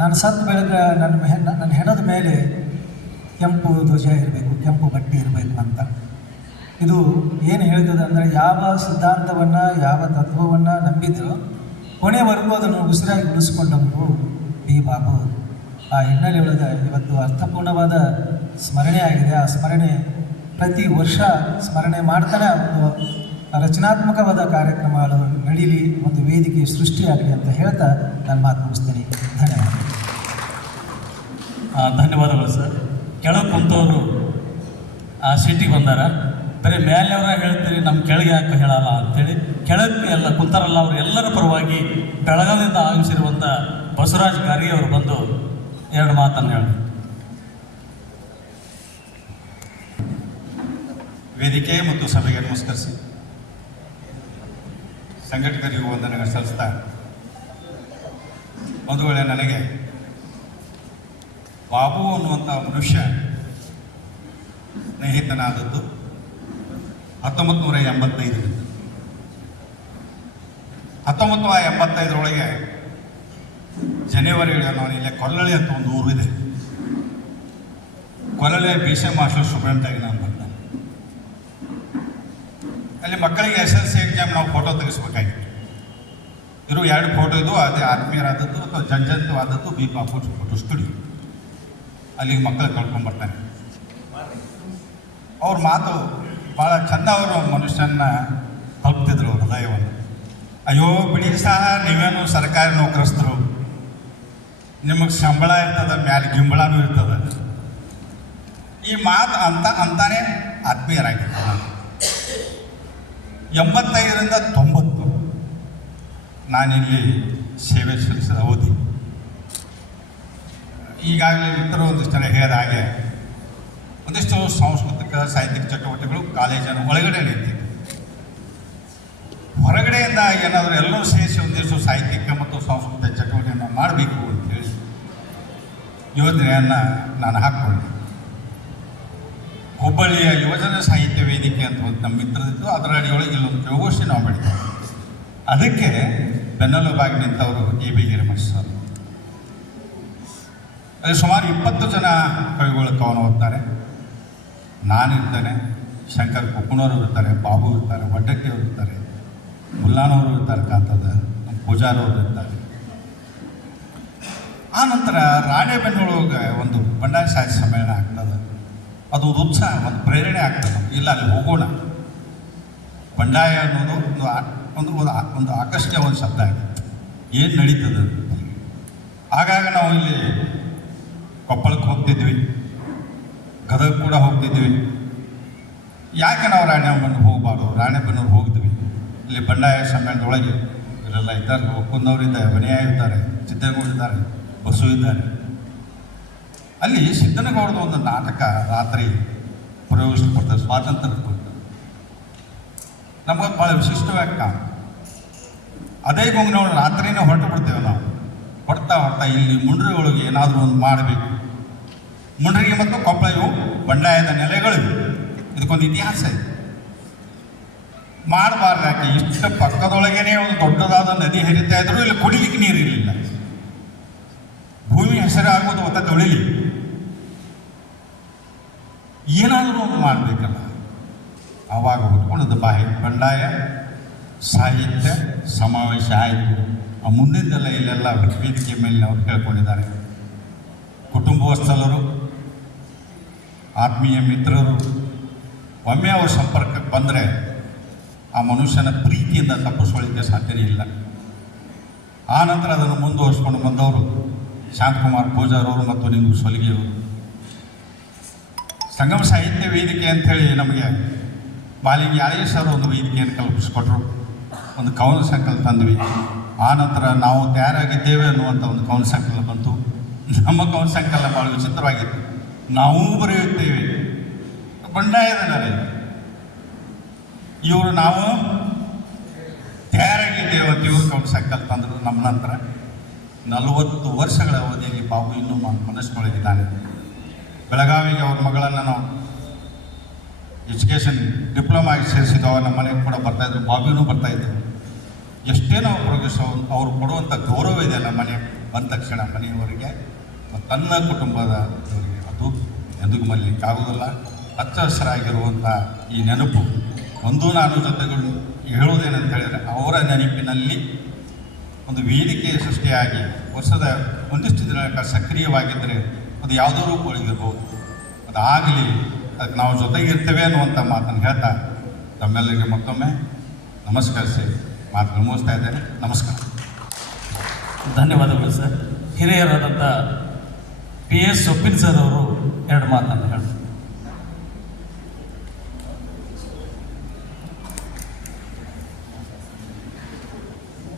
ನಾನು ಸತ್ತು ಬೆಳಗ ನನ್ನ ಹೆಣದ ಮೇಲೆ ಕೆಂಪು ಧ್ವಜ ಇರಬೇಕು, ಕೆಂಪು ಬಟ್ಟೆ ಇರಬೇಕು ಅಂತ. ಇದು ಏನು ಹೇಳ್ತದೆ ಅಂದರೆ, ಯಾವ ಸಿದ್ಧಾಂತವನ್ನು, ಯಾವ ತತ್ವವನ್ನು ನಂಬಿದ್ರು ಕೊನೆವರೆಗೂ ಅದನ್ನು ಉಸಿರಾಗಿ ಉಳಿಸ್ಕೊಂಡವರು ಡಿ ಬಾಬು. ಆ ಹಿನ್ನೆಲೆಯೊಳಗೆ ಇವತ್ತು ಅರ್ಥಪೂರ್ಣವಾದ ಸ್ಮರಣೆ ಆಗಿದೆ. ಆ ಸ್ಮರಣೆ ಪ್ರತಿ ವರ್ಷ ಸ್ಮರಣೆ ಮಾಡ್ತಾನೆ ಒಂದು ರಚನಾತ್ಮಕವಾದ ಕಾರ್ಯಕ್ರಮಗಳು ನಡೀಲಿ, ಒಂದು ವೇದಿಕೆ ಸೃಷ್ಟಿಯಾಗಲಿ ಅಂತ ಹೇಳ್ತಾ ನಾನು ಮಾತು ಮುಗಿಸ್ತೇನೆ. ಧನ್ಯವಾದ. ಧನ್ಯವಾದಗಳು ಸರ್. ಕೆಳಗೆ ಕುಂತವರು ಸಿಟಿಗೆ ಬಂದಾರ, ಬರೀ ಮೇಲೆಯವರ ಹೇಳ್ತೀರಿ, ನಮ್ಮ ಕೆಳಗೆ ಯಾಕೆ ಹೇಳಲ್ಲ ಅಂಥೇಳಿ ಕೆಳಗೆ ಎಲ್ಲ ಕುಂತಾರಲ್ಲ ಅವರು ಎಲ್ಲರ ಪರವಾಗಿ ಬೆಳಗಾವಿಯಿಂದ ಆಗಮಿಸಿರುವಂಥ ಬಸವರಾಜ್ ಗಾರಿ ಅವರು ಬಂದು ಎರಡು ಮಾತನ್ನು ಹೇಳಿ. ವೇದಿಕೆ ಮತ್ತು ಸಭೆಗೆ ನಮಸ್ಕರಿಸಿ ಸಂಘಟಕರಿಗೂ ವಂದನೆಗಳು ಸಲ್ಲಿಸ್ತಾ, ಒಂದು ವೇಳೆ ನನಗೆ ಬಾಬು ಅನ್ನುವಂಥ ಮನುಷ್ಯ ಸ್ನೇಹಿತನಾದದ್ದು 1985. 1985 ಜನವರಿ ನಾನು ಇಲ್ಲೇ ಕೊಲ್ಲಳ್ಳಿ ಅಂತ ಒಂದು ಊರಿದೆ. ಕೊಲ್ಲಳ್ಳಿ BCM ಮಾಸ್ಟರ್ ಸ್ಟೂಡೆಂಟ್ ಆಗಿ ನಾನು ಬಂದೆ. ಅಲ್ಲಿ ಮಕ್ಕಳಿಗೆ SSLC ಎಕ್ಸಾಮ್ ನಾವು ಫೋಟೋ ತೆಗೆಸ್ಬೇಕಾಗಿತ್ತು. ಇರೋ 2 ಫೋಟೋ ಇದು, ಅದೇ ಆತ್ಮೀಯರಾದದ್ದು ಅಥವಾ ಜಂಜಂತವಾದದ್ದು ಬಿ ಬಾಬು ಫೋಟೋ ಸ್ಟುಡಿಯೋ. ಅಲ್ಲಿಗೆ ಮಕ್ಕಳು ಕಳ್ಕೊಂಡ್ಬರ್ತಾನೆ. ಅವ್ರ ಮಾತು ಭಾಳ ಚೆಂದ. ಅವರು ಮನುಷ್ಯನ ತಲುಪ್ತಿದ್ರು ಹೃದಯವನ್ನು. ಅಯ್ಯೋ ಬಿಡಿ ಸಹ, ನೀವೇನು ಸರ್ಕಾರಿ ನೌಕರಸ್ಥರು, ನಿಮಗೆ ಸಂಬಳ ಇರ್ತದೆ, ಮ್ಯಾಲೆ ಗಿಂಬಳನೂ ಇರ್ತದೆ. ಈ ಮಾತು ಅಂತಾನೆ ಆತ್ಮೀಯರಾಗಿತ್ತು. 85ರಿಂದ 90 ನಾನಿಲ್ಲಿ ಸೇವೆ ಸಲ್ಲಿಸಿದ ಅವಧಿ. ಈಗಾಗಲೇ ಇತರ ಒಂದಿಷ್ಟು ಜನ ಹೇಳಿದ ಹಾಗೆ ಒಂದಿಷ್ಟು ಸಾಂಸ್ಕೃತಿಕ ಸಾಹಿತ್ಯಿಕ ಚಟುವಟಿಕೆಗಳು ಕಾಲೇಜಿನ ಒಳಗಡೆ ನಡೀತಿತ್ತು. ಹೊರಗಡೆಯಿಂದ ಏನಾದರೂ ಎಲ್ಲರೂ ಸೇರಿಸಿ ಒಂದಿಷ್ಟು ಸಾಹಿತ್ಯಿಕ ಮತ್ತು ಸಾಂಸ್ಕೃತಿಕ ಚಟುವಟಿಕೆಯನ್ನು ಮಾಡಬೇಕು ಅಂತೇಳಿ ಯೋಜನೆಯನ್ನು ನಾನು ಹಾಕ್ಕೊಂಡೆ. ಹುಬ್ಬಳ್ಳಿಯ ಯುವಜನ ಸಾಹಿತ್ಯ ವೇದಿಕೆ ಅಂತ ಒಂದು ನಮ್ಮ ಮಿತ್ರದಿತ್ತು. ಅದರ ಅಡಿಯೊಳಗೆ ಇಲ್ಲೊಂದು ಯೋಗೋಷ್ಠಿ ನಾವು ಮಾಡಿದ್ವಿ. ಅದಕ್ಕೆ ಬೆನ್ನೆಲುಬಾಗಿ ನಿಂತವರು A.B. ಹಿರೇಮಠ ಸರ್. ಅಲ್ಲಿ ಸುಮಾರು 20 ಜನ ಕವಿಗಳು ಕವನ ಓದ್ತಾರೆ. ನಾನಿರ್ತೇನೆ, ಶಂಕರ್ ಕುಕ್ಕನವರು ಇರ್ತಾರೆ, ಬಾಬು ಇರ್ತಾರೆ, ವಡ್ಡಟ್ಟಿಯವರು ಇರ್ತಾರೆ, ಮುಲ್ಲಾನವರು ಇರ್ತಾರೆ, ಕಾಂತದ ಪೂಜಾರವರು ಇರ್ತಾರೆ. ಆ ನಂತರ ರಾಣೆಬೆನ್ನೂರೊಳಗೆ ಒಂದು ಬಂಡಾಯ ಸಾಹಿತ್ಯ ಸಮ್ಮೇಳನ ಆಗ್ತದೆ. ಅದು ಒಂದು ಉತ್ಸಾಹ, ಒಂದು ಪ್ರೇರಣೆ ಆಗ್ತದೆ. ಇಲ್ಲ ಅಲ್ಲಿ ಹೋಗೋಣ. ಬಂಡಾಯ ಅನ್ನೋದು ಒಂದು ಆಕರ್ಷಣೀಯ ಒಂದು ಶಬ್ದ ಆಗಿದೆ. ಏನು ನಡೀತದೆ ಆಗಾಗ ನಾವು ಇಲ್ಲಿ ಕೊಪ್ಪಳಕ್ಕೆ ಹೋಗ್ತಿದ್ವಿ, ಗದಗ ಕೂಡ ಹೋಗ್ತಿದ್ವಿ. ಯಾಕೆ ನಾವು ರಾಣೆಬೆನ್ನೂರು ಹೋಗಬಾರ್ದು? ರಾಣೆಬೆನ್ನೂರು ಹೋಗ್ತೀವಿ. ಇಲ್ಲಿ ಬಂಡಾಯ ಸಮ್ಮೇಳನದೊಳಗೆ ಇವರೆಲ್ಲ ಇದ್ದಾರೆ, ಒಕ್ಕುಂದವರು ಇದ್ದಾರೆ, ವನಿಯ ಇರ್ತಾರೆ, ಸಿದ್ದನಗೌಡ ಇದ್ದಾರೆ, ಬಸು ಇದ್ದಾರೆ. ಅಲ್ಲಿ ಸಿದ್ದನಗೌಡದ ಒಂದು ನಾಟಕ ರಾತ್ರಿ ಪ್ರಯೋಗಿಸ್ಕೊಡ್ತಾರೆ, ಸ್ವಾತಂತ್ರ್ಯ ಕುರಿತು. ನಮಗೆ ಭಾಳ ವಿಶಿಷ್ಟವಾಗಿ ಕಾಣ. ಅದೇ ಗುಂಗಿನೊಳಗೆ ರಾತ್ರಿನೇ ಹೊರಟು ಬಿಡ್ತೇವೆ ನಾವು. ಹೊಡ್ತಾ ಇಲ್ಲಿ ಮುಂಡ್ರಿಗಳಿಗೆ ಏನಾದರೂ ಒಂದು ಮಾಡಬೇಕು. ಮುಂಡ್ರಿಗೆ ಮತ್ತು ಕೊಪ್ಪಳ ಇವು ಬಂಡಾಯದ ನೆಲೆಗಳು. ಇದಕ್ಕೊಂದು ಇತಿಹಾಸ ಇದೆ. ಮಾಡಬಾರ್ದು ಯಾಕೆ? ಇಷ್ಟು ಪಕ್ಕದೊಳಗೇನೆ ಒಂದು ದೊಡ್ಡದಾದ ನದಿ ಹರಿತಾ ಇದ್ರು ಇಲ್ಲಿ ಕುಡಿಲಿಕ್ಕೆ ನೀರು ಇರಲಿಲ್ಲ. ಭೂಮಿ ಹೆಸರಾಗುವುದು ಒತ್ತ ತೊಳಿಲಿ, ಏನಾದರೂ ಒಂದು ಮಾಡಬೇಕಲ್ಲ. ಆವಾಗ ಹುಟ್ಕೊಂಡದ್ದು ಬಂಡಾಯ ಸಾಹಿತ್ಯ ಸಮಾವೇಶ ಆಯಿತು. ಆ ಮುಂದಿದ್ದೆಲ್ಲ ಇಲ್ಲೆಲ್ಲ ವೇದಿಕೆ ಮೇಲೆ ಅವರು ಕೇಳ್ಕೊಂಡಿದ್ದಾರೆ. ಕುಟುಂಬಸ್ಥರು, ಆತ್ಮೀಯ ಮಿತ್ರರು ಒಮ್ಮೆ ಅವ್ರ ಸಂಪರ್ಕಕ್ಕೆ ಬಂದರೆ ಆ ಮನುಷ್ಯನ ಪ್ರೀತಿಯಿಂದ ತಪ್ಪಿಸ್ಕೊಳ್ಳಿಕ್ಕೆ ಸಾಧ್ಯನೇ ಇಲ್ಲ. ಆ ನಂತರ ಅದನ್ನು ಮುಂದುವರಿಸ್ಕೊಂಡು ಬಂದವರು ಶಾಂತಕುಮಾರ್ ಪೂಜಾರವರು ಮತ್ತು ನಿಂಗು ಸೊಲಿಗೆಯವರು. ಸಂಗಮ ಸಾಹಿತ್ಯ ವೇದಿಕೆ ಅಂಥೇಳಿ ನಮಗೆ ಬಾಲಿಂಗಿ ಯಾಳೇ ಸರ್ ಒಂದು ವೇದಿಕೆಯನ್ನು ಕಲ್ಪಿಸ್ಕೊಟ್ರು. ಒಂದು ಕವನ ಸಂಕಲ್ಪ ತಂದ್ವಿ. ಆ ನಂತರ ನಾವು ತಯಾರಾಗಿದ್ದೇವೆ ಅನ್ನುವಂಥ ಒಂದು ಕವನ ಸಂಕಲ್ಪ ಬಂತು. ನಮ್ಮ ಕವನ ಸಂಕಲ್ಪ ಭಾಳ ವಿಚಿತ್ರವಾಗಿತ್ತು. ನಾವೂ ಬರೆಯುತ್ತೇವೆ ಬಂಡಾಯದ ನೆಲೆ, ಇವರು ನಾವು ತಯಾರಾಗಿದ್ದೇವೆ ಅಂತ ಇವರು ಕವನ ಸಂಕಲ್ಪ ತಂದರು. ನಮ್ಮ ನಂತರ 40 ವರ್ಷಗಳ ಅವಧಿಯಲ್ಲಿ ಬಾಬು ಇನ್ನೂ ಮನಸ್ಸಿನೊಳಗಿದ್ದಾನೆ. ಬೆಳಗಾವಿಗೆ ಅವ್ರ ಮಗಳನ್ನು ನಾವು ಎಜುಕೇಷನ್ ಡಿಪ್ಲೊಮಾಗೆ ಸೇರಿಸಿದವ ನಮ್ಮ ಮನೆಗೆ ಕೂಡ ಬರ್ತಾಯಿದ್ರು. ಬಾಬಿನೂ ಬರ್ತಾಯಿದ್ರು. ಎಷ್ಟೇ ನಾವು ಪ್ರೋಗ್ರೆಸ್ ಅವ್ರು ಕೊಡುವಂಥ ಗೌರವ ಇದೆ ನಮ್ಮ ಮನೆ ಬಂದ ತಕ್ಷಣ ಮನೆಯವರಿಗೆ, ತನ್ನ ಕುಟುಂಬದವರಿಗೆ. ಅದು ಎಂದಿಗೂ ಮರೀಲಿಕ್ಕಾಗೋದಿಲ್ಲ. ಹಚ್ಚ ಹಸಿರಾಗಿರುವಂಥ ಈ ನೆನಪು ಒಂದು ನಾನು ಜೊತೆಗಳು ಹೇಳುವುದೇನಂತ ಹೇಳಿದರೆ, ಅವರ ನೆನಪಿನಲ್ಲಿ ಒಂದು ವೇದಿಕೆ ಸೃಷ್ಟಿಯಾಗಿ ವರ್ಷದ ಒಂದಿಷ್ಟು ದಿನಗಳ ಸಕ್ರಿಯವಾಗಿದ್ದರೆ ಅದು ಯಾವುದೋ ರೂಪಗಳಿಗಿರ್ಬೋದು. ಅದಾಗಲಿ, ಅದಕ್ಕೆ ನಾವು ಜೊತೆಗಿರ್ತೇವೆ ಅನ್ನುವಂಥ ಮಾತನ್ನು ಹೇಳ್ತಾ ತಮ್ಮೆಲ್ಲರಿಗೆ ಮತ್ತೊಮ್ಮೆ ನಮಸ್ಕರಿಸಿ ಮಾತನ್ನು ಮುಗಿಸ್ತಾ ಇದ್ದೇನೆ. ನಮಸ್ಕಾರ. ಧನ್ಯವಾದಗಳು ಸರ್. ಹಿರಿಯರಾದಂಥ PS ಸೊಪ್ಪಿನ್ ಸರ್ ಅವರು 2 ಮಾತನ್ನು ಹೇಳ್ತಾರೆ.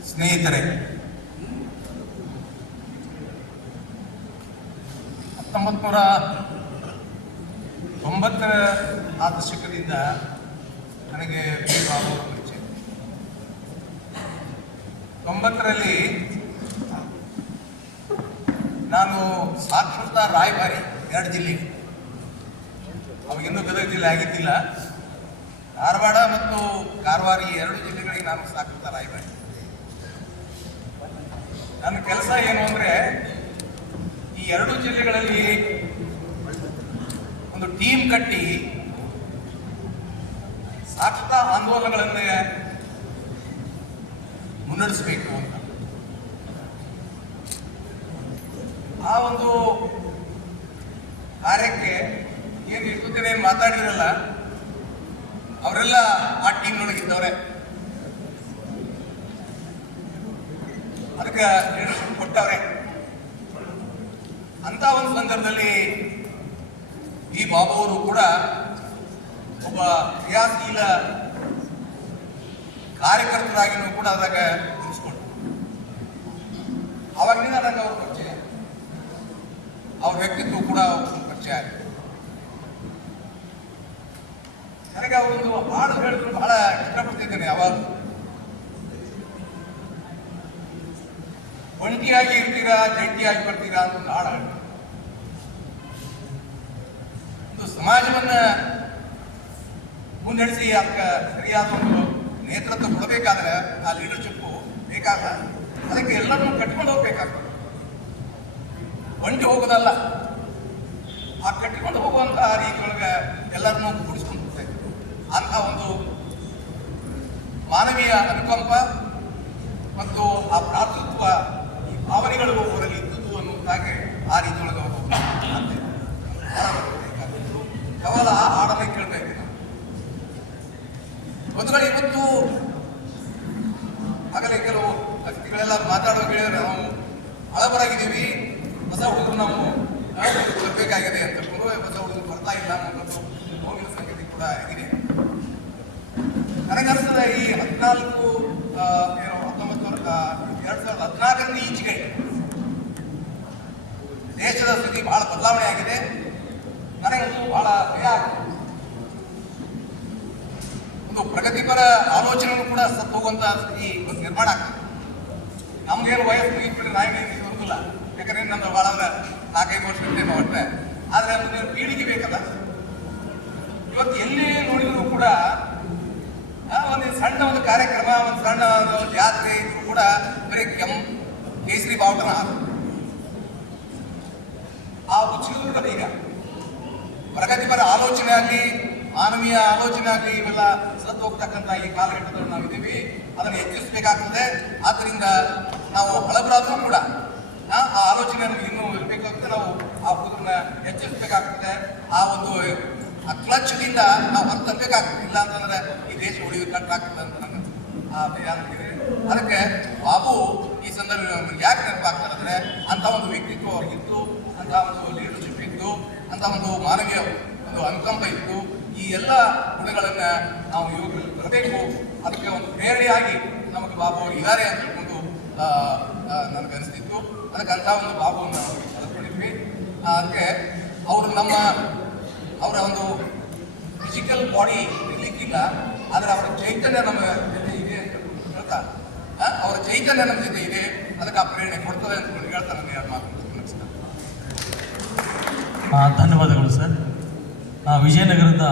ಸ್ನೇಹಿತರೆ, 1990ರ ಆ ದಶಕದಿಂದ ನನಗೆ ಬಿ ಬಾಬು ಅವರ ಪರಿಚಯ. 90ರಲ್ಲಿ ನಾನು ಸಾಕ್ಷರತಾ ರಾಯಭಾರಿ 2 ಜಿಲ್ಲೆಗೆ, ಅವಾಗಿನ್ನೂ ಗದಗ ಜಿಲ್ಲೆ ಆಗಿದ್ದಿಲ್ಲ, ಧಾರವಾಡ ಮತ್ತು ಕಾರವಾರ ಈ 2 ಜಿಲ್ಲೆಗಳಿಗೆ ನಾನು ಸಾಕ್ಷರತಾ ರಾಯಭಾರಿ. ನನ್ನ ಕೆಲಸ ಏನು ಅಂದರೆ, ಈ 2 ಜಿಲ್ಲೆಗಳಲ್ಲಿ ಒಂದು ಟೀಮ್ ಕಟ್ಟಿ ಸಾಕ್ಷರತಾ ಆಂದೋಲನಗಳನ್ನೇ ಮುನ್ನಡೆಸಬೇಕು ಅಂತ. ಆ ಒಂದು ಕಾರ್ಯಕ್ಕೆ ಏನು ಇರ್ತೇನೆ ಏನು ಮಾತಾಡಿದ್ರಲ್ಲ, ಅವರೆಲ್ಲ ಆ ಟೀಮ್ನೊಳಗಿದ್ದವ್ರೆ. ಅದಕ್ಕೆ ಲೀಡರ್ಶಿಪ್ ಕೊಟ್ಟವ್ರೆ. ಅಂತ ಒಂದು ಸಂದರ್ಭದಲ್ಲಿ ಈ ಬಾಬು ಅವರು ಕೂಡ ಒಬ್ಬ ಕ್ರಿಯಾಶೀಲ ಕಾರ್ಯಕರ್ತರಾಗಿನೂ ಕೂಡ ಅದಾಗ ತಿಳಿಸ್ಕೊಟ್ರು. ಅವಾಗಿನಿಂದ ನನಗೆ ಅವ್ರ ಪರಿಚಯ, ಅವ್ರ ವ್ಯಕ್ತಿತ್ವ ಕೂಡ ಪರಿಚಯ ಆಗಿದೆ. ನನಗೆ ಅವರೊಂದು ಹಾಡು ಹೇಳಿದ್ರು ಬಹಳ ಇಷ್ಟಪಡ್ತಿದ್ದೇನೆ. ಯಾವಾಗ ಒಂಟಿಯಾಗಿ ಇರ್ತೀರಾ, ಜಂಟಿಯಾಗಿ ಬರ್ತೀರಾ ಅಂತ ಒಂದು ಹಾಡು ಹಾಡು. ಒಂದು ಸಮಾಜವನ್ನ ಮುನ್ನಡೆಸಿ ಅದಕ್ಕೆ ಸರಿಯಾದ ಒಂದು ನೇತೃತ್ವ ಕೊಡಬೇಕಾದ್ರೆ ಆ ಲೀಡರ್ಶಿಪ್ಪು ಬೇಕಾಗ. ಅದಕ್ಕೆ ಎಲ್ಲರನ್ನೂ ಕಟ್ಕೊಂಡು ಹೋಗ್ಬೇಕಾಗ್ತದೆ, ಒಂಟಿ ಹೋಗೋದಲ್ಲ. ಆ ಕಟ್ಟಿಕೊಂಡು ಹೋಗುವಂಥ ರೀತಿಯೊಳಗೆ ಎಲ್ಲರನ್ನೂ ಕೂಡಿಸ್ಕೊಂಡು ಹೋಗ್ತೈತೆ. ಅಂಥ ಒಂದು ಮಾನವೀಯ ಅನುಕಂಪ ಮತ್ತು ಆ ಭ್ರಾತೃತ್ವ, ಈ ಭಾವನೆಗಳು ಅವರಲ್ಲಿ ಇದ್ದುದು ಅನ್ನುವುದಾಗಿ ಆ ರೀತಿಯೊಳಗೆ ಅವರು ಕೇವಲ ಆ ಹಾಡನ್ನು ಕೇಳಬೇಕು. ಬಂಧುಗಳು, ಇವತ್ತು ಆಗಲೇ ಕೆಲವು ವ್ಯಕ್ತಿಗಳೆಲ್ಲ ಮಾತಾಡುವ ಹೇಳಿದ್ರೆ ನಾವು ಹಳಬರಾಗಿದ್ದೀವಿ, ಹೊಸ ಹುಡುಗರು ನಾವು ಬರಬೇಕಾಗಿದೆ ಅಂತ. ಹೊಸ ಹುಡುಗರು ಬರ್ತಾ ಇಲ್ಲ ಅನ್ನೋದು ಹೋಗಿನ ಸಂಗತಿ ಕೂಡ ಆಗಿದೆ. ನನಗನ್ನಿಸ್ತದೆ ಈ 2014ರಿಂದ ಈಚೆಗೆ ದೇಶದ ಸ್ಥಿತಿ ಬಹಳ ಬದಲಾವಣೆ ಆಗಿದೆ. ನನಗಂತೂ ಬಹಳ ಭಯ ಆಗ್ತದೆ. ಒಂದು ಪ್ರಗತಿಪರ ಆಲೋಚನೆಗಳು ಕೂಡ ಸತ್ತು ಹೋಗುವಂತಹ ಸ್ಥಿತಿ ನಿರ್ಮಾಣ ಆಗ್ತದೆ. ನಮ್ಗೇನು ವಯಸ್ಸು ಇಟ್ಬಿಟ್ಟು ನಾಯಿಗೆ ಗೊತ್ತಿಲ್ಲ, ಯಾಕಂದ್ರೆ ನಮ್ದು ಭಾಳ 4-5 ವರ್ಷ ಇರ್ತೇವೆ ಅಷ್ಟೇ. ಆದರೆ ಮುಂದಿನ ಪೀಳಿಗೆ ಬೇಕಲ್ಲ. ಇವತ್ತು ಎಲ್ಲಿ ನೋಡಿದ್ರು ಕೂಡ ಒಂದು ಸಣ್ಣ ಒಂದು ಕಾರ್ಯಕ್ರಮ, ಒಂದು ಸಣ್ಣ ಒಂದು ಜಾತ್ರೆ ಇದ್ರು ಕೂಡ ಬರೀ ಕೇಸರಿ ಬಾವುಟನ ಆ ಹುಚ್ಚಿದ್ರು. ಈಗ ಪ್ರಗತಿಪರ ಆಲೋಚನೆ ಆಗಲಿ, ಮಾನವೀಯ ಆಲೋಚನೆ ಆಗಲಿ, ಇವೆಲ್ಲ ಸತ್ತು ಹೋಗ್ತಕ್ಕಂಥ ಈ ಕಾಲಘಟ್ಟದಲ್ಲಿ ನಾವಿದ್ದೀವಿ. ಅದನ್ನು ಹೆಚ್ಚಿಸಬೇಕಾಗ್ತದೆ. ಆದ್ದರಿಂದ ನಾವು ಹಳಬರಾದರೂ ಕೂಡ ಆ ಆಲೋಚನೆ ನಮಗೆ ಇನ್ನೂ ಇರಬೇಕಾಗ್ತದೆ. ನಾವು ಆ ಹುಡುಗರನ್ನ ಹೆಚ್ಚಿಸಬೇಕಾಗ್ತದೆ. ಆ ಒಂದು ಕ್ಲಚ್ದಿಂದ ನಾವು ಹೊರತಂಬೇಕಾಗ್ತದೆ. ಇಲ್ಲ ಅಂತಂದ್ರೆ ಈ ದೇಶ ಉಳಿದು ಕಟ್ಟಾಗ್ತದೆ ಅಂತ ನನಗೆ ಆ ಭಯ ಅಂತಿದೆ. ಅದಕ್ಕೆ ಬಾಬು ಈ ಸಂದರ್ಭ ಯಾಕೆ ನೆನಪಾಗ್ತಾರೆ ಅಂದರೆ, ಅಂಥ ಒಂದು ವ್ಯಕ್ತಿತ್ವ ಅವ್ರಿಗಿತ್ತು, ಅಂಥ ಒಂದು ಲೀಡರ್ಶಿಪ್ ಇತ್ತು, ಅಂಥ ಒಂದು ಮಾನವೀಯ ಒಂದು ಅನುಕಂಪ ಇತ್ತು. ಈ ಎಲ್ಲ ಗುಣಗಳನ್ನು ನಾವು ಯುವಕರಲ್ಲಿ ಬರಬೇಕು. ಅದಕ್ಕೆ ಒಂದು ಪ್ರೇರಣೆಯಾಗಿ ನಮಗೆ ಬಾಬು ಅವರು ಇದ್ದಾರೆ ಅಂತ ಹೇಳ್ಕೊಂಡು ನನಗೆ ಅನಿಸ್ತಿತ್ತು. ಅದಕ್ಕೆ ಅಂಥ ಒಂದು ಬಾಬುವನ್ನು ನಾವು ಕಳೆದುಕೊಂಡಿದ್ವಿ. ಅದಕ್ಕೆ ಅವರು ಅವರ ಒಂದು ಫಿಸಿಕಲ್ ಬಾಡಿ ಇರಲಿಕ್ಕಿಲ್ಲ, ಆದರೆ ಅವರ ಚೈತನ್ಯ ನಮ್ಮ ಜೊತೆ ಇದೆ ಅಂತ ಹೇಳ್ತಾ, ಅವರ ಚೈತನ್ಯ ನಮ್ಮ ಜೊತೆ ಇದೆ. ಅದಕ್ಕೆ ಆ ಪ್ರೇರಣೆ ಕೊಡ್ತದೆ ಅಂತ ಹೇಳ್ತಾ ನನಗೆ ಯಾರು ಮಾತು ಧನ್ಯವಾದಗಳು ಸರ್. ವಿಜಯನಗರದ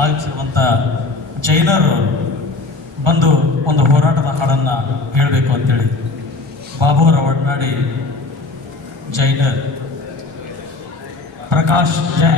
ಆಗಮಿಸಿರುವಂಥ ಜೈನರು ಬಂದು ಒಂದು ಹೋರಾಟದ ಹಾಡನ್ನು ಹೇಳಬೇಕು ಅಂತೇಳಿ ಬಾಬುವರ ಒಡನಾಡಿ ಜೈನರ್ ಪ್ರಕಾಶ್ ಜೈನ್